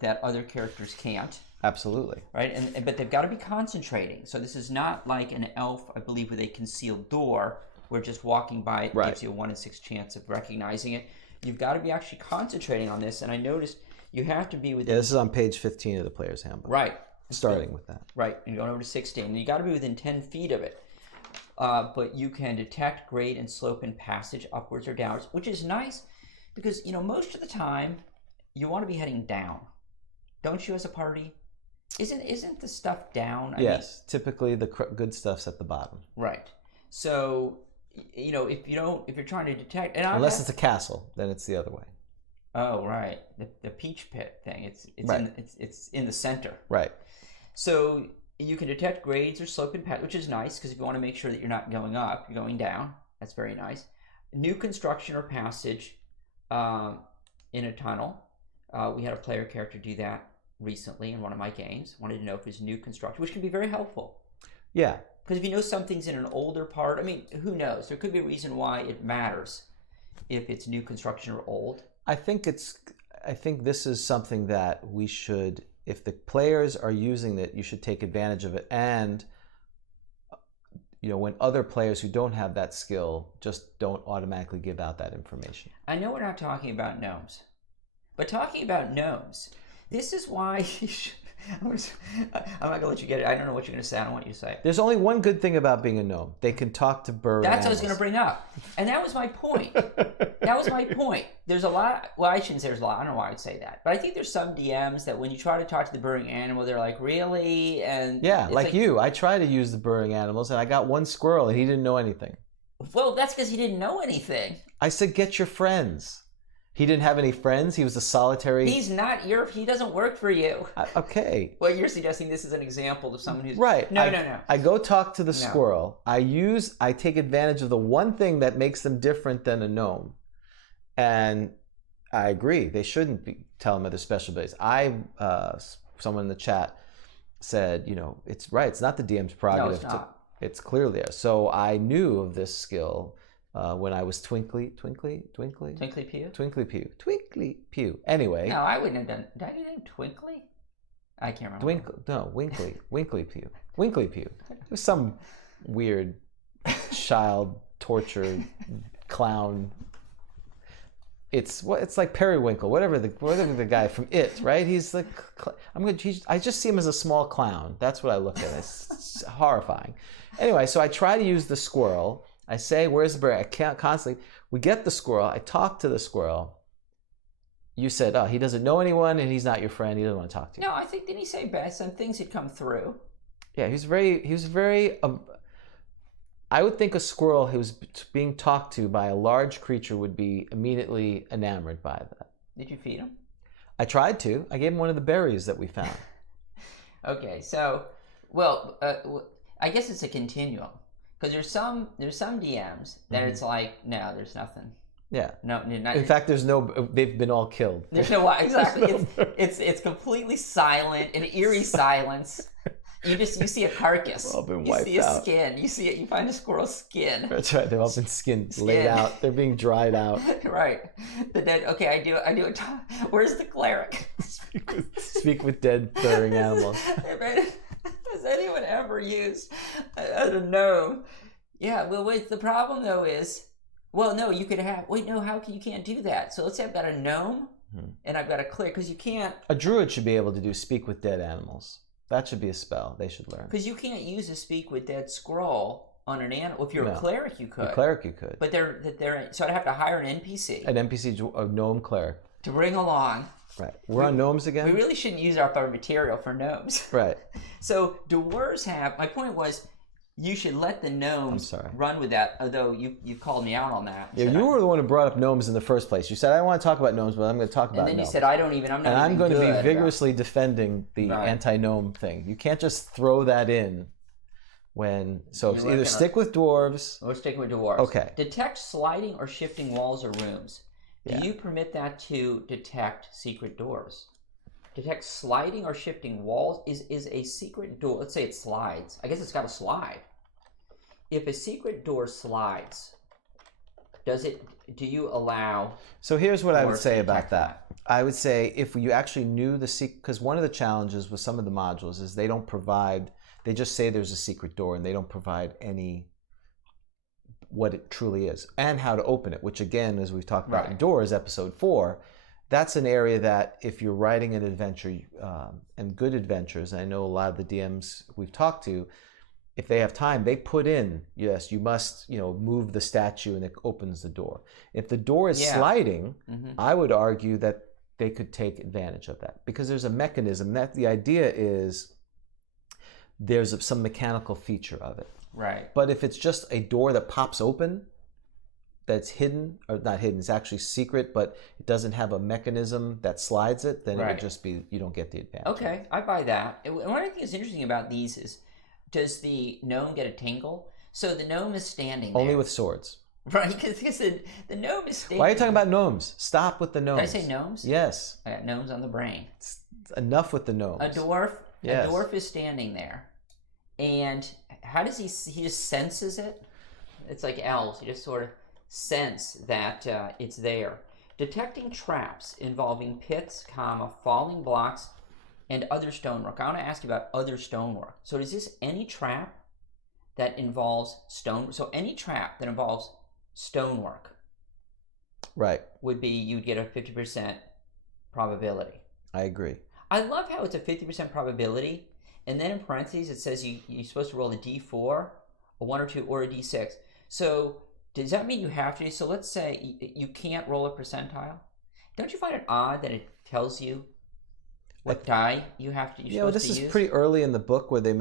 That other characters can't. Absolutely. Right, but they've got to be concentrating. So this is not like an elf, I believe, with a concealed door, where just walking by it gives you a 1 in 6 chance of recognizing it. You've got to be actually concentrating on this, and I noticed you have to be within... Yeah, this is on page 15 of the Player's Handbook. Right. Starting with that. Right, and going over to 16. And you got to be within 10 feet of it. But you can detect grade and slope and passage upwards or downwards, which is nice because, most of the time, you want to be heading down. Don't you as a party? Isn't the stuff down? Yes, typically the good stuff's at the bottom. Right. So, if you're trying to detect, unless it's a castle, then it's the other way. Oh, right. The peach pit thing. It's in the center. Right. So you can detect grades or slope and path, which is nice because if you want to make sure that you're not going up, you're going down. That's very nice. New construction or passage in a tunnel. We had a player character do that recently in one of my games. Wanted to know if it's new construction, which can be very helpful. Yeah. Because if you know something's in an older part, who knows? There could be a reason why it matters if it's new construction or old. I think this is something that we should, if the players are using it, you should take advantage of it. And, when other players who don't have that skill just don't automatically give out that information. I know we're not talking about gnomes, but talking about gnomes, this is why you should... I'm not going to let you get it. I don't know what you're going to say. I don't want you to say it. There's only one good thing about being a gnome. They can talk to birds. That's what I was going to bring up. And that was my point. There's a lot... Well, I shouldn't say there's a lot. I don't know why I would say that. But I think there's some DMs that when you try to talk to the burrowing animal, they're like, really? And yeah, like you. I try to use the burrowing animals, and I got one squirrel, and he didn't know anything. Well, that's because he didn't know anything. I said, get your friends. He didn't have any friends. He was a solitary. He's not he doesn't work for you. Okay. Well, you're suggesting this is an example of someone who's right. No. I go talk to the squirrel. I take advantage of the one thing that makes them different than a gnome, and I agree. They shouldn't tell them of their special abilities. Someone in the chat said, it's right. It's not the DM's prerogative. No, it's not. It's clearly there. So I knew of this skill when I was Twinkly Pew. Anyway. No, I wouldn't have done. Did I do that? Twinkly? I can't remember. Winkly Pew. It was some weird child torture clown. It's like Periwinkle, whatever the guy from It, right? He's like, I just see him as a small clown. That's what I look at. It's horrifying. Anyway, so I try to use the squirrel. I say, where's the bird? I can't constantly. We get the squirrel. I talk to the squirrel. You said, he doesn't know anyone and he's not your friend. He doesn't want to talk to you. No, I think, didn't he say some things had come through? Yeah, he was very, I would think a squirrel who's being talked to by a large creature would be immediately enamored by that. Did you feed him? I tried to. I gave him one of the berries that we found. Okay, so, I guess it's a continuum. Because there's some DMs that it's like, no, there's nothing. Yeah. No, in fact, they've been all killed. There's no exactly. It's completely silent, an eerie silence. You see a carcass. They've all been you wiped see a out. Skin. You find a squirrel's skin. That's right. They've all been laid out. They're being dried out. Right. The dead. Okay, I do it. Where's the cleric? Speak with dead, thirring animals. Has anyone ever used a gnome? Yeah. Well, wait. The problem though is, no. You could have. Wait, no. You can't do that. So let's say I've got a gnome, and I've got a cleric, because you can't. A druid should be able to do speak with dead animals. That should be a spell they should learn. Because you can't use a speak with dead scroll on an animal. If you're a cleric, you could. A cleric, you could. But so I'd have to hire an NPC. An NPC, a gnome cleric. To bring along. Right. We're on gnomes again? We really shouldn't use our material for gnomes. Right. So Dwarves my point was, you should let the gnomes run with that, although you called me out on that. Yeah, you were the one who brought up gnomes in the first place. You said, I don't want to talk about gnomes, but I'm going to talk about gnomes. And then you said, I'm not I'm going to be vigorously about defending the anti-gnome thing. You can't just throw that in either stick with dwarves. We're sticking with dwarves. Okay. Detect sliding or shifting walls or rooms. Do you permit that to detect secret doors? Detect sliding or shifting walls is a secret door. Let's say it slides. I guess it's got to slide. If a secret door slides, do you allow? So here's what I would say about that. I would say if you actually knew the secret, because one of the challenges with some of the modules is they don't provide, they just say there's a secret door and they don't provide what it truly is and how to open it, which again, as we've talked about in Doors, episode 4, that's an area that if you're writing an adventure and good adventures, and I know a lot of the DMs we've talked to, if they have time, they put in, yes, you must, move the statue and it opens the door. If the door is sliding, I would argue that they could take advantage of that because there's a mechanism that the idea is there's some mechanical feature of it. Right. But if it's just a door that pops open, that's hidden, or not hidden, it's actually secret, but it doesn't have a mechanism that slides it, then it would just be, you don't get the advantage. Okay, I buy that. And one thing that's interesting about these is, does the gnome get a tingle? So the gnome is standing there. Only with swords. Right, because the gnome is standing. Why are you talking about gnomes? Stop with the gnomes. Did I say gnomes? Yes. I got gnomes on the brain. Enough with the gnomes. A dwarf is standing there. And how does he just senses it? It's like elves. You just sort of sense that it's there. Detecting traps involving pits, falling blocks, and other stonework. I want to ask you about other stonework. So is this any trap that involves stone? So any trap that involves stonework, right, would be you'd get a 50% probability. I agree. I love how it's a 50% probability, and then in parentheses it says you're supposed to roll a d4, a 1 or 2, or a d6. So does that mean you have to? So let's say you can't roll a percentile. Don't you find it odd that it tells you what die you have to use? Yeah, well, this is pretty early in the book where did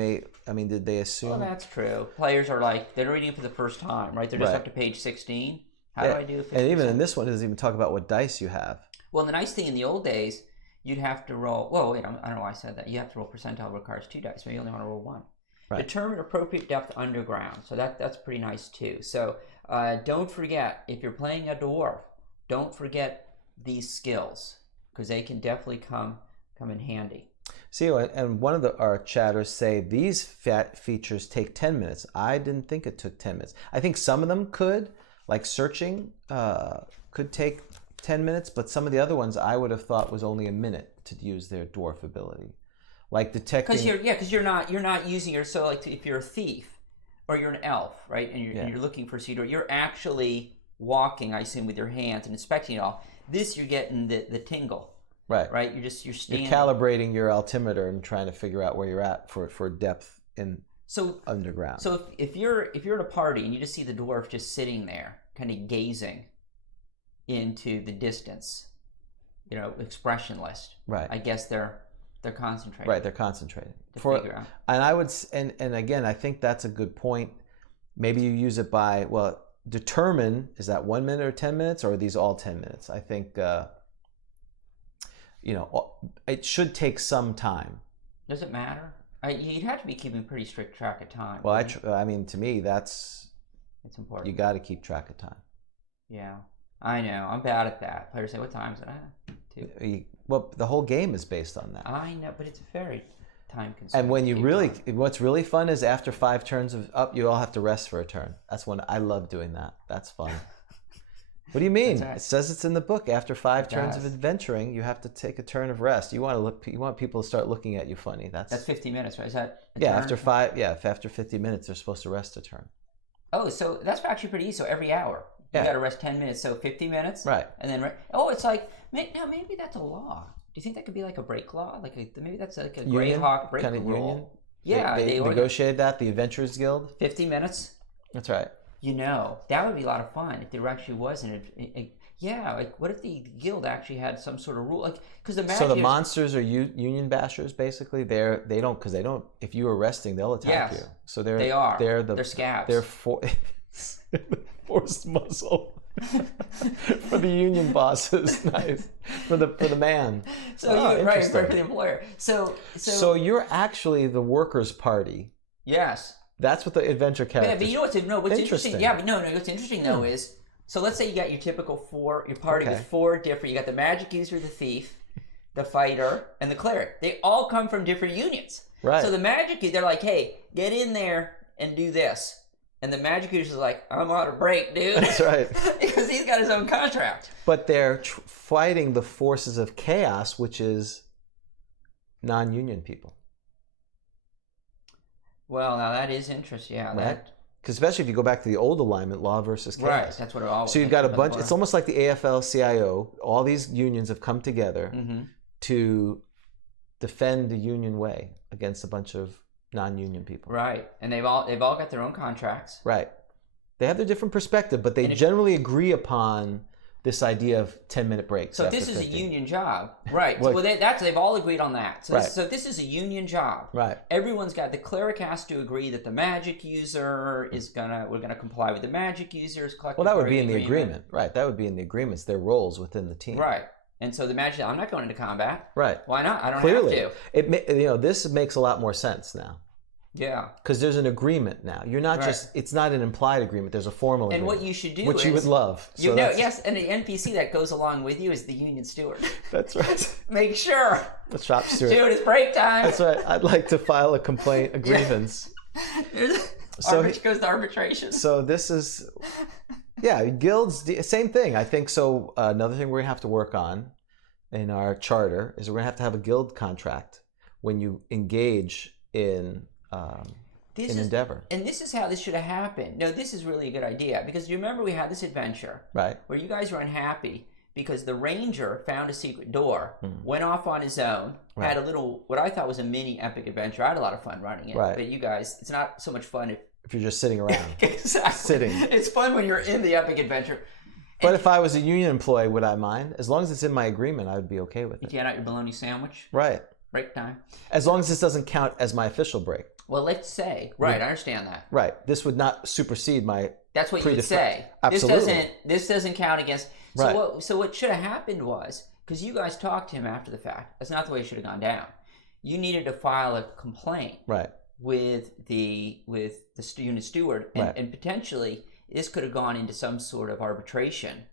they assume? Well, that's true. Players are they're reading it for the first time, right? They're just up to page 16. How do I do 50%? And even in this one, it doesn't even talk about what dice you have. Well, the nice thing in the old days, you'd have to roll. Well, wait, I don't know why I said that. You have to roll percentile requires 2 dice, but you only want to roll 1. Right. Determine appropriate depth underground. So that's pretty nice too. So don't forget, if you're playing a dwarf, don't forget these skills because they can definitely come in handy. See, and one of our chatters say these features take 10 minutes. I didn't think it took 10 minutes. I think some of them could, like searching, could take 10 minutes, but some of the other ones I would have thought was only a minute to use their dwarf ability. Like detecting... Because you're not using your... So like if you're a thief or you're an elf, right, and you're looking for Cedar, you're actually walking, I assume, with your hands and inspecting it all. This, you're getting the tingle. Right. You're standing. You're calibrating your altimeter and trying to figure out where you're at for depth in underground. So if you're at a party and you just see the dwarf just sitting there, kind of gazing into the distance, expressionless. Right. I guess they're concentrating. Right. They're concentrating. Figure out. And I would, and again, I think that's a good point. Maybe you use it by determine, is that 1 minute or 10 minutes, or are these all 10 minutes? I think. It should take some time. Does it matter? You'd have to be keeping pretty strict track of time. Well, I mean, to me, it's important. You got to keep track of time. Yeah, I know. I'm bad at that. Players say, "What time is it?" 2. Well, the whole game is based on that. I know, but it's very time-consuming. And when what's really fun is after 5 turns of up, you all have to rest for a turn. That's when I love doing that. That's fun. What do you mean? Right. It says it's in the book. After 5 turns of adventuring, you have to take a turn of rest. You want people to start looking at you funny. That's 50 minutes, right? Is that after 5? Yeah, after 50 minutes, they're supposed to rest a turn. Oh, so that's actually pretty easy. So every hour, you got to rest 10 minutes. So 50 minutes, right? And then it's like now maybe that's a law. Do you think that could be like a break law? Maybe that's like a Greyhawk break kind of rule. Union? Yeah, they negotiated that. The Adventurers Guild. 50 minutes. That's right. That would be a lot of fun if there actually was what if the guild actually had some sort of rule, because the monsters are union bashers basically. They don't if you are resting, they'll attack you. So they're scabs. They're forced muscle for the union bosses. Nice for the man. Right for the employer. So you're actually the workers' party. Yes. That's what the adventure character. Yeah, but you know what's interesting? Yeah, but no. What's interesting though is, so let's say you got your typical 4, your party with 4 different. You got the magic user, the thief, the fighter, and the cleric. They all come from different unions. Right. So the magic, they're like, hey, get in there and do this, and the magic user's like, I'm on a break, dude. That's right. Because he's got his own contract. But they're fighting the forces of chaos, which is non-union people. Well, now that is interesting. Yeah, right. Because especially if you go back to the old alignment, law versus chaos. Right, that's what it always. So you've got a bunch. It's almost like the AFL-CIO. All these unions have come together to defend the union way against a bunch of non-union people. Right, and they've all got their own contracts. Right. They have their different perspective, but they generally agree upon this idea of 10-minute breaks. So this is 50. A union job, right? Well, they've all agreed on that. So, so this is a union job, right? Everyone's got, the cleric has to agree that the magic user we're gonna comply with the magic user's collective. Well, that would be in the agreement, right? That would be in the agreements. Their roles within the team, right? And so the magic, I'm not going into combat, right? Why not? I don't Clearly. have to. This makes a lot more sense now. Yeah, because there's an agreement now. You're not it's not an implied agreement. There's a formal agreement. And what you should do which you would love. Yes, and the NPC that goes along with you is the union steward. That's right. Make sure. The shop steward. Dude, it's break time. That's right. I'd like to file a complaint, a grievance. Goes to arbitration. So this is, guilds, same thing. I think so. Another thing we're gonna have to work on in our charter is we're gonna have a guild contract when you engage in endeavor. And this is how this should have happened. No, this is really a good idea, because you remember we had this adventure where you guys were unhappy because the ranger found a secret door, went off on his own, had a little, what I thought was a mini epic adventure. I had a lot of fun running it, but you guys, it's not so much fun if you're just sitting around. Exactly. Sitting. It's fun when you're in the epic adventure. But if I was a union employee, would I mind? As long as it's in my agreement, I would be okay with it. If you had out your bologna sandwich. Right. Break time. As long as this doesn't count as my official break. Well, let's say, I understand that. Right. This would not supersede my That's what you would say. Absolutely. This doesn't count against. So Right. what should have happened was, because you guys talked to him after the fact, that's not the way it should have gone down. You needed to file a complaint Right. with the unit steward, and potentially this could have gone into some sort of arbitration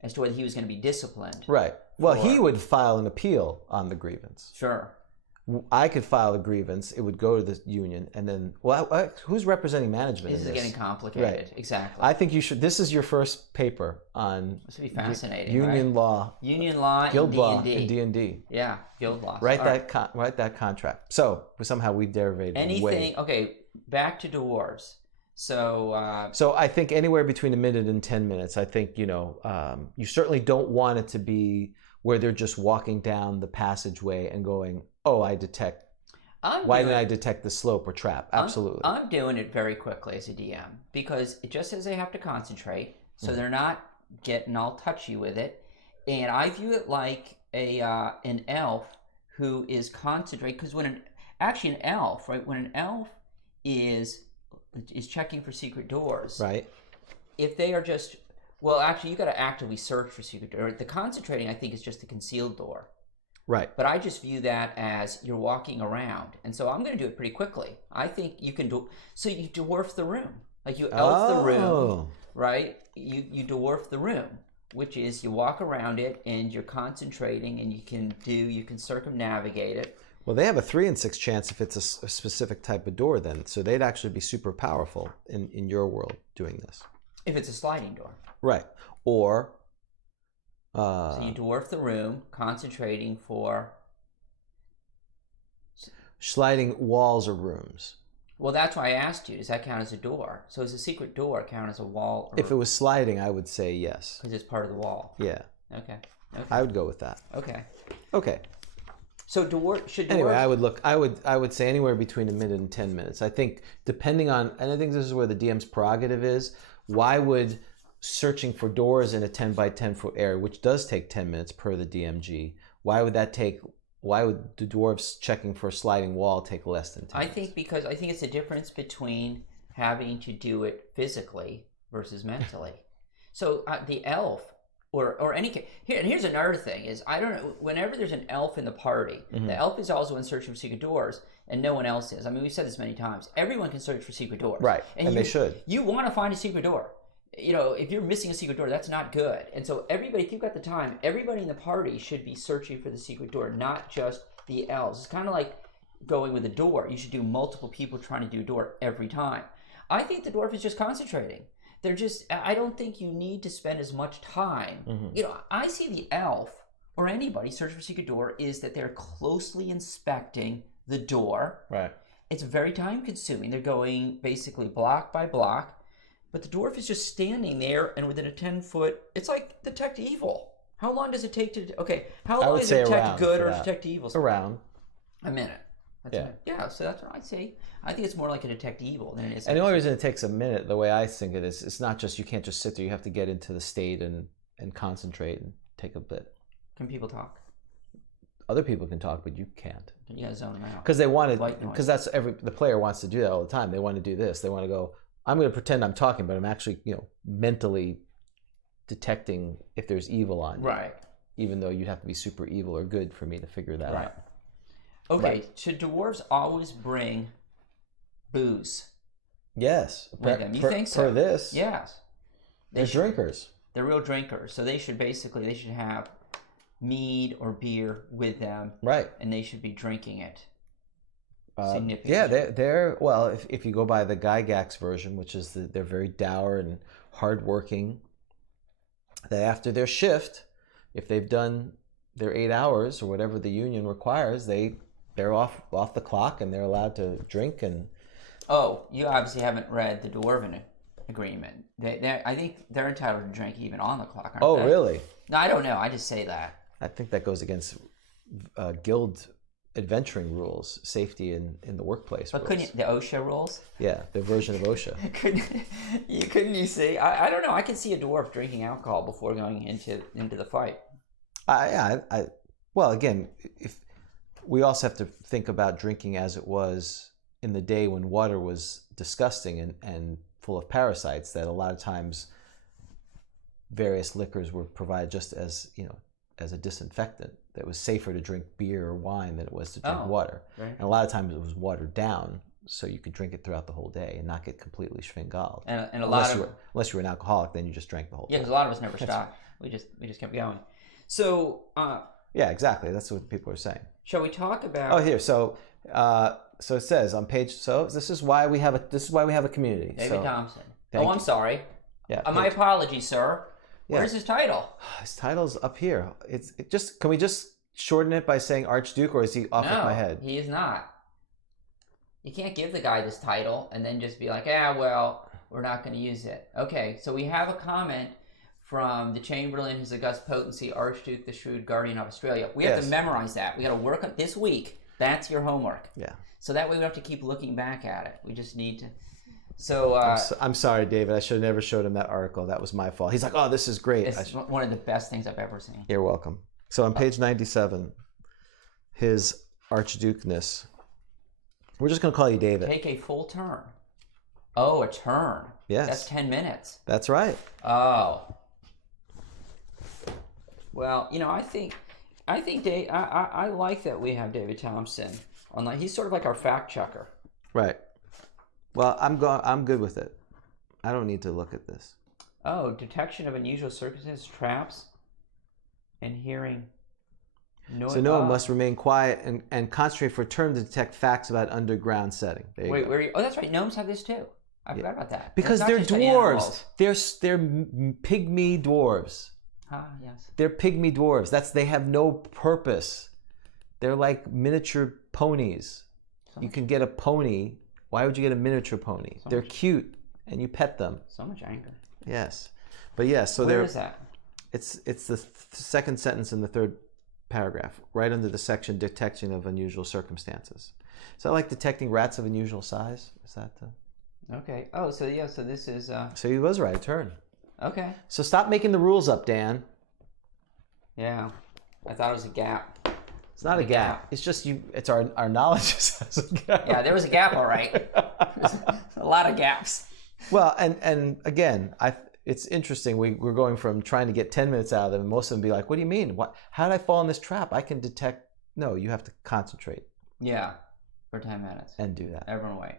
as to whether he was going to be disciplined. Right. Well, he would file an appeal on the grievance. Sure. I could file a grievance. It would go to the union, and then, well, who's representing management? This in is getting complicated. Right. Exactly. I think you should. This is your first paper on. This would be fascinating. Union law, guild law, and D&D. Yeah, guild law. Write that contract. So somehow we derivated. Anything. Okay, back to dwarves. So. So I think anywhere between a minute and 10 minutes. I think you certainly don't want it to be where they're just walking down the passageway and going, "Oh, I detect. Why didn't I detect the slope or trap?" Absolutely. I'm doing it very quickly as a DM because it just says they have to concentrate, so they're not getting all touchy with it. And I view it like an elf who is concentrating, because when an elf, right? When an elf is checking for secret doors, right? If they are just actually, you got to actively search for secret door. The concentrating, I think, is just the concealed door. Right. But I just view that as you're walking around. And so I'm going to do it pretty quickly. I think you can do, so you dwarf the room. Like you elf the room, right? You dwarf the room, which is you walk around it and you're concentrating, and you can circumnavigate it. Well, they have a 3 in 6 chance if it's a specific type of door then. So they'd actually be super powerful in your world doing this. If it's a sliding door. Right. Or... so you dwarf the room, concentrating for... sliding walls or rooms. Well, that's why I asked you. Does that count as a door? So does a secret door count as a wall? If it was sliding, I would say yes. Because it's part of the wall. Yeah. Okay. I would go with that. Okay. So dwarf. Anyway, I would say anywhere between a minute and 10 minutes. I think depending on, and I think this is where the DM's prerogative is. Why would searching for doors in a 10 by 10 foot area, which does take 10 minutes per the DMG, why would the dwarves checking for a sliding wall take less than 10 minutes? Because I think it's a difference between having to do it physically versus mentally. So the elf or any here's another thing is, I don't know, whenever there's an elf in the party, the elf is also in search for secret doors and no one else is. I mean, we've said this many times. Everyone can search for secret doors. Right. And they should. You want to find a secret door. If you're missing a secret door, that's not good. And so everybody, if you've got the time, everybody in the party should be searching for the secret door, not just the elves. It's kind of like going with a door. You should do multiple people trying to do a door every time. I think the dwarf is just concentrating. I don't think you need to spend as much time. I see the elf or anybody searching for a secret door is that they're closely inspecting the door. Right. It's very time consuming. They're going basically block by block. But the dwarf is just standing there, and within a 10-foot, it's like detect evil. How long does it take to? How long does it detect good or detect evil? Around a minute. Yeah. So that's what I see. I think it's more like a detect evil than it is. And the only reason it takes a minute, the way I think it is, it's not just you can't just sit there. You have to get into the state and concentrate and take a bit. Can people talk? Other people can talk, but you can't. You gotta zone them out. Because they want to. Because the player wants to do that all the time. They want to do this. They want to go, I'm going to pretend I'm talking, but I'm actually, mentally detecting if there's evil on you. Right. Even though you'd have to be super evil or good for me to figure that out. Okay, right. Should dwarves always bring booze? Yes. With them? You think so? For this. Yes. They're drinkers. They're real drinkers. So they should have mead or beer with them. Right. And they should be drinking it. Yeah, they're well. If you go by the Gygax version, which is they're very dour and hardworking. That after their shift, if they've done their 8 hours or whatever the union requires, they're off the clock and they're allowed to drink and. Oh, you obviously haven't read the Dwarven agreement. I think they're entitled to drink even on the clock. Aren't Oh, they? really? No, I don't know. I just say that. I think that goes against guild adventuring rules, safety in the workplace. But rules. the OSHA rules? Yeah, their version of OSHA. couldn't you see? I don't know. I can see a dwarf drinking alcohol before going into the fight. Well, again, if we also have to think about drinking as it was in the day when water was disgusting and full of parasites that a lot of times various liquors were provided just as, as a disinfectant. That it was safer to drink beer or wine than it was to drink water. Right. And a lot of times it was watered down so you could drink it throughout the whole day and not get completely schwingaled. And unless you were an alcoholic, then you just drank the whole thing. Yeah, because a lot of us never stopped. We just kept going. So yeah, exactly. That's what people are saying. Shall we talk about? Oh, here. So it says on page. So this is why we have a community. David Thompson. I'm sorry. Yeah. My apologies, sir. Yeah. Where's his title? His title's up here. Can we just shorten it by saying Archduke, or is he off of my head? He is not. You can't give the guy this title and then just be like, well, we're not going to use it. Okay, so we have a comment from the Chamberlain, His August Potency, Archduke, the Shrewd Guardian of Australia. We have to memorize that. We got to work on this week. That's your homework. Yeah. So that way we don't have to keep looking back at it. We just need to. So I'm sorry, David. I should have never showed him that article. That was my fault. He's like, "Oh, this is great." It's one of the best things I've ever seen. You're welcome. So on page 97, his Archdukeness. We're just going to call you David. Take a full turn. Oh, a turn. Yes. That's 10 minutes. That's right. Oh. Well, I think Dave. I like that we have David Thompson online. He's sort of like our fact checker. Right. Well, I'm good with it. I don't need to look at this. Oh, detection of unusual circumstances, traps, and hearing. So no one must remain quiet and concentrate for a term to detect facts about underground setting. Wait, where are you? Oh, that's right. Gnomes have this too. I forgot about that. Because they're dwarves. They're pygmy dwarves. Ah, yes. They're pygmy dwarves. They have no purpose. They're like miniature ponies. You can get a pony. Why would you get a miniature pony? They're cute, and you pet them. So much anger. Yes, but yes. So where is that? It's the second sentence in the third paragraph, right under the section detection of unusual circumstances. So I like detecting rats of unusual size. Is that the? Okay. Oh, so yeah. So this is. So he was right. Turn. Okay. So stop making the rules up, Dan. Yeah, I thought it was a gap. It's not a gap. It's just you. It's our knowledge has a gap. Yeah, there was a gap, all right. There's a lot of gaps. Well, and again, it's interesting. We're going from trying to get 10 minutes out of them, and most of them be like, "What do you mean? How did I fall in this trap? I can detect." No, you have to concentrate. Yeah, for 10 minutes. And do that. Everyone wait.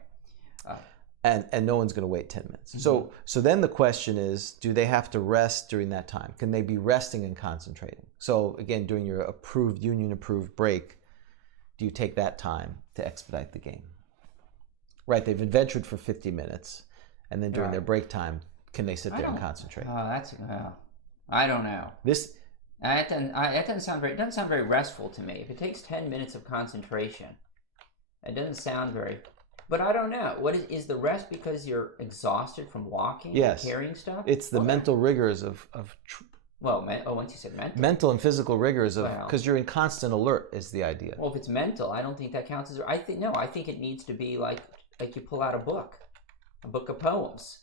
And no one's going to wait 10 minutes. Mm-hmm. So then the question is, do they have to rest during that time? Can they be resting and concentrating? So again, during your union approved break, do you take that time to expedite the game? Right, they've adventured for 50 minutes, and then during their break time, can they sit there and concentrate? I don't know. That doesn't sound very restful to me. If it takes 10 minutes of concentration, it doesn't sound very. But I don't know. What is the rest because you're exhausted from walking and carrying stuff? It's the mental rigors of once you said mental. Mental and physical rigors of because you're in constant alert is the idea. Well, if it's mental, I don't think that counts as. I think it needs to be like you pull out a book of poems.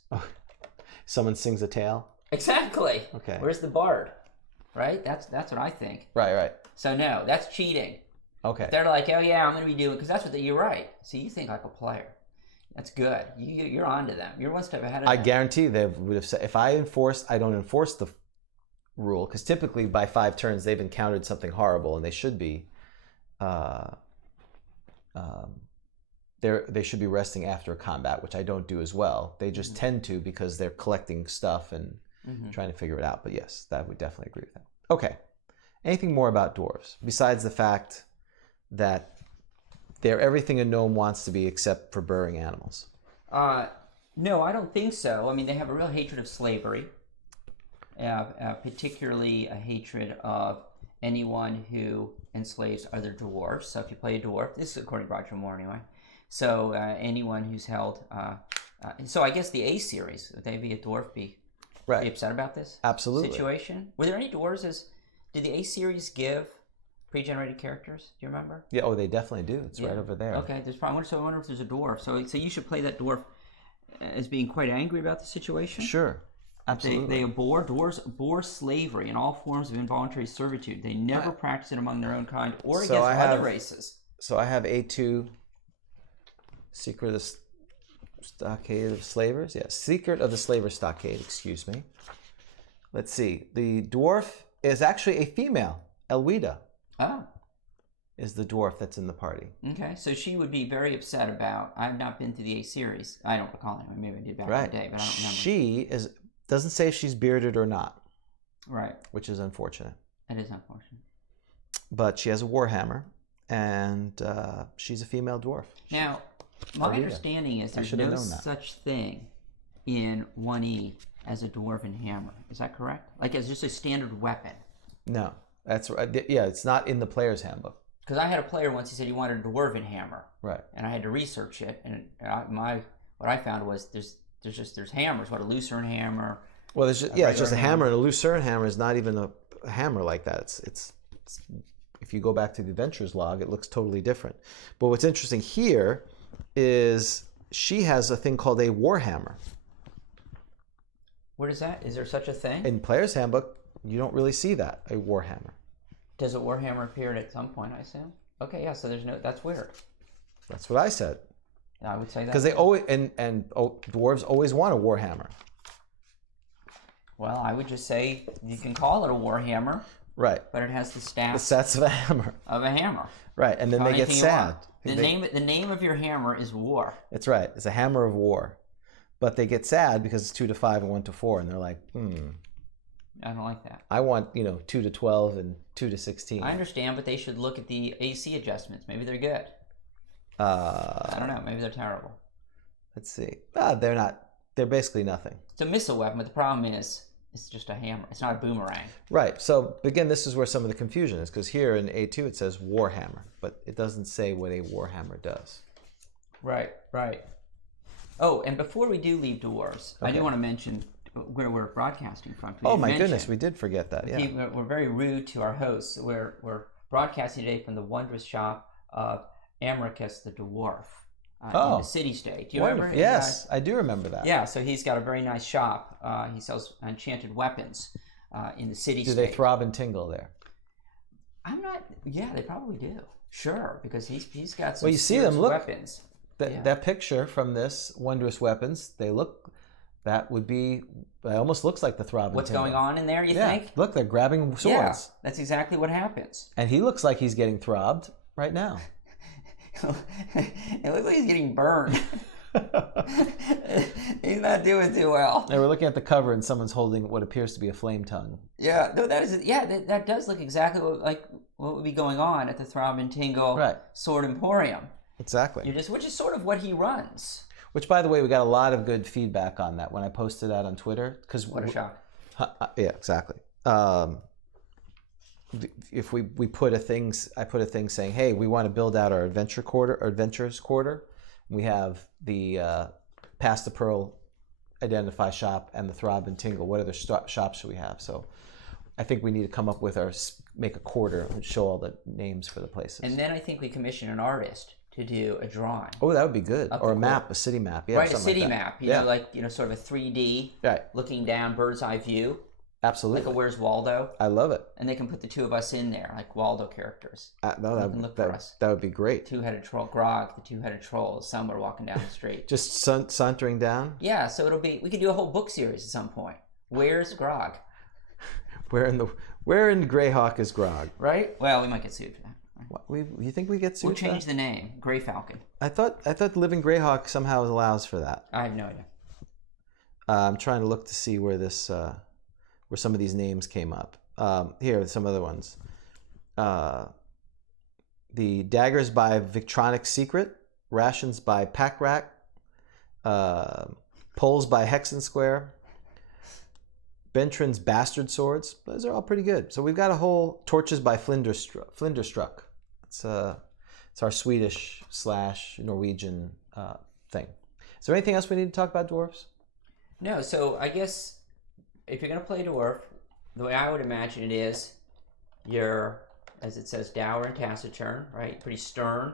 Someone sings a tale. Exactly. Okay. Where's the bard? Right. That's what I think. Right. So no, that's cheating. Okay. They're like, oh yeah, I'm going to be doing because that's what you're right. So you think like a player. That's good. You're onto them. You're one step ahead of them. I guarantee they would have said if I don't enforce the rule because typically by 5 turns they've encountered something horrible and they should be they should be resting after a combat, which I don't do as well. They just tend to because they're collecting stuff and trying to figure it out. But yes, that would definitely agree with that. Okay. Anything more about dwarves besides the fact that they're everything a gnome wants to be except for burrowing animals? No, I don't think so. I mean, they have a real hatred of slavery, particularly a hatred of anyone who enslaves other dwarves. So if you play a dwarf, this is according to Roger Moore anyway, so anyone who's held... so I guess the A series, would they be a dwarf be upset about this situation? Were there any dwarves did the A series give pre-generated characters? Do you remember? Yeah, they definitely do. It's right over there. Okay, I wonder if there's a dwarf. So you should play that dwarf as being quite angry about the situation. Sure, absolutely. They dwarves abhor slavery and all forms of involuntary servitude. They never practice it among their own kind or against other races. So I have A2, Secret Stockade of Slavers. Yeah, Secret of the Slaver Stockade. Excuse me. Let's see. The dwarf is actually a female. Elwida. Oh. Is the dwarf that's in the party. Okay, so she would be very upset about. I've not been to the A series. I don't recall anyway. Maybe I did back in the day, but I don't remember. She doesn't say if she's bearded or not. Right. Which is unfortunate. It is unfortunate. But she has a warhammer, and she's a female dwarf. Now, my understanding is there's no such thing in 1E as a dwarven hammer. Is that correct? Like, as just a standard weapon? No, that's right. Yeah, it's not in the player's handbook. Because I had a player once, he said he wanted a dwarven hammer. Right. And I had to research it, and what I found was there's hammers. What, a lucerne hammer? Well, it's just a hammer, and a lucerne hammer is not even a hammer like that. It's if you go back to the adventurer's log, it looks totally different. But what's interesting here is she has a thing called a warhammer. What is that? Is there such a thing? In player's handbook, you don't really see that, a warhammer. Does a warhammer appear at some point, I assume? Okay, yeah, so that's weird. That's what I said. I would say that. Because they always, dwarves always want a warhammer. Well, I would just say you can call it a warhammer. Right. But it has the stats. The stats of a hammer. Of a hammer. Right, and then they get sad. The name of your hammer is war. That's right. It's a hammer of war. But they get sad because it's 2 to 5 and 1 to 4, and they're like, I don't like that. I want, 2 to 12 and 2 to 16. I understand, but they should look at the AC adjustments. Maybe they're good. I don't know. Maybe they're terrible. Let's see. They're not. They're basically nothing. It's a missile weapon, but the problem is it's just a hammer. It's not a boomerang. Right. So, again, this is where some of the confusion is, because here in A2 it says warhammer, but it doesn't say what a warhammer does. Right. Oh, and before we do leave Dwarves, I do want to mention where we're broadcasting from. Oh my goodness, we did forget that. Yeah, we're very rude to our hosts. We're broadcasting today from the wondrous shop of Americus the Dwarf in the city state. Do you remember? Yes, I do remember that. Yeah, so he's got a very nice shop. He sells enchanted weapons in the city state. Do they throb and tingle there? I'm not. Yeah, they probably do. Sure, because he's got some you see them, look, weapons. That picture from this wondrous weapons, that almost looks like the throb and What's tingle. going on in there, you think? Look, they're grabbing swords. Yeah, that's exactly what happens. And he looks like he's getting throbbed right now. It looks like he's getting burned. He's not doing too well. And we're looking at the cover, and someone's holding what appears to be a flame tongue. Yeah, no, that does look exactly what would be going on at the Throb and Tingle Sword Emporium. Exactly. Which is sort of what he runs. Which, by the way, we got a lot of good feedback on that when I posted that on Twitter. What a shock. Yeah, exactly. If we put I put a thing saying, hey, we want to build out our adventurers quarter. We have the Pass the Pearl Identify shop and the Throb and Tingle. What other shops should we have? So I think we need to come up with make a quarter and show all the names for the places. And then I think we commission an artist to do a drawing. Oh, that would be good. Or a map, a city map. Yeah, right, a city map. You know, sort of a 3D, looking down, bird's eye view. Absolutely. Like a Where's Waldo? I love it. And they can put the two of us in there, like Waldo characters. That would be great. Two-headed troll, Grog, the two-headed troll, somewhere walking down the street. Just sauntering we could do a whole book series at some point. Where's Grog? Where in Greyhawk is Grog? Right? Well, we might get sued for that. You think we get sued? We'll change the name, Grey Falcon. I thought Living Greyhawk somehow allows for that. I have no idea. I'm trying to look to see where where some of these names came up. Here are some other ones. The Daggers by Victronic Secret, Rations by Pack Rack, Poles by Hexen Square, Bentrin's Bastard Swords. Those are all pretty good. So we've got a whole Torches by Flinderstruck. It's our Swedish / Norwegian thing. Is there anything else we need to talk about dwarves? No. So I guess if you're going to play dwarf, the way I would imagine it is, you're, as it says, dour and taciturn, right? Pretty stern.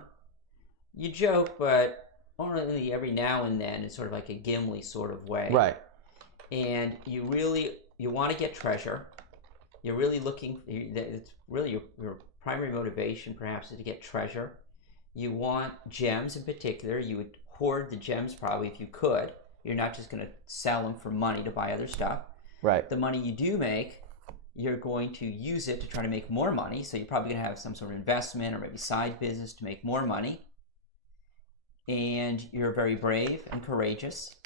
You joke, but only every now and then in sort of like a Gimli sort of way. Right. And you want to get treasure. You're really looking. It's really your primary motivation, perhaps, is to get treasure. You want gems in particular. You would hoard the gems probably if you could. You're not just going to sell them for money to buy other stuff. Right. The money you do make, you're going to use it to try to make more money. So you're probably going to have some sort of investment or maybe side business to make more money. And you're very brave and courageous.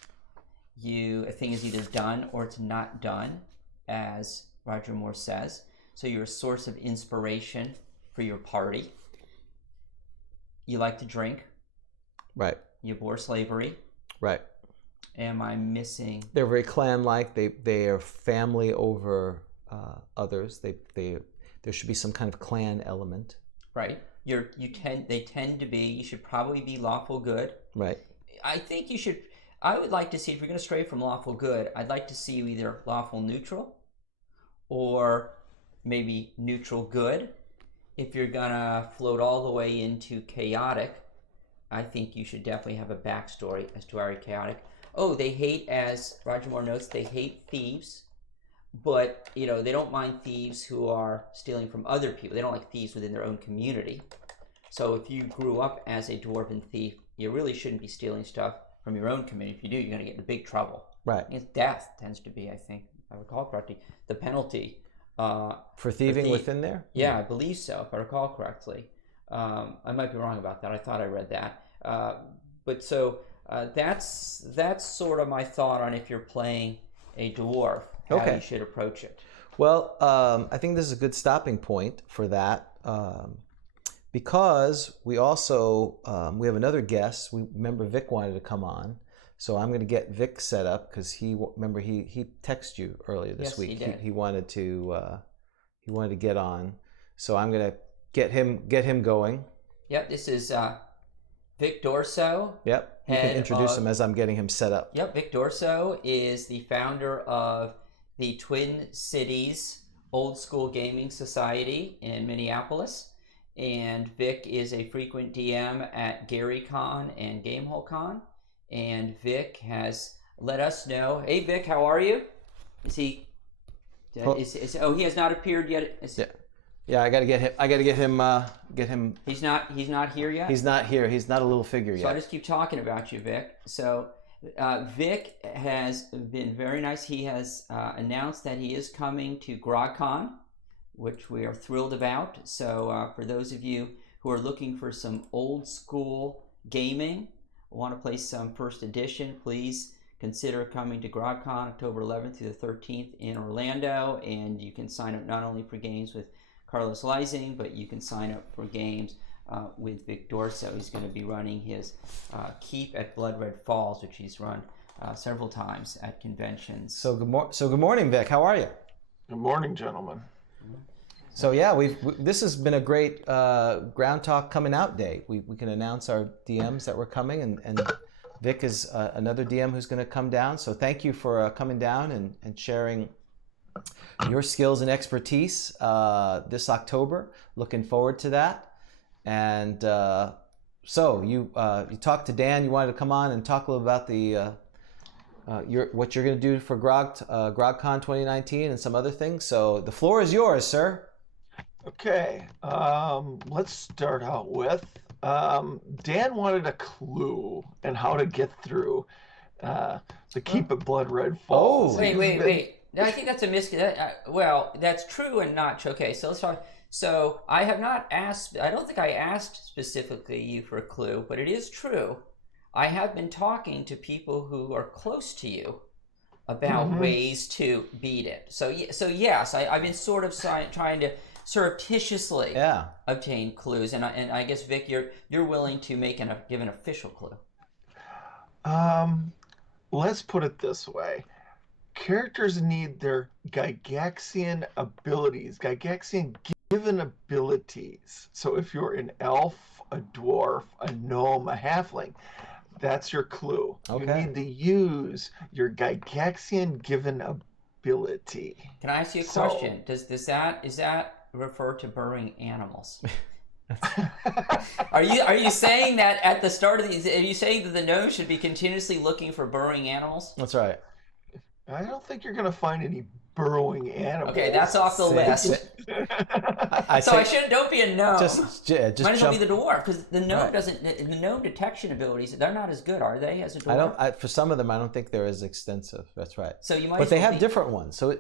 A thing is either done or it's not done, as Roger Moore says. So you're a source of inspiration for your party. You like to drink. Right. You abhor slavery. Right. Am I missing? They're very clan-like. They are family over others. There should be some kind of clan element. Right. They tend to be. You should probably be lawful good. Right. I think you should. I would like to see, if you're going to stray from lawful good, I'd like to see you either lawful neutral or maybe neutral good. If you're going to float all the way into chaotic, I think you should definitely have a backstory as to why you're chaotic. Oh, they hate, as Roger Moore notes, they hate thieves, but they don't mind thieves who are stealing from other people. They don't like thieves within their own community. So if you grew up as a dwarven thief, you really shouldn't be stealing stuff from your own community. If you do, you're going to get into big trouble. Right. It's death tends to be, I think, if I recall correctly, the penalty. For thieving within there? Yeah, I believe so, if I recall correctly. I might be wrong about that. I thought I read that. That's sort of my thought on if you're playing a dwarf, how you should approach it. Well, I think this is a good stopping point for that, because we also we have another guest. Remember Vic wanted to come on, so I'm going to get Vic set up because he texted you earlier this week. He did. He wanted to get on, so I'm going to get him going. Yep, this is Vic Dorso. Yep, you can introduce him as I'm getting him set up. Yep, Vic Dorso is the founder of the Twin Cities Old School Gaming Society in Minneapolis. And Vic is a frequent DM at GaryCon and GameholeCon. And Vic has let us know. Hey, Vic, how are you? Is he? He has not appeared yet. Yeah, I got to get him. Get him. He's not here yet. He's not here. He's not a little figure yet. So I just keep talking about you, Vic. So Vic has been very nice. He has announced that he is coming to GrogCon, which we are thrilled about. So for those of you who are looking for some old school gaming, want to play some first edition, please consider coming to GrogCon October 11th through the 13th in Orlando. And you can sign up not only for games with Carlos Lising, but you can sign up for games with Vic Dorso. He's going to be running his Keep at Blood Red Falls, which he's run several times at conventions. So good morning, Vic. How are you? Good morning, gentlemen. So yeah, this has been a great GrogTalk coming out day. We can announce our DMs that we're coming, and Vic is another DM who's going to come down. So thank you for coming down and sharing your skills and expertise this October. Looking forward to that. And so you talked to Dan. You wanted to come on and talk a little about the what you're going to do for GrogCon 2019 and some other things. So the floor is yours, sir. Okay, let's start out with Dan wanted a clue and how to get through the Keep It Blood Red Falls. Oh, wait. No, I think that's a well, that's true and not true. Okay, so let's talk. So I have not asked. I don't think I asked specifically you for a clue, but it is true. I have been talking to people who are close to you about ways to beat it. So yes, I've been sort of trying to surreptitiously obtain clues, and I guess Vic, you're willing to give an official clue. Let's put it this way. Characters need their Gygaxian abilities, Gygaxian given abilities. So if you're an elf, a dwarf, a gnome, a halfling, that's your clue. Okay. You need to use your Gygaxian given ability. Can I ask you a question? Is that refer to burrowing animals? Are you saying that at the start of these? Are you saying that the gnome should be continuously looking for burrowing animals? That's right. I don't think you're going to find any burrowing animals. Okay, that's off the list. Don't be a gnome. Just Might as well be the dwarf, because the gnome Right. doesn't. The gnome detection abilities, they're not as good, are they? As a dwarf. For some of them, I don't think they're as extensive. That's right. So you might. But they have different ones. So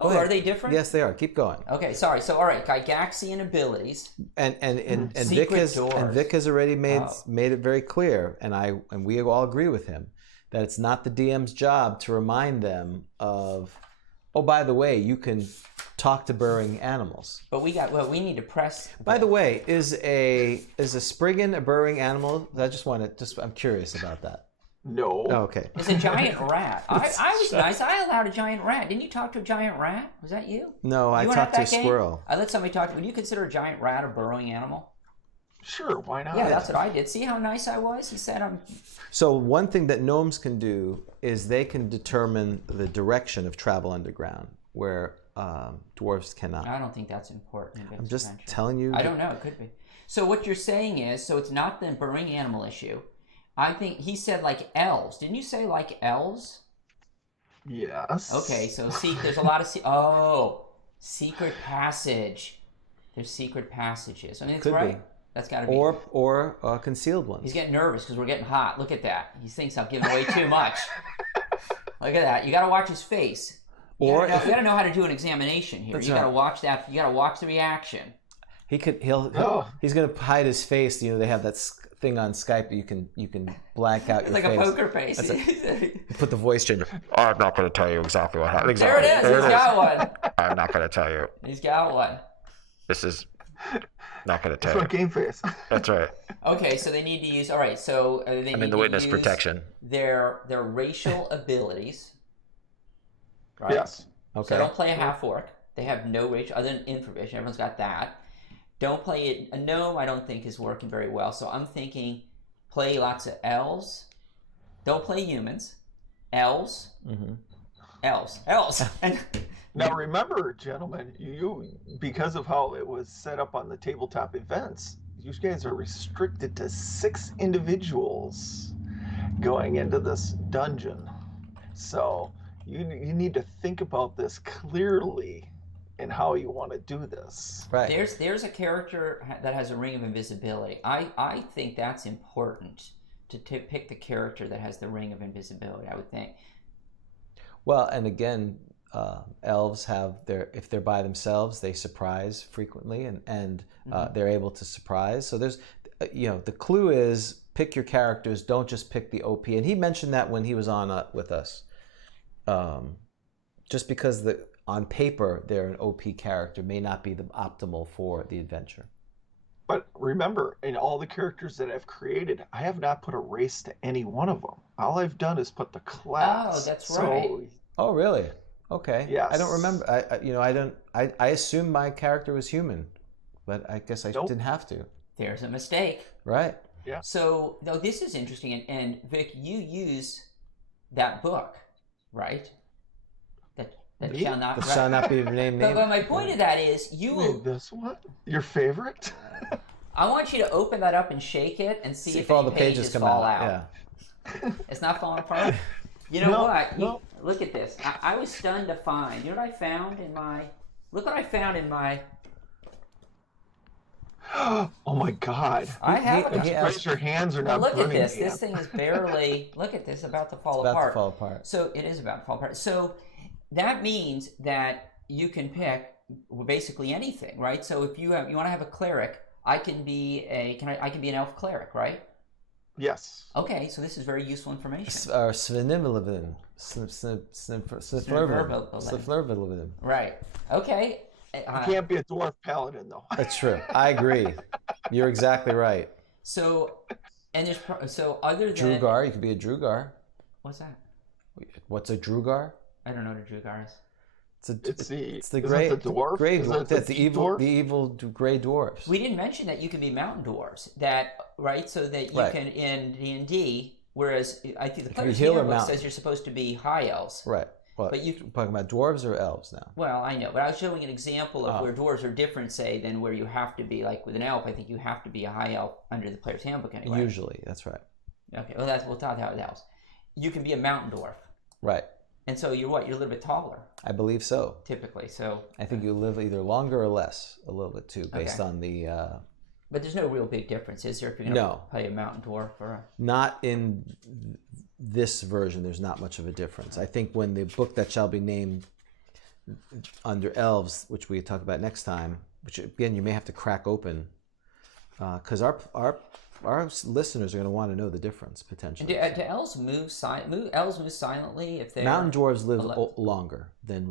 are they different? Yes, they are. Keep going. Okay, sorry. So all right, Gygaxian abilities. And Vic Secret has already made it very clear, and we all agree with him that it's not the DM's job to remind them of, oh, by the way, you can talk to burrowing animals. But we need to press. By the way, is a Spriggan a burrowing animal? I'm curious about that. No. Oh, okay. It's a giant rat. I was nice. I allowed a giant rat. Didn't you talk to a giant rat? Was that you? No, I talked to a squirrel. I let somebody talk to. Would you consider a giant rat a burrowing animal? Sure, why not? Yeah, that's what I did. See how nice I was? He said I'm. So one thing that gnomes can do is they can determine the direction of travel underground, where dwarves cannot. I don't think that's important. I'm just telling you. I don't know. It could be. So what you're saying is, so it's not the burrowing animal issue. I think he said like elves. Didn't you say like elves? Yes. Okay, so there's a lot of secret passage. There's secret passages. I mean, it's right. That's got to be. Or concealed ones. He's getting nervous because we're getting hot. Look at that. He thinks I'm giving away too much. Look at that. You got to watch his face. You got to know how to do an examination here. You got to watch that. You got to watch the reaction. He's going to hide his face. They have that thing on Skype that you can blank out your face. face. Like a poker face. Put the voice changer. I'm not going to tell you exactly what happened. There it is. He's got one. I'm not going to tell you. He's got one. This is not going to tell you. It's game face. That's right. Okay, so they need to use. All right, so they need the to witness use protection. Their racial abilities. Right? Yes. Okay. So don't play a half orc. They have no racial other than information. Everyone's got that. Don't play it. A gnome, I don't think is working very well. So I'm thinking, play lots of elves. Don't play humans. Elves. Mm-hmm. Elves. Now remember, gentlemen, you because of how it was set up on the tabletop events, you guys are restricted to 6 individuals going into this dungeon. So you need to think about this clearly and how you want to do this. Right. There's a character that has a ring of invisibility. I think that's important to pick the character that has the ring of invisibility, I would think. Well, and again, elves have if they're by themselves, they surprise frequently, and they're able to surprise. So there's, the clue is pick your characters. Don't just pick the OP. And he mentioned that when he was on with us. Just because on paper they're an OP character may not be the optimal for the adventure. But remember, in all the characters that I've created, I have not put a race to any one of them. All I've done is put the class. Oh, that's right. Oh, really? Okay. Yes. I don't remember. I assumed my character was human, but I guess I didn't have to. There's a mistake. Right. Yeah. So, though this is interesting, and Vic, you use that book, right? That shall not be named. But my point of that is, this one? Your favorite? I want you to open that up and shake it and see if all any the pages come fall out. out. Yeah. It's not falling apart. You know what? Look at this. I was stunned to find. You know what I found in my? Look what I found in my. Oh my God! I have it. Your hands are not. Look at this. Again. This thing is barely. Look at this. About to fall apart. apart. To fall apart. So it is about to fall apart. So that means that you can pick basically anything, right? So if you want to have a cleric, I can be an elf cleric, right? Yes. Okay, so this is very useful information. Sniflervin. Right. Okay. You can't be a dwarf paladin, though. That's true. I agree. You're exactly right. So, and there's other than Drugar, you could be a Drugar. What's that? What's a Drugar? I don't know what a Drugar is. It's the gray dwarf. That's the evil gray dwarves. We didn't mention that you can be mountain dwarves. So that you can in D&D. Whereas I think the Player's Handbook says you're supposed to be high elves. Right. But you're talking about dwarves or elves now? Well, I know, but I was showing an example of where dwarves are different, say, than where you have to be, like with an elf. I think you have to be a high elf under the Player's Handbook anyway. Usually, that's right. Okay, we'll talk about elves. You can be a mountain dwarf. Right. And so you're what? You're a little bit taller. I believe so. Typically, so. I think you live either longer or less, a little bit too, based on the. But there's no real big difference, is there? If you're going to play a mountain dwarf or a... Not in this version. There's not much of a difference. I think when the book that shall be named under elves, which we talk about next time, which again you may have to crack open, because our listeners are going to want to know the differse potentially. And do elves move silently? Elves move silently if they mountain dwarves live longer than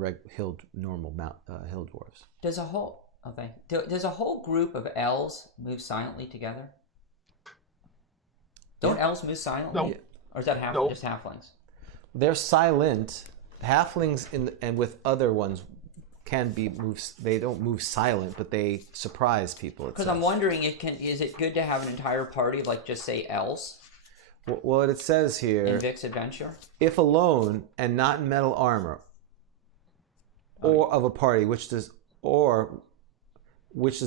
normal hill dwarves. Does a whole group of elves move silently together? Don't elves move silently? No. Or is that just halflings? They're silent. Halflings and with other ones can be moved. They don't move silent, but they surprise people. Because I'm wondering, is it good to have an entire party of, like, just say elves? Well, it says here in Vic's adventure, if alone and not in metal armor, or of a party which does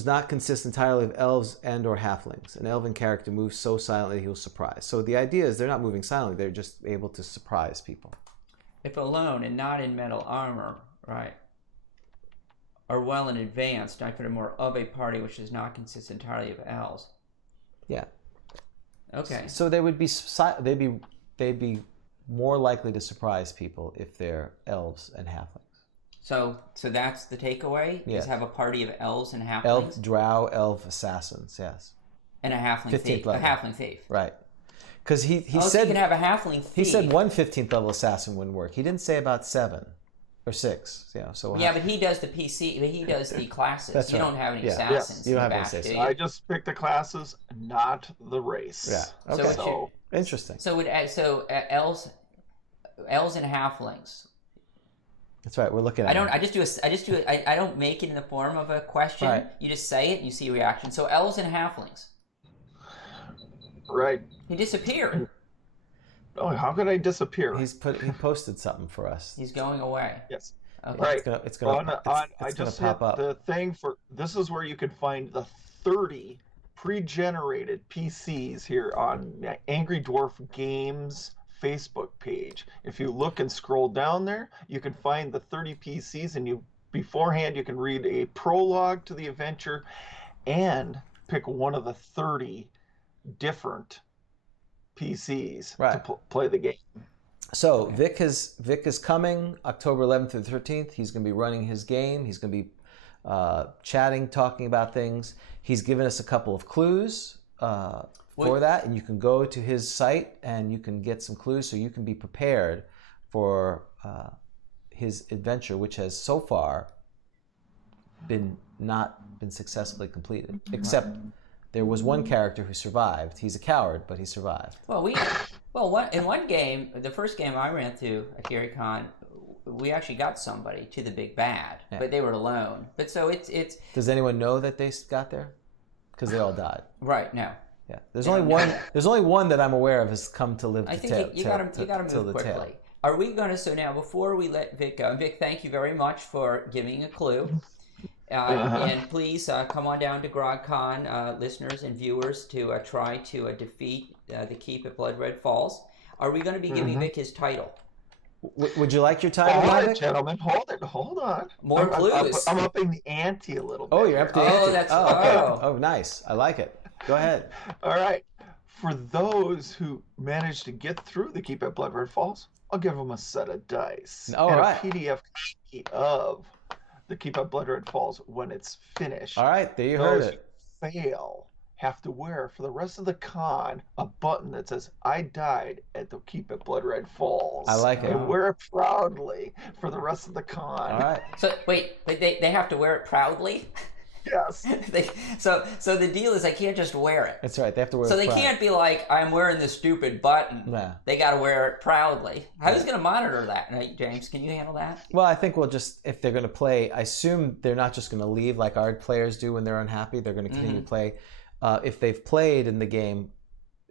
not consist entirely of elves and or halflings. An elven character moves so silently he will surprise. So the idea is they're not moving silently; they're just able to surprise people. If alone and not in metal armor, right, are well in advance, not for more of a party which does not consist entirely of elves. Yeah. Okay. So they would be they'd be more likely to surprise people if they're elves and halflings. So that's the takeaway? Yes. Is have a party of elves and halflings? Elf drow, elf assassins, yes. And a halfling thief. Level. A halfling thief. Right. Because he said so you can have a halfling thief. He said one 15th level assassin wouldn't work. He didn't say about 7 or 6. You know, so but he does the PC. He does the classes. That's you right. don't have any Yeah. assassins. You don't have any assassins. assassins. I just picked the classes, not the race. Yeah. Okay. So interesting. So elves and halflings. That's right. We're looking at. I don't make it in the form of a question. Right. You just say it and you see a reaction. So elves and halflings. Right. He disappeared. Oh, how could I disappear? He posted something for us. He's going away. Yes. Okay. Right. It's gonna I just hit the thing for this is where you can find the 30 pre-generated PCs here on Angry Dwarf Games Facebook page. If you look and scroll down there, you can find the 30 PCs, and beforehand you can read a prologue to the adventure and pick one of the 30 different PCs to play the game. So Vic is coming October 11th through the 13th. He's going to be running his game. He's going to be chatting, talking about things. He's given us a couple of clues for that, and you can go to his site and you can get some clues so you can be prepared for his adventure, which has so far not been successfully completed, except there was one character who survived. He's a coward, but he survived. In one game, the first game I ran through at GaryCon, we actually got somebody to the big bad, but they were alone. But so it's. Does anyone know that they got there? Because they all died. Right. No. Yeah. There's only one. There's only one that I'm aware of has come to live. I think you got to move quickly. Are we going to? So now, before we let Vic go, Vic, thank you very much for giving a clue. And please come on down to GrogCon, listeners and viewers, to try to defeat the Keep at Blood Red Falls. Are we going to be giving Vic his title? Would you like your title, Vic? Gentlemen, hold on. More clues. I'm upping the ante a little bit. Oh, you're upping the ante. Okay. Oh, nice. I like it. Go ahead. All right. For those who managed to get through the Keep at Blood Red Falls, I'll give them a set of dice. All right. A PDF copy of the Keep Up Blood Red Falls when it's finished. All right, there you heard it. Those who fail have to wear for the rest of the con a button that says "I died at the Keep Up Blood Red Falls." I like it. And wear it proudly for the rest of the con. All right. So wait, they have to wear it proudly? Yes. So the deal is they can't just wear it. That's right. They have to wear it. So they can't be like, I'm wearing this stupid button. Nah. They got to wear it proudly. Who's going to monitor that? Right, James, can you handle that? Well, I think we'll just, if they're going to play, I assume they're not just going to leave like our players do when they're unhappy. They're going to continue to play. If they've played in the game,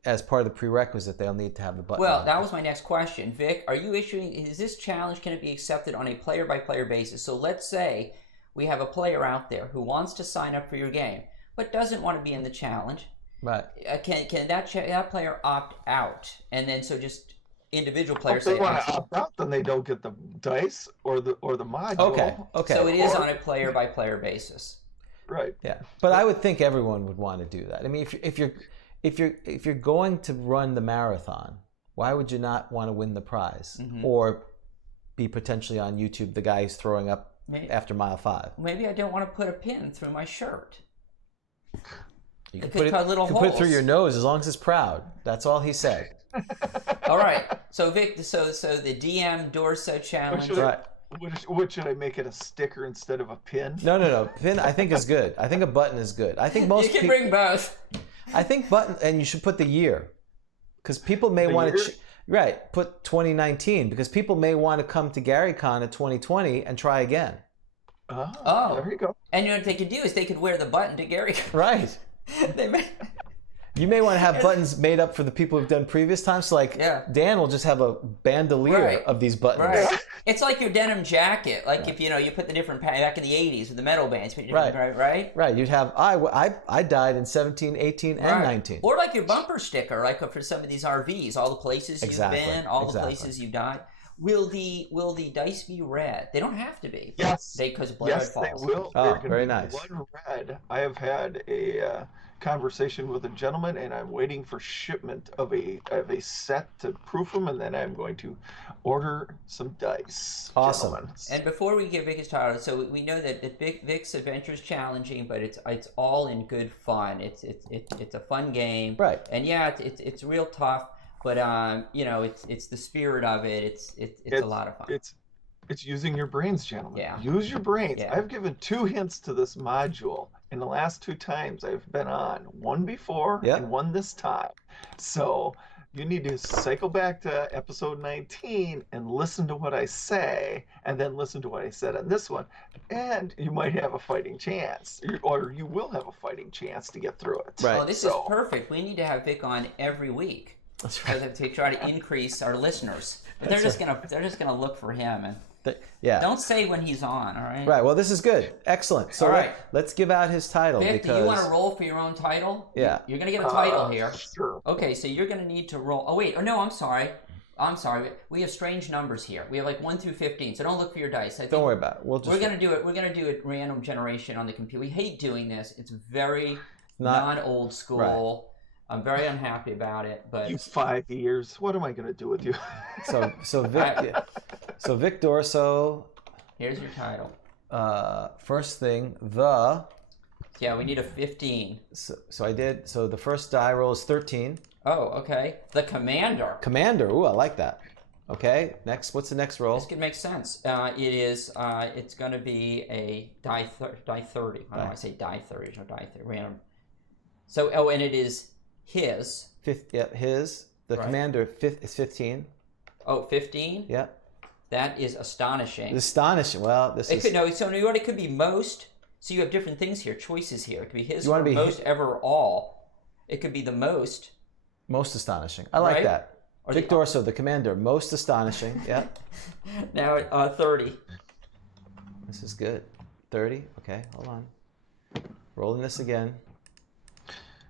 as part of the prerequisite, they'll need to have the button. Well, that was my next question. Vic, is this challenge, can it be accepted on a player-by-player basis? So let's say we have a player out there who wants to sign up for your game, but doesn't want to be in the challenge. Right. Can that player opt out, and then so just individual If players they say, want to opt out, then they don't get the dice or the module. Okay. So it is on a player by player basis. Right. Yeah, but I would think everyone would want to do that. I mean, if you're going to run the marathon, why would you not want to win the prize or be potentially on YouTube the guy who's throwing up after mile 5? Maybe I don't want to put a pin through my shirt. You can put it through your nose as long as it's proud. That's all he said. All right. So Vic, so the DM Dorso challenge. What should I make it, a sticker instead of a pin? No. Pin I think is good. I think a button is good. I think most you can bring both. I think button, and you should put the year, because people may want to put 2019, because people may want to come to GaryCon at 2020 and try again. Oh, there you go. And you know what they could do is they could wear the button to GaryCon. Right. You may want to have buttons made up for the people who've done previous times. So Dan will just have a bandolier of these buttons. Right. It's like your denim jacket. Like if you put the different back in the 80s with the metal bands. Right. Right. You'd have I died in 17, 18, and 19. Or like your bumper sticker, like for some of these RVs, all the places you've been, all the places you've died. Will the dice be red? They don't have to be. Yes. Because blood falls. Yes, they will. Oh, very nice. Blood red. I have had a conversation with a gentleman, and I'm waiting for shipment of a set to proof them, and then I'm going to order some dice. Awesome. Gentlemen. And before we give Vic his title, so we know that Vic's adventure is challenging, but it's all in good fun. It's a fun game. Right. And yeah, it's real tough. But it's the spirit of it. It's a lot of fun. It's using your brains, gentlemen. Yeah. Use your brains. Yeah. I've given 2 hints to this module in the last 2 times I've been on. One before and one this time. So you need to cycle back to episode 19 and listen to what I say, and then listen to what I said on this one, and you might have a fighting chance, or you will have a fighting chance to get through it. Right. Oh, this is perfect. We need to have Vic on every week. That's right. To try to increase our listeners. But they're just gonna look for him, and don't say when he's on. All right. Right. Well, this is good. Excellent. So let's give out his title. Vic, do you want to roll for your own title? Yeah. You're gonna get a title here. Sure. Okay, so you're gonna need to roll. Oh wait. Oh no, I'm sorry. We have strange numbers here. We have like 1 through 15. So don't look for your dice. Don't worry about it. We're gonna do it. We're gonna do a random generation on the computer. We hate doing this. It's very non-old school. Right. I'm very unhappy about it, but you 5 years. What am I going to do with you? So Vic Dorso. Here's your title. First thing, Yeah, we need a 15. So I did. So the first die roll is 13. Oh, okay. The commander. Commander. Ooh, I like that. Okay. Next, what's the next roll? This could make sense. It's going to be a die 30. I don't know why I say die 30. There's no die 30. Random. So, and it is his. His. The commander is 15. Oh, 15? Yeah. That is astonishing. Astonishing. Well, this is... So it could be most. So you have different things here, choices here. It could be his or most ever all. It could be the most. Most astonishing. I like that. Or Vic Dorso, the commander, most astonishing. Yeah. Now 30. This is good. 30. Okay, hold on. Rolling this again.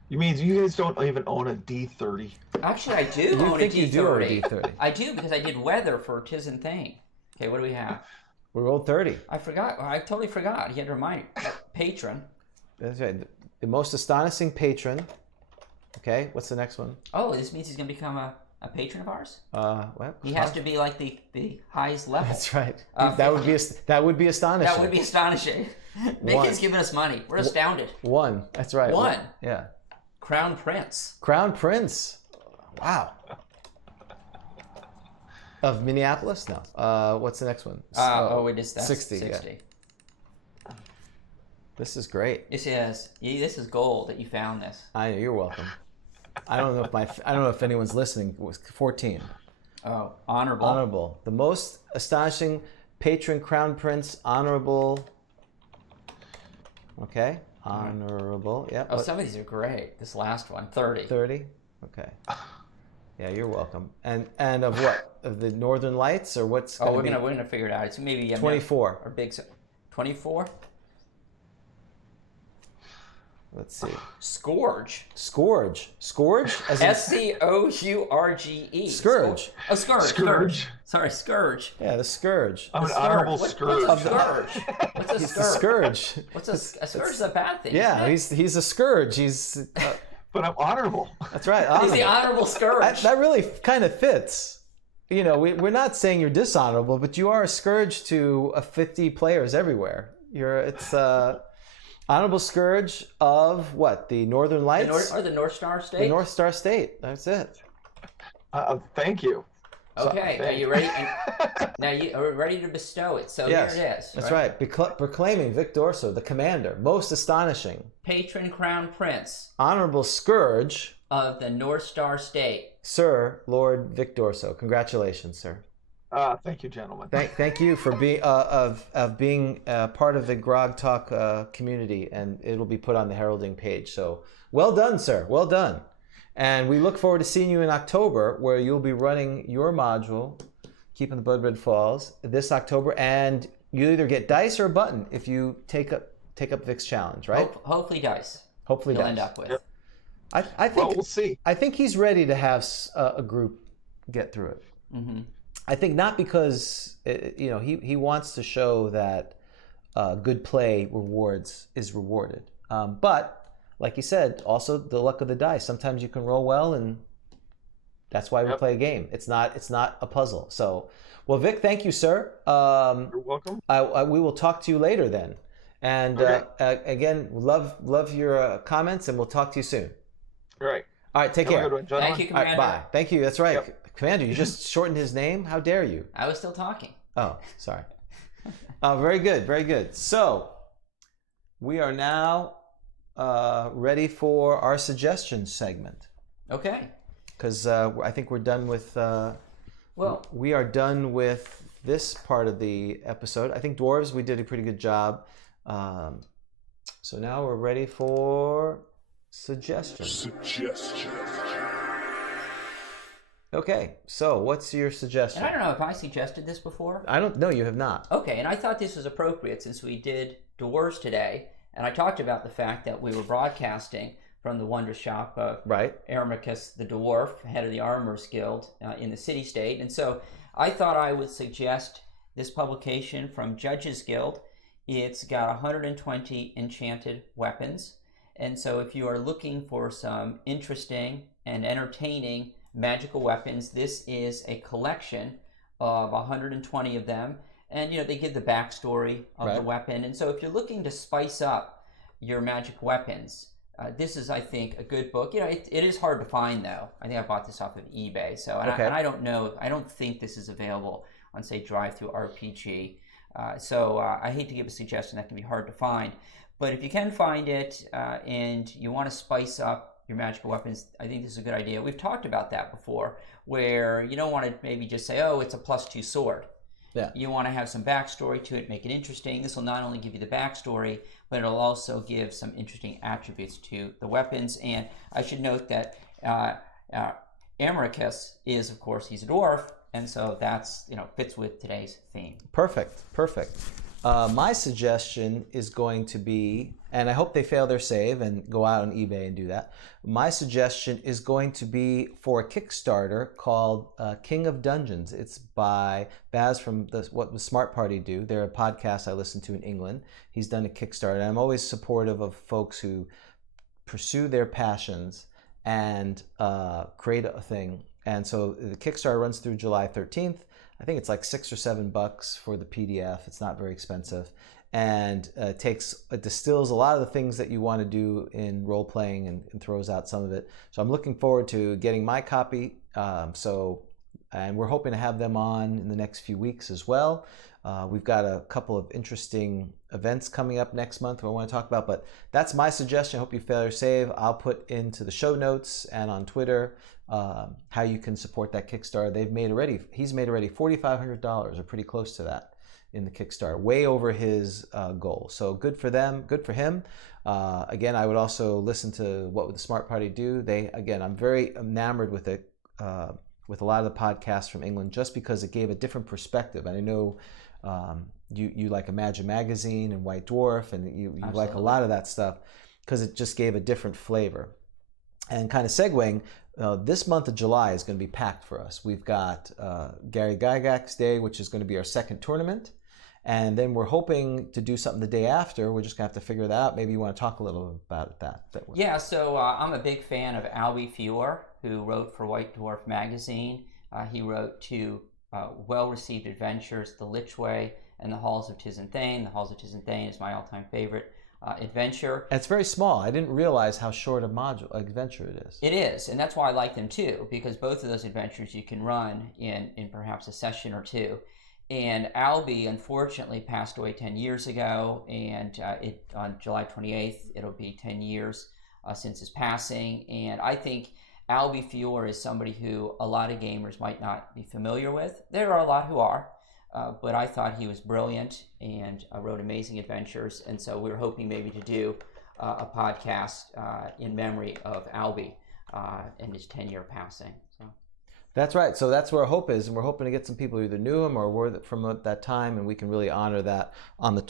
You mean you guys don't even own a D30? Actually, I do own a D30. You do own a D30. I do, because I did weather for Tis and Thing. Okay, what do we have? We rolled 30. I forgot. I totally forgot. You had to remind me. Patron. That's right. The most astonishing patron. Okay, what's the next one? Oh, this means he's going to become a patron of ours? What? He has to be like the highest level. That's right. That would be astonishing. That would be astonishing. Vic has given us money. We're astounded. 1. That's right. 1. Yeah. Crown Prince. Crown Prince. Wow. Of Minneapolis? No. What's the next one? It is that. 60. 60. Yeah. This is great. This is gold that you found this. You're welcome. I don't know if anyone's listening. It was 14. Oh, honorable. Honorable. The most astonishing patron, Crown Prince, honorable. Okay. Honorable. Yeah. Oh, some of these are great. This last one, 30. 30. Okay. Yeah, you're welcome. And of what? Of the Northern Lights, or what's? We're gonna figure it out. It's maybe 24. Or big 24. Let's see. Scourge. Scourge. Scourge? As in Scourge. Scourge. Oh, Scourge. Scourge. Sorry, Scourge. Yeah, the Scourge. I'm an Scourge. honorable What's scourge. a scourge? What's a He's scourge? the Scourge. What's a scourge? Is a bad thing. Yeah, isn't it? he's a Scourge. He's But I'm honorable. that's right. He's the Honorable. honorable scourge. That really kind of fits. You know, we're not saying you're dishonorable, but you are a scourge to 50 players everywhere. It's honorable scourge of what? The Northern Lights? Or the North Star State? The North Star State. That's it. Thank you. Okay, are you ready? Now you are ready to bestow it. So Yes, here it is. that's right. Proclaiming Vic Dorso, the commander, most astonishing, Patron Crown Prince honorable scourge of the North Star State. Sir Lord Vic Dorso. Congratulations, sir. Thank you, gentlemen. Thank you for being being part of the GrogTalk community, and it'll be put on the heralding page. So well done, sir. Well done. And we look forward to seeing you in October, where you'll be running your module, Keeping the Blood Red Falls, this October, and you either get dice or a button if you take up Vic's challenge, right? Hopefully dice. Hopefully You'll dice. end up with. Yep. I think Well, we'll see. I think he's ready to have a group get through it. Mm-hmm. I think not because he wants to show that good play is rewarded, but like you said, also the luck of the dice. Sometimes you can roll well, and that's why we play a game. It's not a puzzle. So, well, Vic, thank you, sir. You're welcome. We will talk to you later then. And Okay. again, love your comments, and we'll talk to you soon. All right. All right, take Have a care. good one, gentlemen. Thank you, All Commander. right, bye. Thank you. That's right, Yep. Commander. You just shortened his name. How dare you? I was still talking. Oh, sorry. Very good, very good. So we are now ready for our suggestions segment, Okay. because I think we're done with. Well, We are done with this part of the episode. I think Dwarves, we did a pretty good job. So now we're ready for suggestions. Okay, so what's your suggestion? and I don't know if I suggested this before. I don't know. You have not. Okay, and I thought this was appropriate since we did Dwarves today, and I talked about the fact that we were broadcasting from the Wonder Shop of Right. Aramicus the Dwarf, head of the Armorers Guild in the city-state. And so I thought I would suggest this publication from Judges Guild. It's got 120 enchanted weapons. And so if you are looking for some interesting and entertaining magical weapons, this is a collection of 120 of them. And, they give the backstory of the weapon. And so if you're looking to spice up your magic weapons, this is, I think, a good book. It is hard to find, though. I think I bought this off of eBay. So, and I don't know. I don't think this is available on, say, Drive-Thru RPG. So I hate to give a suggestion that can be hard to find. But if you can find it and you want to spice up your magical weapons, I think this is a good idea. We've talked about that before, where you don't want to maybe just say, oh, it's a +2 sword. Yeah. You want to have some backstory to it, make it interesting. This will not only give you the backstory, but it'll also give some interesting attributes to the weapons. And I should note that Amaricus is, of course, he's a dwarf, and so that's, fits with today's theme. Perfect. My suggestion is going to be, and I hope they fail their save and go out on eBay and do that. My suggestion is going to be for a Kickstarter called King of Dungeons. It's by Baz from What the Smart Party Do. They're a podcast I listen to in England. He's done a Kickstarter. And I'm always supportive of folks who pursue their passions and create a thing. And so the Kickstarter runs through July 13th. I think it's like $6 or $7 for the PDF. It's not very expensive, and it distills a lot of the things that you want to do in role playing and throws out some of it. So I'm looking forward to getting my copy. And we're hoping to have them on in the next few weeks as well. We've got a couple of interesting events coming up next month I want to talk about, but that's my suggestion. I hope you fail or save. I'll put into the show notes and on Twitter how you can support that Kickstarter. He's made already $4,500, or pretty close to that, in the Kickstarter, way over his goal. So good for them, good for him. Again, I would also listen to What Would the Smart Party Do. I'm very enamored with it. With a lot of the podcasts from England, just because it gave a different perspective. And I know you like Imagine Magazine and White Dwarf, and you like a lot of that stuff. because it just gave a different flavor. And kind of segueing, this month of July is going to be packed for us. We've got Gary Gygax Day, which is going to be our second tournament. And then we're hoping to do something the day after. We're just going to have to figure that out. Maybe you want to talk a little about that. Yeah, so I'm a big fan of Albie Fior, who wrote for White Dwarf magazine. He wrote two well-received adventures, The Lich Way and The Halls of Tizinthane. The Halls of Tizinthane is my all-time favorite adventure. And it's very small. I didn't realize how short a module adventure it is. It is, and that's why I like them too, because both of those adventures you can run in perhaps a session or two. And Albie, unfortunately, passed away 10 years ago, and on July 28th, it'll be 10 years since his passing. And I think Albie Fior is somebody who a lot of gamers might not be familiar with. There are a lot who are, but I thought he was brilliant and wrote amazing adventures. And so we're hoping maybe to do a podcast in memory of Albie and his 10-year passing. So. That's right. So that's where our hope is, and we're hoping to get some people who either knew him or were from that time, and we can really honor that on the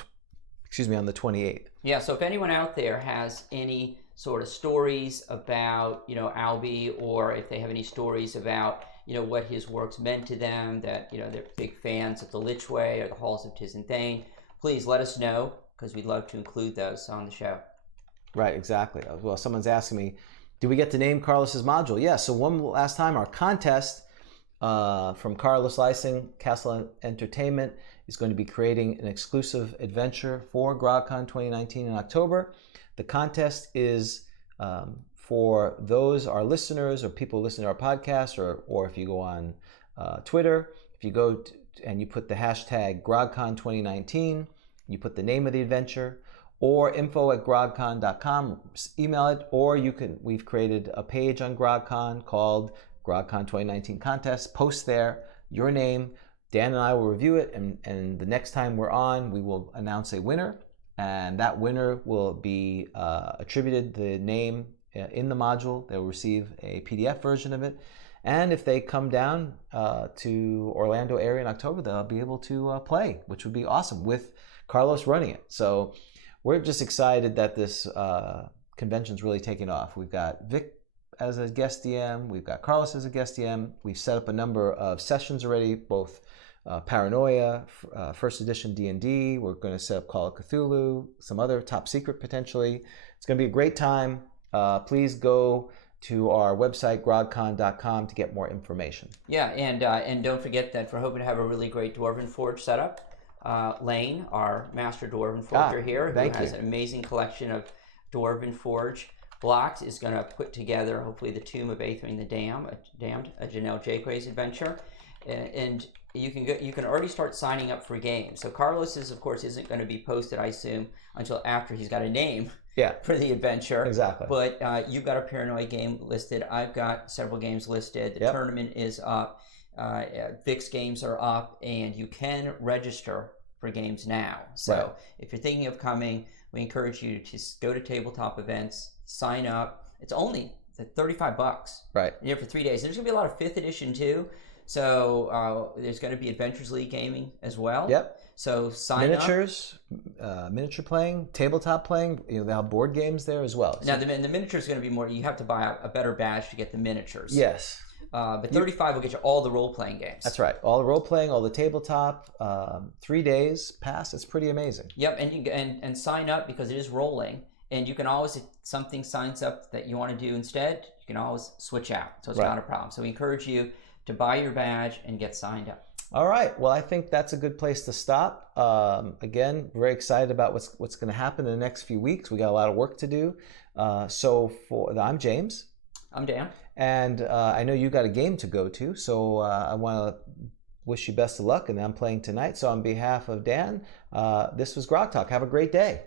28th. Yeah. So if anyone out there has any sort of stories about Albie, or if they have any stories about what his works meant to them, that they're big fans of the Lich Way or the Halls of Tizinthane, please let us know, because we'd love to include those on the show. Right. Exactly. Well, someone's asking me, did we get to name Carlos's module? Yeah, so one last time, our contest from Carlos Lising, Castle Entertainment, is going to be creating an exclusive adventure for GrogCon 2019 in October. The contest is for those, our listeners or people who listen to our podcast, or if you go on Twitter, if you go and you put the hashtag GrogCon 2019, you put the name of the adventure, or info@grogcon.com, email it, or we've created a page on GrogCon called GrogCon 2019 Contest. Post there your name. Dan and I will review it, and the next time we're on, we will announce a winner, and that winner will be attributed the name in the module. They'll receive a PDF version of it, and if they come down to Orlando area in October, they'll be able to play, which would be awesome, with Carlos running it. So we're just excited that this convention's really taking off. We've got Vic as a guest DM. We've got Carlos as a guest DM. We've set up a number of sessions already, both Paranoia, first edition D&D. We're going to set up Call of Cthulhu, some other top secret potentially. It's going to be a great time. Please go to our website, grogcon.com, to get more information. Yeah, and don't forget that we're hoping to have a really great Dwarven Forge setup. Lane, our master Dwarven Forger here, who has an amazing collection of Dwarven Forge blocks, is going to put together, hopefully, the Tomb of Aethering the Damned, a Janelle Jaquays adventure. And you can already start signing up for games. So Carlos's, of course, isn't going to be posted, I assume, until after he's got a name for the adventure. Exactly. But you've got a Paranoia game listed. I've got several games listed. The tournament is up. Vic's games are up, and you can register for games now. So if you're thinking of coming, we encourage you to go to tabletop events, sign up. It's only $35. Right. And you're for 3 days. There's going to be a lot of 5th edition too. So there's going to be Adventures League gaming as well. Yep. So sign miniatures, miniature playing, tabletop playing. They have board games there as well. Now the miniatures is going to be more. You have to buy a better badge to get the miniatures. Yes. But 35 will get you all the role-playing games. That's right. All the role-playing, all the tabletop, 3 days pass. It's pretty amazing. Yep, and sign up, because it is rolling. And you can always, if something signs up that you want to do instead, you can always switch out. So it's not a problem. So we encourage you to buy your badge and get signed up. All right. Well, I think that's a good place to stop. Again, very excited about what's going to happen in the next few weeks. We got a lot of work to do. I'm James. I'm Dan. And I know you got a game to go to, so I want to wish you best of luck, and I'm playing tonight. So on behalf of Dan, this was GrogTalk. Have a great day.